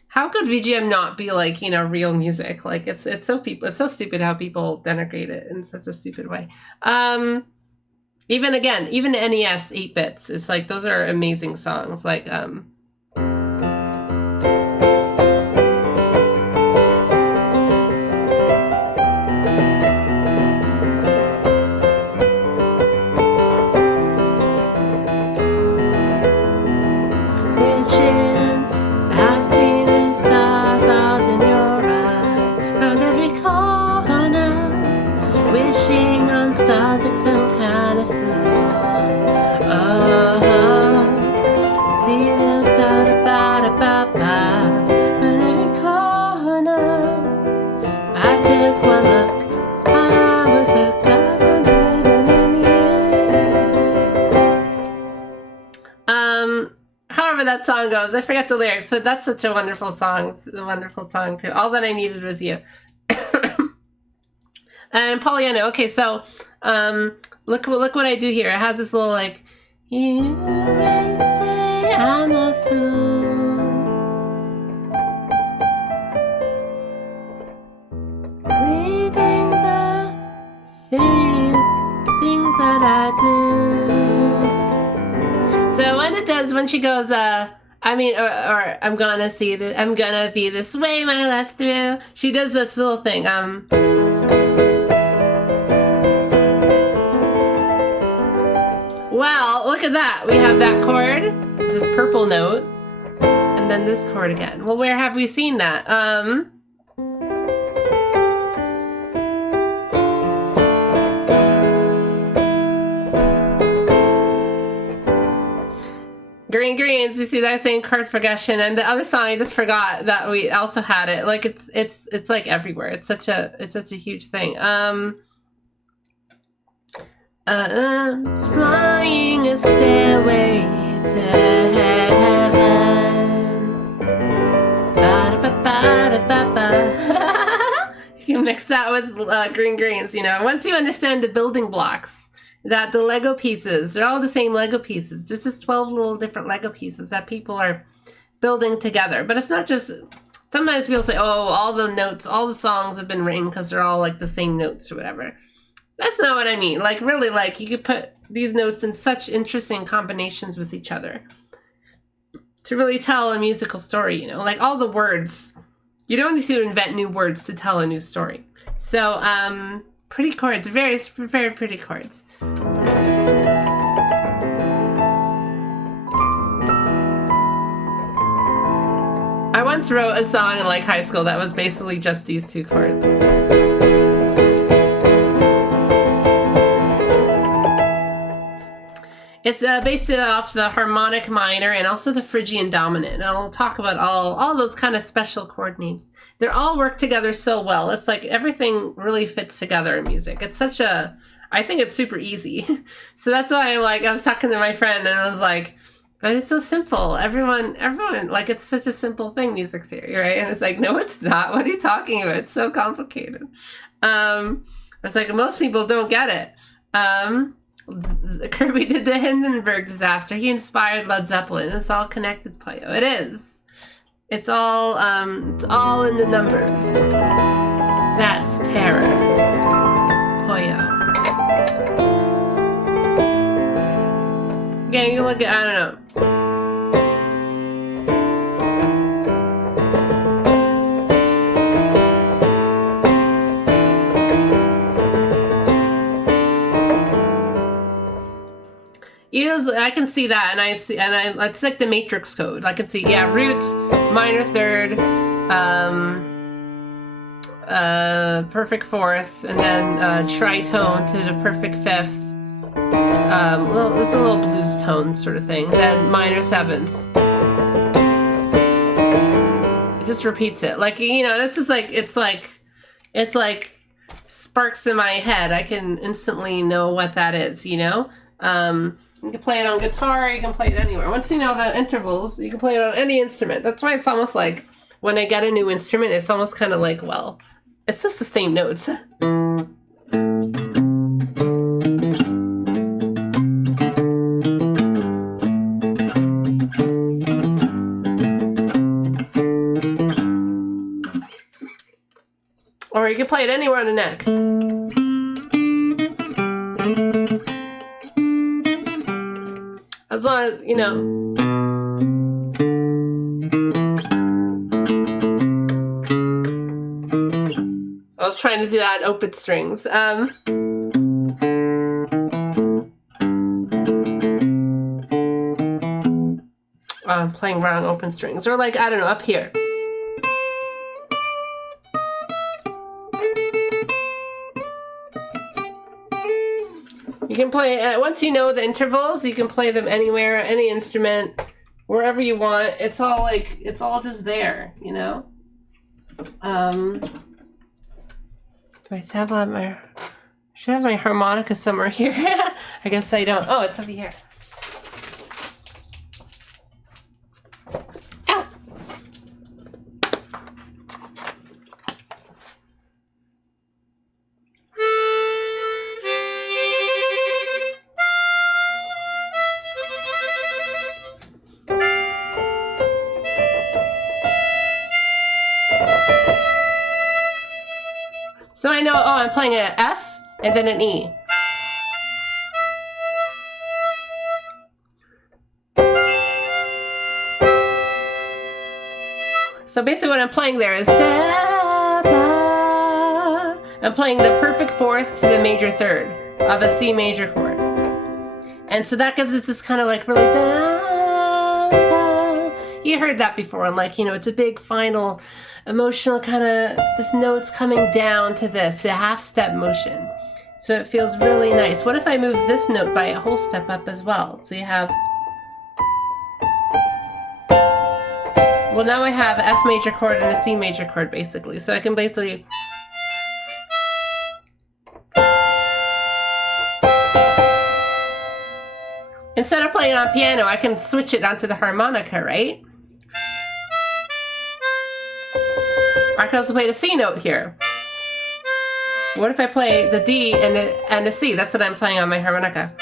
how could VGM not be like, you know, real music? Like it's so stupid how people denigrate it in such a stupid way. Even the NES 8-bits, it's like those are amazing songs. Like wishing on stars like some kind of fool. See this da-da-ba-da-ba-ba. But every corner I took one look, I was hooked up on living in you. However that song goes, I forget the lyrics, but that's such a wonderful song. It's a wonderful song too. All that I needed was you. And Pollyanna, okay, so look what I do here. It has this little like, you may say I'm a fool, breathing the things that I do. So when she goes, or I'm gonna be this way my life through. She does this little thing, Well, look at that. We have that chord, this purple note, and then this chord again. Well, where have we seen that? Grains, you see that same chord progression, and the other song I just forgot that we also had it. Like it's like everywhere. It's such a huge thing. Flying a stairway to heaven. Ba-da-ba-ba-da-ba-ba. You can mix that with Green Grains, you know. Once you understand the building blocks, that the Lego pieces, they're all the same Lego pieces. There's just 12 little different Lego pieces that people are building together. But it's not just, sometimes people say, oh, all the notes, all the songs have been written because they're all like the same notes or whatever. That's not what I mean. Like really, like you could put these notes in such interesting combinations with each other to really tell a musical story, you know, like all the words. You don't need to invent new words to tell a new story. So, pretty chords, very, very pretty chords. I once wrote a song in like high school that was basically just these two chords. It's based off the harmonic minor and also the Phrygian dominant. And I'll talk about all those kind of special chord names. They're all work together so well. It's like everything really fits together in music. It's such a, I think it's super easy. So that's why I was talking to my friend and I was like, but it's so simple. Everyone, like it's such a simple thing, music theory, right? And it's like, no, it's not. What are you talking about? It's so complicated. It's like, most people don't get it. Kirby did the Hindenburg disaster. He inspired Led Zeppelin. It's all connected, Poyo. It is. It's all in the numbers. That's terror, Poyo. Again, you look at, I don't know. I can see that, and it's like the matrix code. I can see, yeah, root, minor third, perfect fourth, and then tritone to the perfect fifth. This is a little blues tone sort of thing. Then minor seventh. It just repeats it. Like, you know, this is like, it's like sparks in my head. I can instantly know what that is, you know? You can play it on guitar, you can play it anywhere. Once you know the intervals, you can play it on any instrument. That's why it's almost like, when I get a new instrument, it's almost kind of like, well, it's just the same notes. Or you can play it anywhere on the neck. As long as, you know. I was trying to do that in open strings. Oh, I'm playing wrong open strings. Or like, I don't know, up here. You can play, once you know the intervals, you can play them anywhere, any instrument, wherever you want. It's all like, it's all just there, you know? Do I have my, should have my harmonica somewhere here? I guess I don't. Oh, it's over here. Ow! So I know, oh, I'm playing an F and then an E. So basically what I'm playing there is da, ba. I'm playing the perfect fourth to the major third of a C major chord. And so that gives us this kind of like really da, ba. You heard that before, and like, you know, it's a big final emotional kind of, this note's coming down to this, a half step motion. So it feels really nice. What if I move this note by a whole step up as well? So you have, Well, now I have an F major chord and a C major chord, basically. So I can basically... Instead of playing on piano, I can switch it onto the harmonica, right? I can also play the C note here. What if I play the D and the C? That's what I'm playing on my harmonica.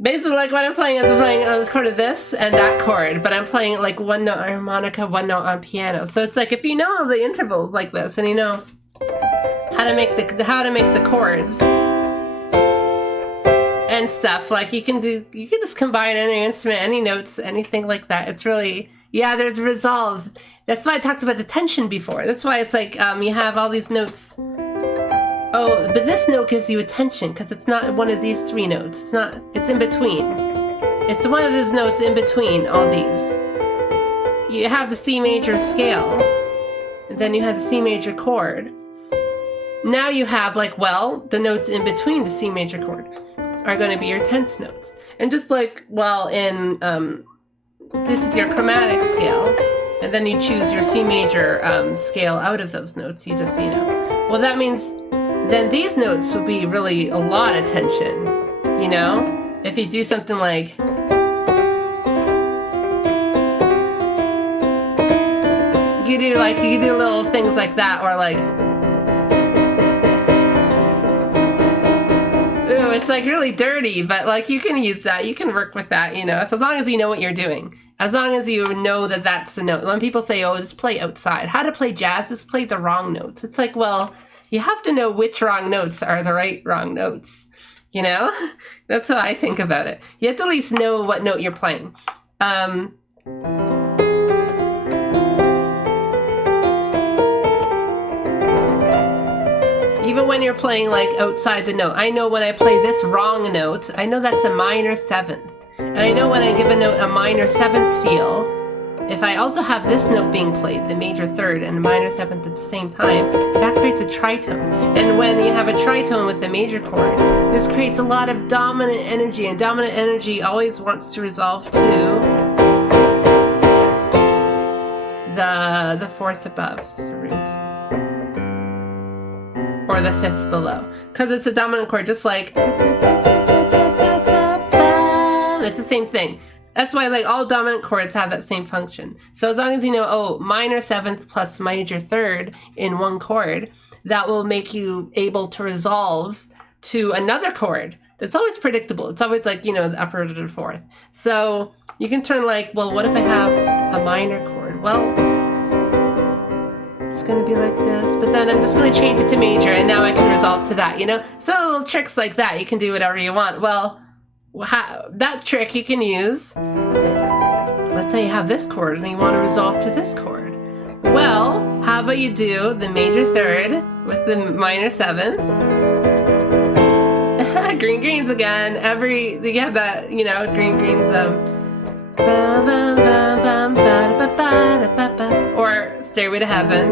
Basically, like what I'm playing is I'm playing on this chord of this and that chord, but I'm playing like one note on harmonica, one note on piano. So it's like if you know the intervals like this and you know how to make the chords and stuff, like you can just combine any instrument, any notes, anything like that. It's really, yeah, there's resolve. That's why I talked about the tension before. That's why it's like you have all these notes. Oh, but this note gives you a tension because it's not one of these three notes. It's in between. It's one of these notes in between all these. You have the C major scale, and then you have the C major chord. Now you have like, well, the notes in between the C major chord are going to be your tense notes. And just like, well, in, this is your chromatic scale, and then you choose your C major scale out of those notes, you just, you know. Well, that means then these notes will be really a lot of tension, you know? If you do something like... You can do little things like that, or like... Ooh, it's like really dirty, but like you can use that, you can work with that, you know? So as long as you know what you're doing. As long as you know that that's the note. When people say, oh, just play outside. How to play jazz, just play the wrong notes. It's like, well... You have to know which wrong notes are the right wrong notes, you know? That's how I think about it. You have to at least know what note you're playing. Even when you're playing like outside the note, I know when I play this wrong note, I know that's a minor seventh. And I know when I give a note a minor seventh feel, if I also have this note being played, the major third and minor seventh at the same time, that creates a tritone. And when you have a tritone with the major chord, this creates a lot of dominant energy, and dominant energy always wants to resolve to the fourth above the roots, or the fifth below, because it's a dominant chord, just like it's the same thing. That's why like all dominant chords have that same function. So as long as you know, oh, minor seventh plus major third in one chord, that will make you able to resolve to another chord. That's always predictable. It's always like, you know, the upper to the fourth. So you can turn like, well, what if I have a minor chord? Well, it's going to be like this, but then I'm just going to change it to major, and now I can resolve to that, you know? So little tricks like that, you can do whatever you want. Well, that trick you can use, let's say you have this chord and you want to resolve to this chord. Well, how about you do the major third with the minor seventh? Green greens again. You have that, you know, green greens, or Stairway to Heaven.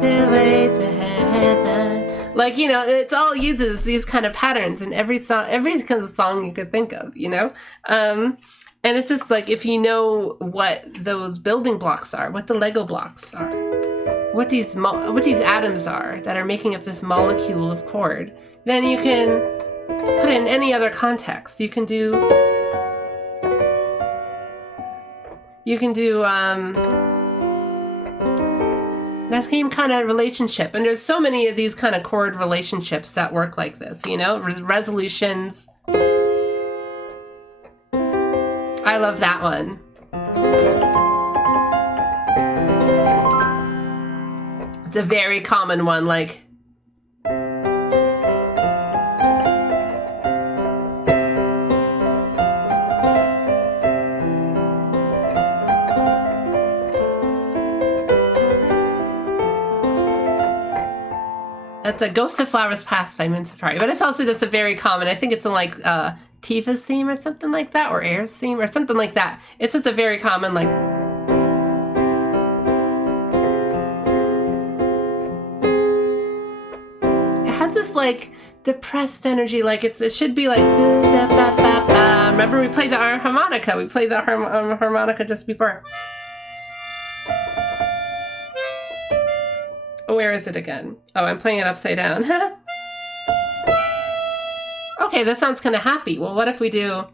Stairway to Heaven. Like, you know, it's all uses these kind of patterns in every song, every kind of song you could think of, you know? And it's just like, if you know what those building blocks are, what the Lego blocks are, what these atoms are that are making up this molecule of chord, then you can put it in any other context. You can do that same kind of relationship. And there's so many of these kind of chord relationships that work like this, you know, resolutions. I love that one. It's a very common one, like, that's a Ghost of Flowers Past by Moon Safari. But it's also just a very common, I think it's in like Tifa's theme or something like that, or Air's theme or something like that. It's just a very common, like, this like depressed energy. Like it should be like da, da, ba, ba, ba. Remember we played the harmonica. We played the harmonica just before. Where is it again? Oh, I'm playing it upside down. Okay, that sounds kind of happy. Well, what if we do...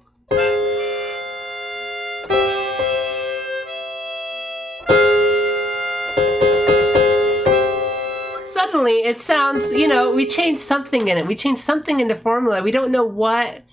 Suddenly, it sounds, you know, we changed something in it. We changed something in the formula. We don't know what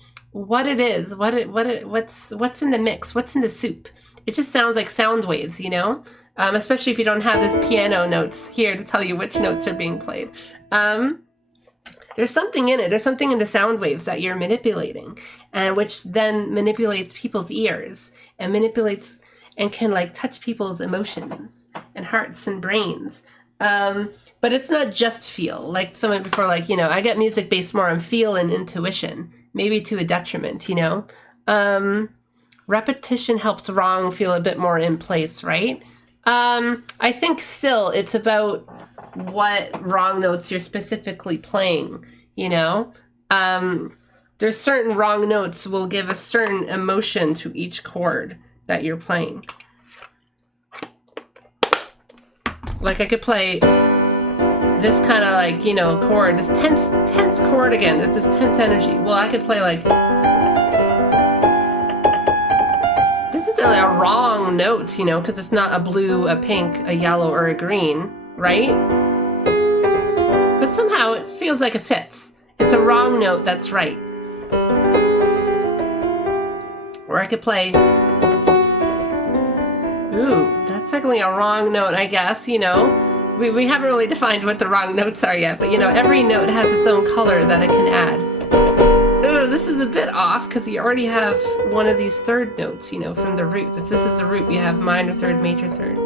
it is, what's in the mix, what's in the soup. It just sounds like sound waves, you know? Especially if you don't have this piano notes here to tell you which notes are being played. There's something in it. There's something in the sound waves that you're manipulating, and which then manipulates people's ears and manipulates and can like touch people's emotions and hearts and brains. But it's not just feel. Like someone before, like, you know, I get music based more on feel and intuition, maybe to a detriment, you know? Repetition helps wrong feel a bit more in place, right? I think still it's about what wrong notes you're specifically playing, you know? There's certain wrong notes will give a certain emotion to each chord that you're playing. Like I could play this kind of like, you know, chord, this tense chord again, it's this tense energy. Well, I could play like, this is a wrong note, you know, because it's not a blue, a pink, a yellow, or a green, right? But somehow it feels like it fits. It's a wrong note that's right. Or I could play, ooh, that's technically a wrong note, I guess, you know. We haven't really defined what the wrong notes are yet, but you know, every note has its own color that it can add. Ooh, this is a bit off because you already have one of these third notes, you know, from the root. If this is the root, you have minor third, major third.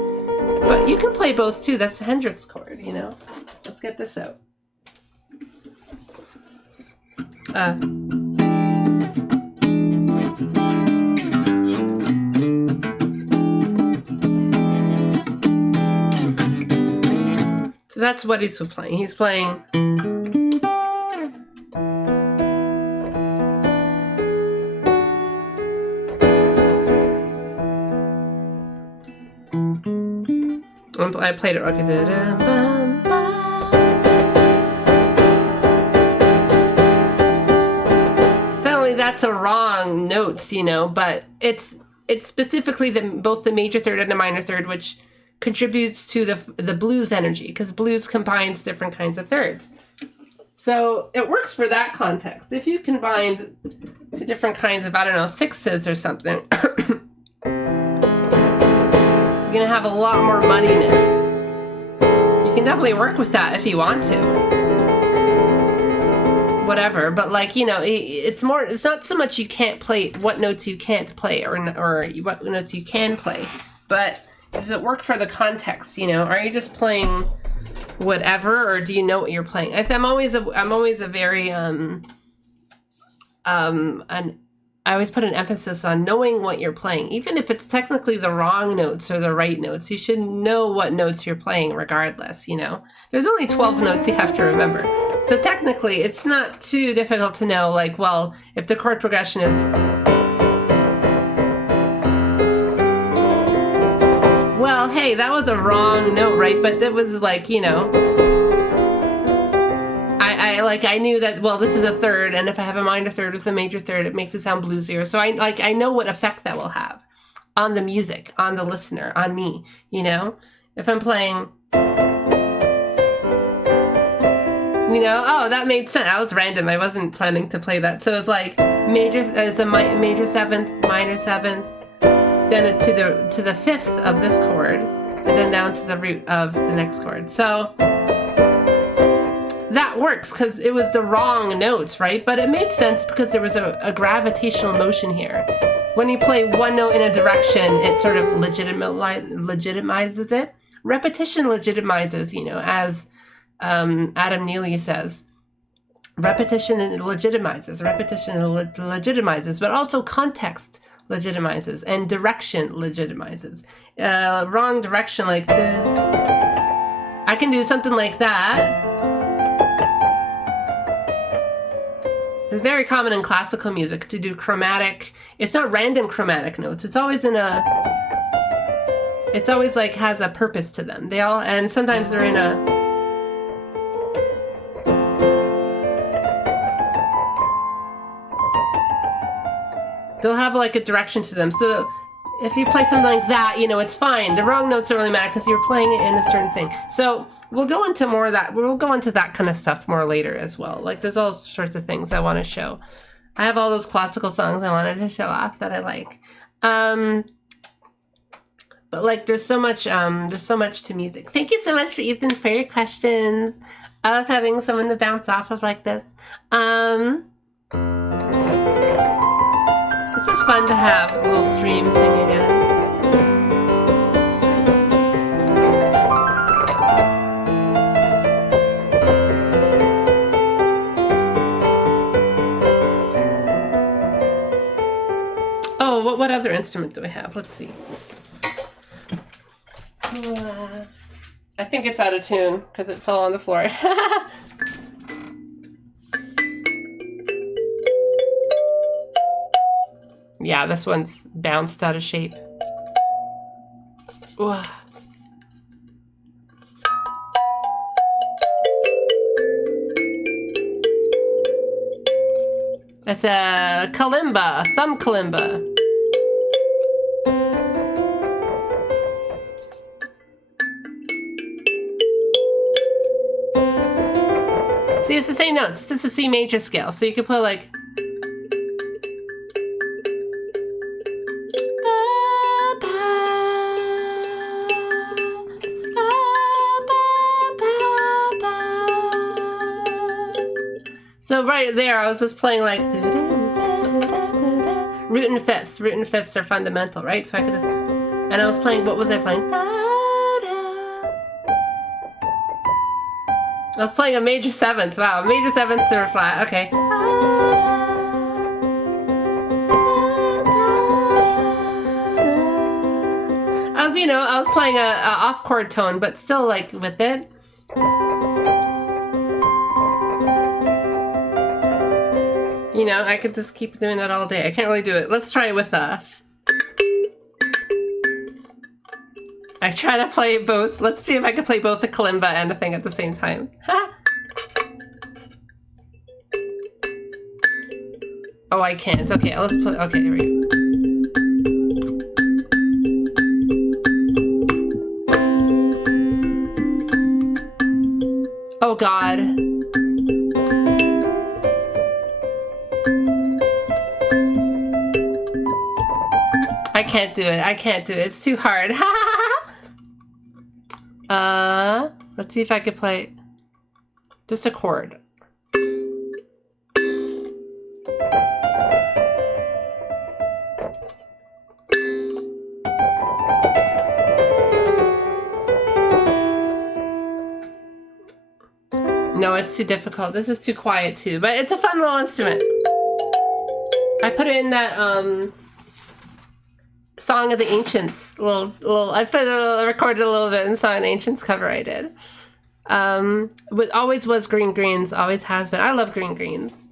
But you can play both too. That's the Hendrix chord, you know. Let's get this out. So that's what he's playing. He's playing. I played it. Okay. Apparently that's a wrong note, you know, but it's specifically both the major third and the minor third, which contributes to the blues energy, because blues combines different kinds of thirds. So it works for that context. If you combined two different kinds of, I don't know, sixes or something, you're gonna have a lot more muddiness. You can definitely work with that if you want to. Whatever, but like, you know, it's not so much you can't play what notes you can't play or what notes you can play, but does it work for the context, you know? Are you just playing whatever, or do you know what you're playing? I'm always a very I always put an emphasis on knowing what you're playing. Even if it's technically the wrong notes or the right notes, you should know what notes you're playing regardless, you know? There's only 12 notes you have to remember. So technically, it's not too difficult to know, like, well, if the chord progression is... Well, hey, that was a wrong note, right? But it was like, you know... I knew that, well, this is a third, and if I have a minor third with a major third, it makes it sound bluesier. So I know what effect that will have on the music, on the listener, on me, you know? If I'm playing, you know, oh, that made sense. That was random. I wasn't planning to play that. So it's like major seventh, minor seventh, then to the fifth of this chord, and then down to the root of the next chord. So that works because it was the wrong notes, right? But it made sense because there was a gravitational motion here. When you play one note in a direction, it sort of legitimizes it. Repetition legitimizes, you know, as Adam Neely says. Repetition legitimizes, but also context legitimizes, and direction legitimizes. Wrong direction, like I can do something like that. It's very common in classical music to do chromatic. It's not random chromatic notes. It's always in a. It's always like has a purpose to them. They all, and sometimes they're in a. They'll have like a direction to them. So if you play something like that, you know, it's fine. The wrong notes don't really matter because you're playing it in a certain thing. So we'll go into more of that. We'll go into that kind of stuff more later as well. Like there's all sorts of things I want to show. I have all those classical songs I wanted to show off that I like. But like there's so much to music. Thank you so much for Ethan for your questions. I love having someone to bounce off of like this. It's just fun to have a little stream thing again. Oh, what other instrument do I have? Let's see. I think it's out of tune because it fell on the floor. Yeah, this one's bounced out of shape. Ooh. That's a kalimba, a thumb kalimba. See, it's the same notes. It's just a C major scale, so you could play like. So right there, I was just playing like root and fifths. Root and fifths are fundamental, right? So I could just, and I was playing. What was I playing? I was playing a major seventh. Wow, major seventh, third flat. Okay. I was playing a off chord tone, but still like with it. You know, I could just keep doing that all day. I can't really do it. Let's try it with I try to play both. Let's see if I can play both the kalimba and the thing at the same time. Oh, I can't. Okay, let's play. Okay, here we go. Oh, God. I can't do it. I can't do it. It's too hard. Let's see if I could play just a chord. No, it's too difficult. This is too quiet too, but it's a fun little instrument. I put it in that Song of the Ancients. I recorded a little bit in Song of the Ancients cover I did. What always was green greens, always has been. I love green greens.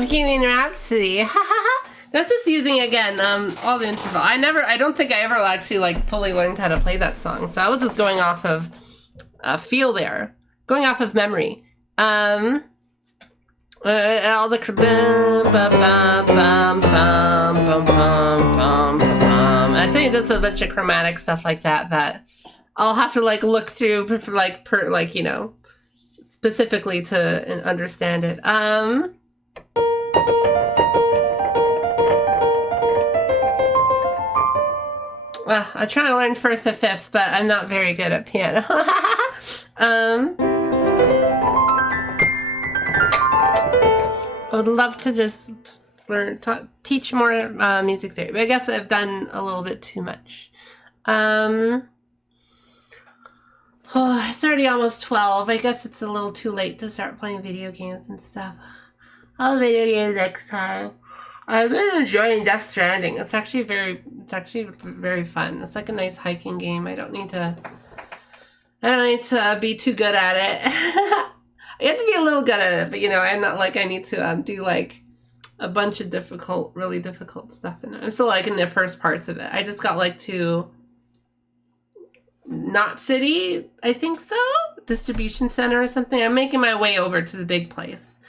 Bohemian Rhapsody. That's just using again all the interval. I don't think I ever actually like fully learned how to play that song. So I was just going off of feel there, going off of memory. All the I think there's a bunch of chromatic stuff like that I'll have to like look through like you know, specifically to understand it. Well, I try to learn first and fifth, but I'm not very good at piano. I would love to just teach more music theory, but I guess I've done a little bit too much. Oh, it's already almost 12. I guess it's a little too late to start playing video games and stuff. I'll video games next time. I've been enjoying Death Stranding. It's actually very fun. It's like a nice hiking game. I don't need to be too good at it. I have to be a little good at it, but you know, I'm not like I need to do like a bunch of really difficult stuff in it. I'm still like in the first parts of it. I just got like to Knot City, I think so? Distribution center or something. I'm making my way over to the big place.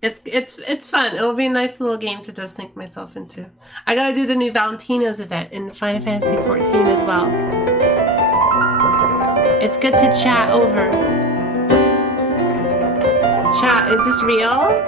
It's fun. It'll be a nice little game to just sink myself into. I gotta do the new Valentino's event in Final Fantasy 14 as well. It's good to chat over. Chat, is this real?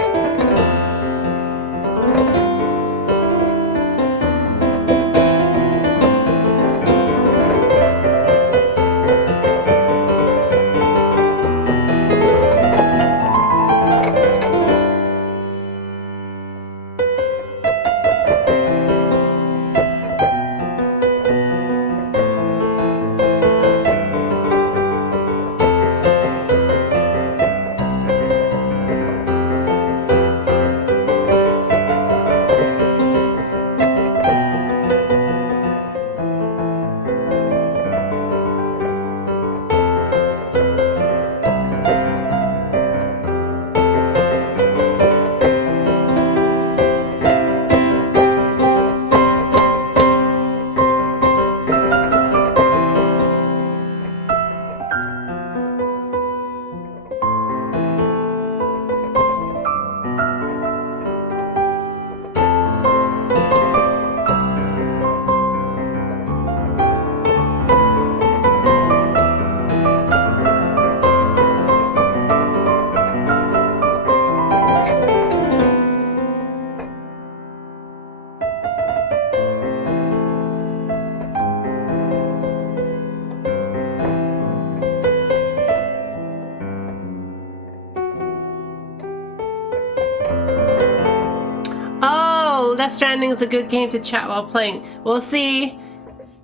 Death Stranding is a good game to chat while playing. Well, see,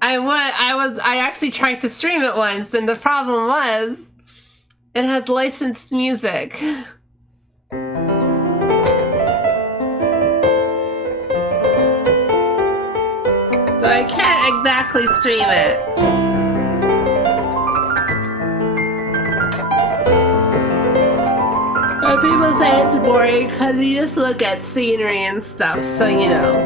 I actually tried to stream it once, and the problem was it has licensed music. So I can't exactly stream it. People say it's boring because you just look at scenery and stuff, so you know.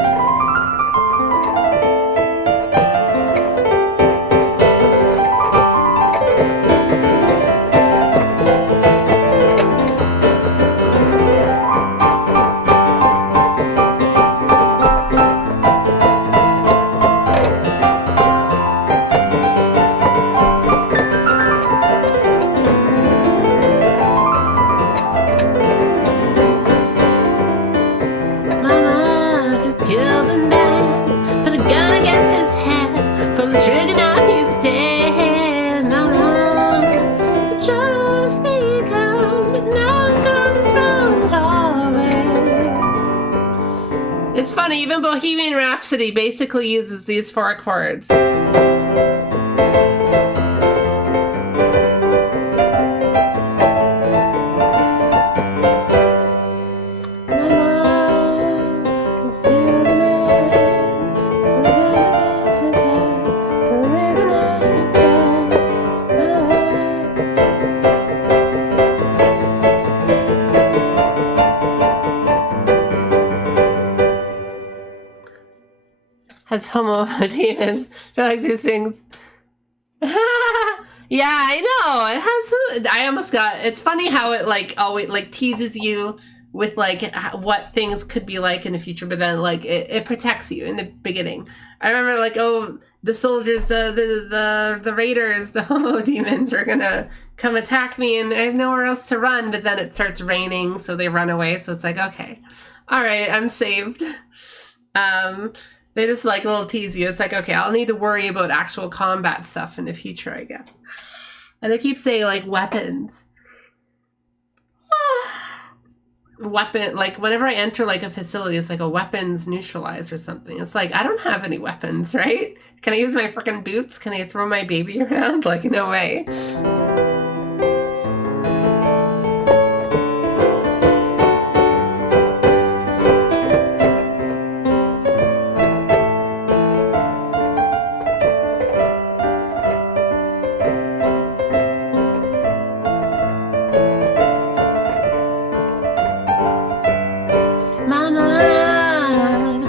It's funny, even Bohemian Rhapsody basically uses these 4 chords. has homo demons. They're like these things. Yeah, I know. It has some, I almost got, it's funny how it like always like teases you with like what things could be like in the future, but then like it protects you in the beginning. I remember like, oh, the soldiers, the raiders, the homo demons are gonna come attack me and I have nowhere else to run, but then it starts raining, so they run away, so it's like, okay, all right, I'm saved. They just like a little tease you. It's like, okay, I'll need to worry about actual combat stuff in the future, I guess. And they keep saying like weapons. Weapon, like whenever I enter like a facility, it's like a weapons neutralize or something. It's like, I don't have any weapons, right? Can I use my freaking boots? Can I throw my baby around? Like, no way.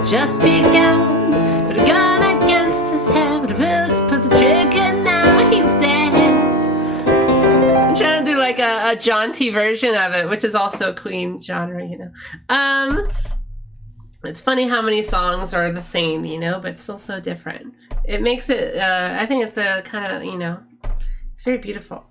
Just began, but a gun against his head, but I put the trigger, now he's dead. I'm trying to do like a jaunty version of it, which is also Queen genre, you know. It's funny how many songs are the same, you know, but still so different. It makes it, I think it's a kind of, you know, it's very beautiful.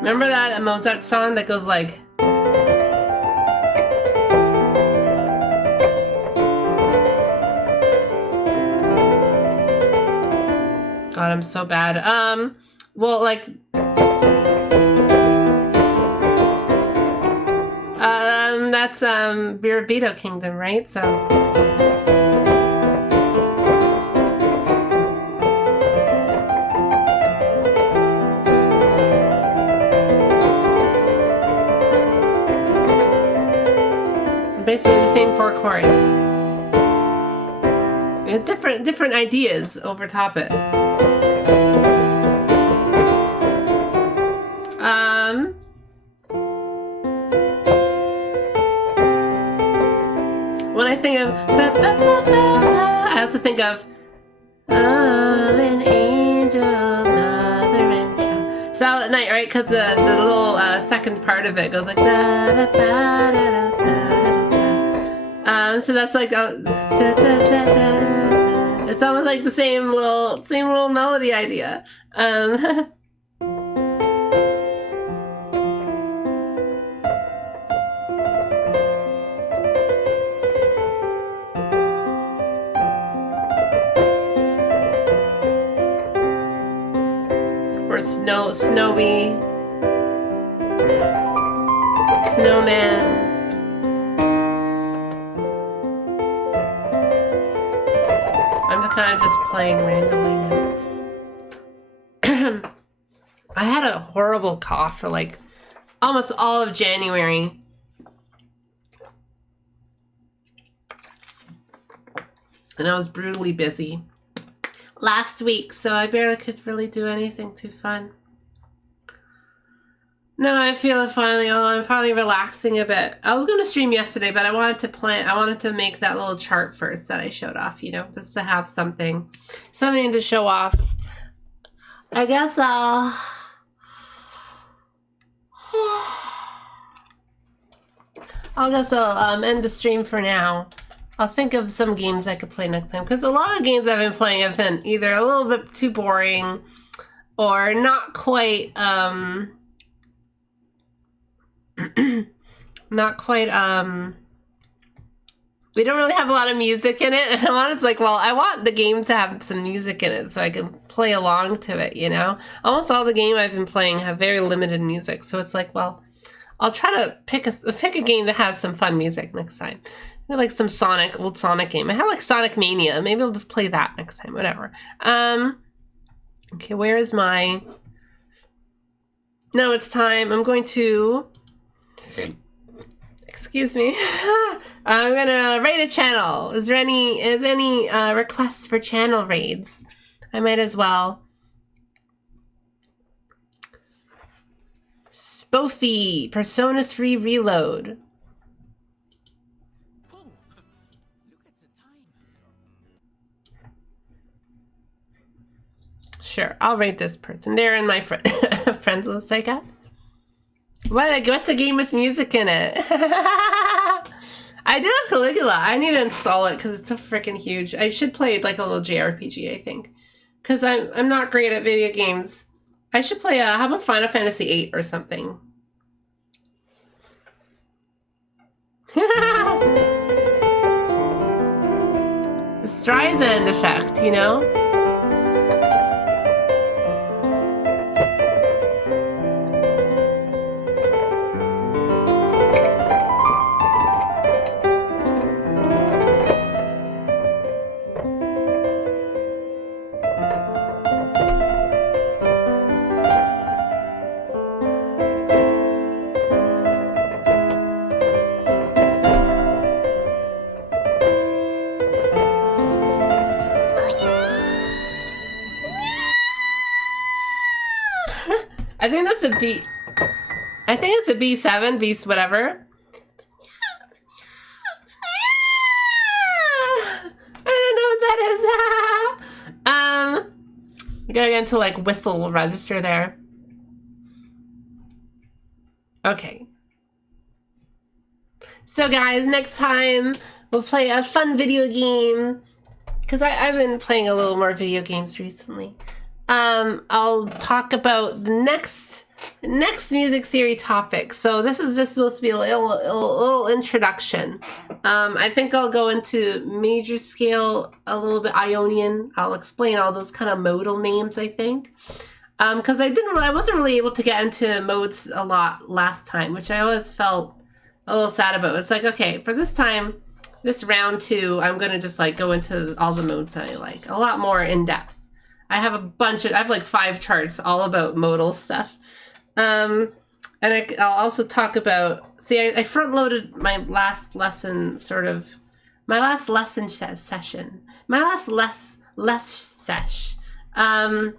Remember that Mozart song that goes like... God, I'm so bad. Well, like... that's Vito Kingdom, right? So... Basically the same four chords. Different ideas over top it. When I think of I also think of an angel, mother and child. Silent Night, right? Because the little second part of it goes like da da da da da da. So that's like da, da, da, da, da. It's almost like the same little melody idea. Or snowy snowman. Kind of just playing randomly now. I had a horrible cough for like almost all of January. And I was brutally busy last week, so I barely could really do anything too fun. No, I feel I'm finally relaxing a bit. I was going to stream yesterday, but I wanted to make that little chart first that I showed off, you know, just to have something to show off. I guess I'll end the stream for now. I'll think of some games I could play next time, because a lot of games I've been playing have been either a little bit too boring or not quite, we don't really have a lot of music in it. And I want the game to have some music in it so I can play along to it, you know? Almost all the game I've been playing have very limited music. So it's like, well, I'll try to pick a game that has some fun music next time. I like some old Sonic game. I have like Sonic Mania. Maybe I'll just play that next time. Whatever. Okay, where is my... Now it's time. I'm going to... Excuse me. I'm gonna raid a channel. Is there any requests for channel raids? I might as well. Spoofy, Persona 3 Reload. Sure, I'll raid this person. They're in my friends list, I guess. What's a game with music in it? I do have Caligula. I need to install it because it's so freaking huge. I should play like a little JRPG, I think. Because I'm not great at video games. I should play how about Final Fantasy VIII or something? The Streisand effect, you know? I think that's a B. I think it's a B7, B whatever. I don't know what that is. We gotta get into like whistle register there. Okay. So guys, next time we'll play a fun video game. Because I've been playing a little more video games recently. I'll talk about the next music theory topic. So this is just supposed to be a little introduction. I think I'll go into major scale, a little bit Ionian. I'll explain all those kind of modal names, I think. Because I wasn't really able to get into modes a lot last time, which I always felt a little sad about. It's like, okay, for this time, this round 2, I'm going to just like go into all the modes that I like. A lot more in depth. I have like 5 charts all about modal stuff. And I'll also talk about, I front loaded my last lesson session. My last sesh. Time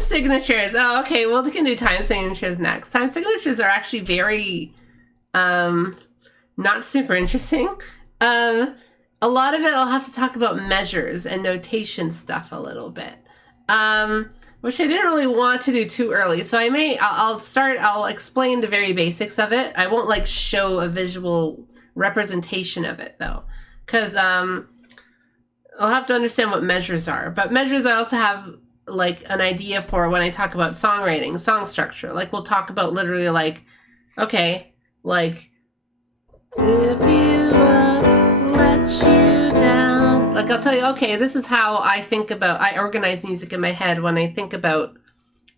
signatures. Oh, okay. Well, we can do time signatures next. Time signatures are actually very, not super interesting. A lot of it I'll have to talk about measures and notation stuff a little bit, which I didn't really want to do too early. So I'll explain the very basics of it. I won't like show a visual representation of it though, because I'll have to understand what measures are. But measures I also have like an idea for when I talk about songwriting, song structure. Like we'll talk about literally like, okay, like if you let you down. Like I'll tell you, okay, this is how I organize music in my head when I think about,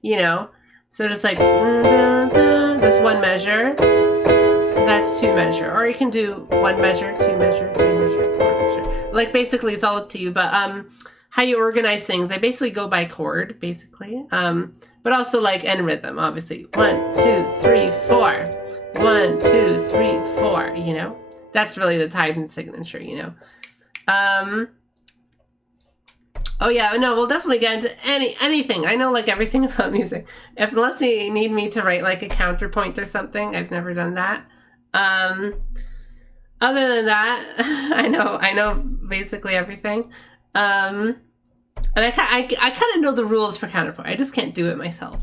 you know, so it's like this 1 measure, that's 2 measure, or you can do 1 measure, 2 measure, 3 measure, 4 measure. Like basically it's all up to you, but how you organize things, I basically go by chord, basically, but also like and rhythm, obviously. 1, 2, 3, 4. 1, 2, 3, 4. You know, that's really the time signature. You know. Oh yeah, no, we'll definitely get into anything. I know like everything about music. Unless you need me to write like a counterpoint or something, I've never done that. Other than that, I know basically everything. And I kind of know the rules for counterpoint. I just can't do it myself.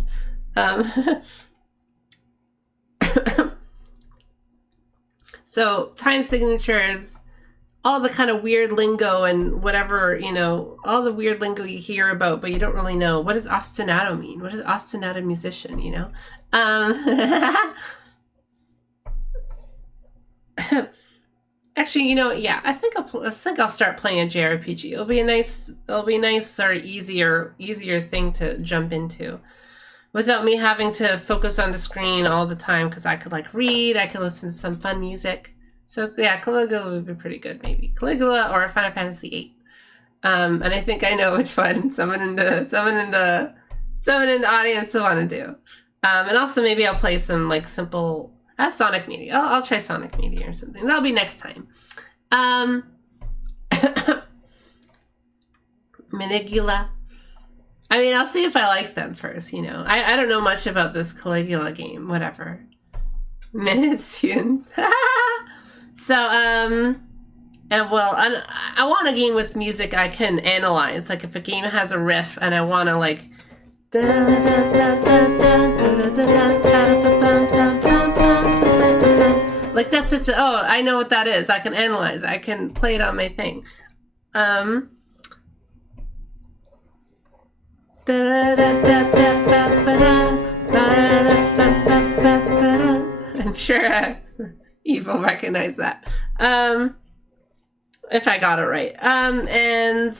So time signatures, all the kind of weird lingo and whatever, you know, all the weird lingo you hear about, but you don't really know. What does ostinato mean? What does ostinato musician, you know? Actually, you know, yeah, I think I'll start playing a JRPG. It'll be a nice or easier thing to jump into. without me having to focus on the screen all the time, because I could like read, I could listen to some fun music. So yeah, Caligula would be pretty good, maybe Caligula or Final Fantasy VIII. And I think I know which one someone in the audience will want to do. And also maybe I'll play some like simple. I have Sonic Media. I'll try Sonic Media or something. That'll be next time. Minigula. I mean, I'll see if I like them first, you know. I don't know much about this Caligula game. Whatever. Minitunes. So, and well, I want a game with music I can analyze. Like if a game has a riff and I want to like... Like that's such a... Oh, I know what that is. I can analyze. I can play it on my thing. I'm sure Eve will recognize that. If I got it right. And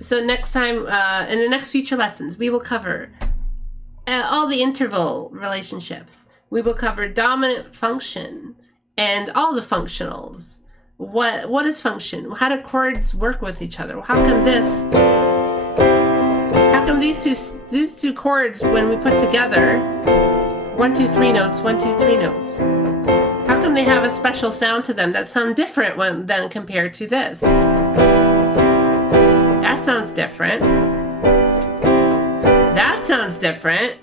so next time, in the next future lessons, we will cover all the interval relationships. We will cover dominant function and all the functionals. What is function? How do chords work with each other? How come these two chords, when we put together 1 2 3 notes, 1 2 3 notes, how come they have a special sound to them that sound different than compared to this? That sounds different. That sounds different.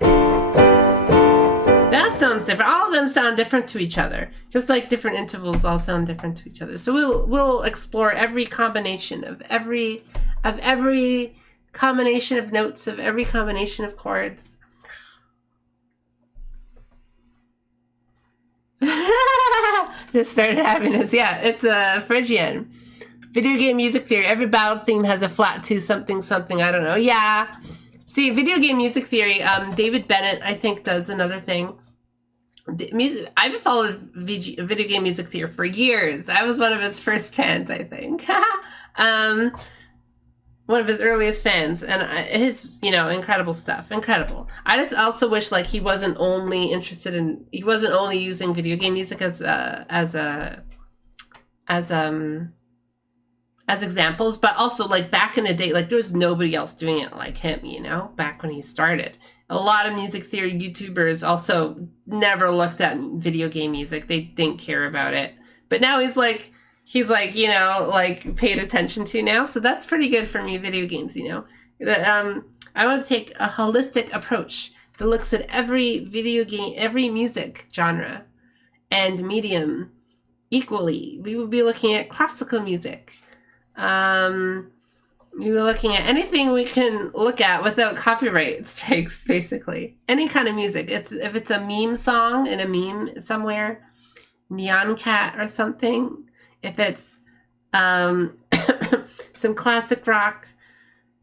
That sounds different. All of them sound different to each other. Just like different intervals all sound different to each other. So we'll explore every combination of every combination of notes, of every combination of chords. Just started having this. Yeah, it's a Phrygian. Video game music theory. Every battle theme has a flat 2 something something. I don't know. Yeah. See, video game music theory. David Bennett, I think, does another thing. I've followed video game music theory for years. I was one of his first fans, I think. One of his earliest fans, and his, incredible stuff. Incredible. I just also wish like he wasn't only using video game music as examples, but also like back in the day, like there was nobody else doing it like him, back when he started. A lot of music theory YouTubers also never looked at video game music. They didn't care about it. But now he's paid attention to now. So that's pretty good for me, video games, I want to take a holistic approach that looks at every video game, every music genre and medium equally. We will be looking at classical music. We were looking at anything we can look at without copyright strikes, basically. Any kind of music. If it's a meme song in a meme somewhere, Neon Cat or something. If it's some classic rock,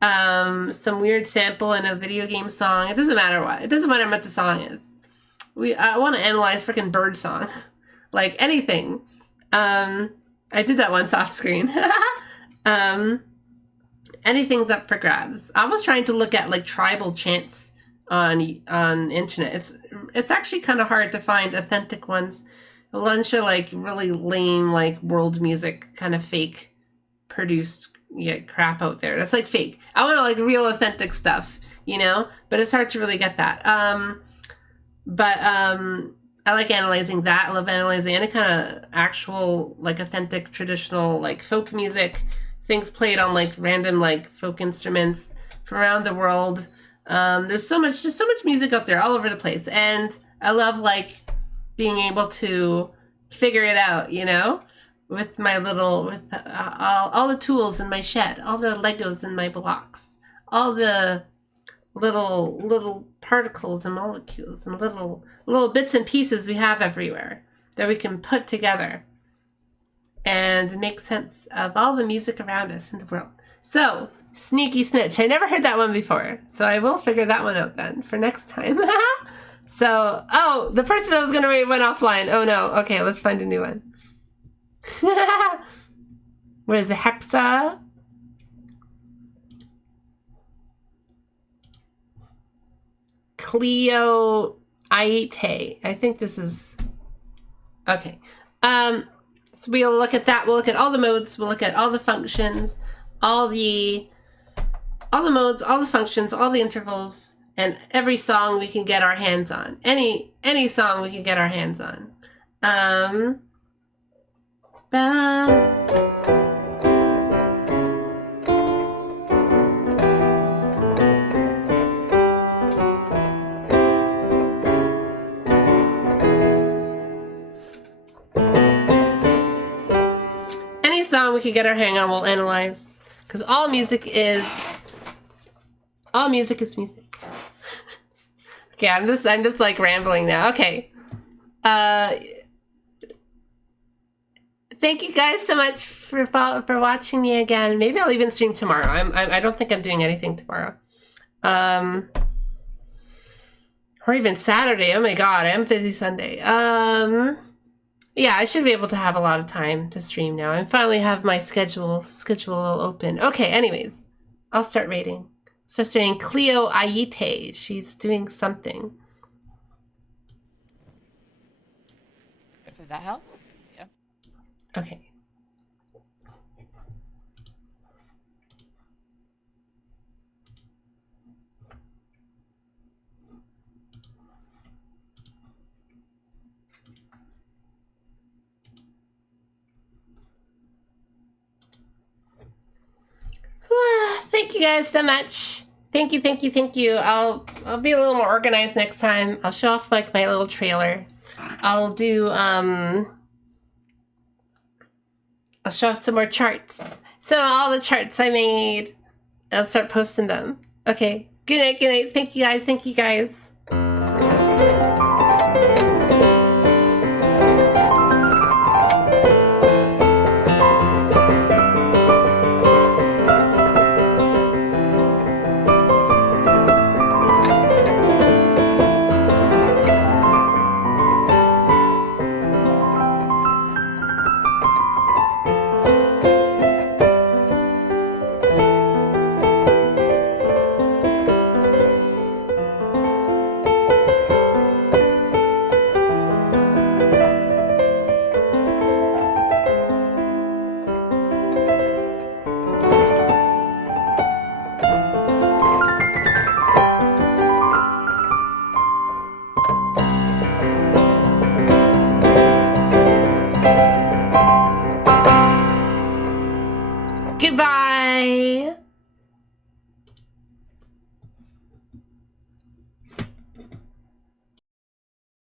some weird sample in a video game song. It doesn't matter what. It doesn't matter what the song is. I want to analyze freaking bird song. Like anything. I did that once off screen. Anything's up for grabs. I was trying to look at like tribal chants on internet. It's actually kind of hard to find authentic ones. A bunch of like really lame like world music kind of fake produced crap out there. That's like fake. I want like real authentic stuff, but it's hard to really get that. But I like analyzing that. I love analyzing any kind of actual like authentic traditional like folk music. Things played on like random like folk instruments from around the world. There's so much music out there all over the place, and I love like being able to figure it out, with my with all the tools in my shed, all the Legos in my blocks, all the little particles and molecules and little bits and pieces we have everywhere that we can put together and make sense of all the music around us in the world. So, Sneaky Snitch. I never heard that one before, so I will figure that one out then for next time. So, the person I was going to read went offline. Oh no. Okay, let's find a new one. What is it? Hexa? Clio Aite. I think this is okay. So we'll look at that. We'll look at all the modes. We'll look at all the functions, all the modes, all the functions, all the intervals, and every song we can get our hands on. Any song we can get our hands on. Any song we can get our hang on, we'll analyze, because all music is music. Okay, I'm just like rambling now. Okay. Thank you guys so much for watching me again. Maybe I'll even stream tomorrow. I don't think I'm doing anything tomorrow. Or even Saturday. Oh my god, I am busy Sunday. Yeah, I should be able to have a lot of time to stream now. I finally have my schedule open. Okay, anyways, I'll start rating. Start rating Clio Aite. She's doing something. If that helps. Yeah. Okay. Thank you guys so much. Thank you. I'll be a little more organized next time. I'll show off like my little trailer. I'll do I'll show off some more charts. So all the charts I made, I'll start posting them. Okay. Good night. Thank you guys.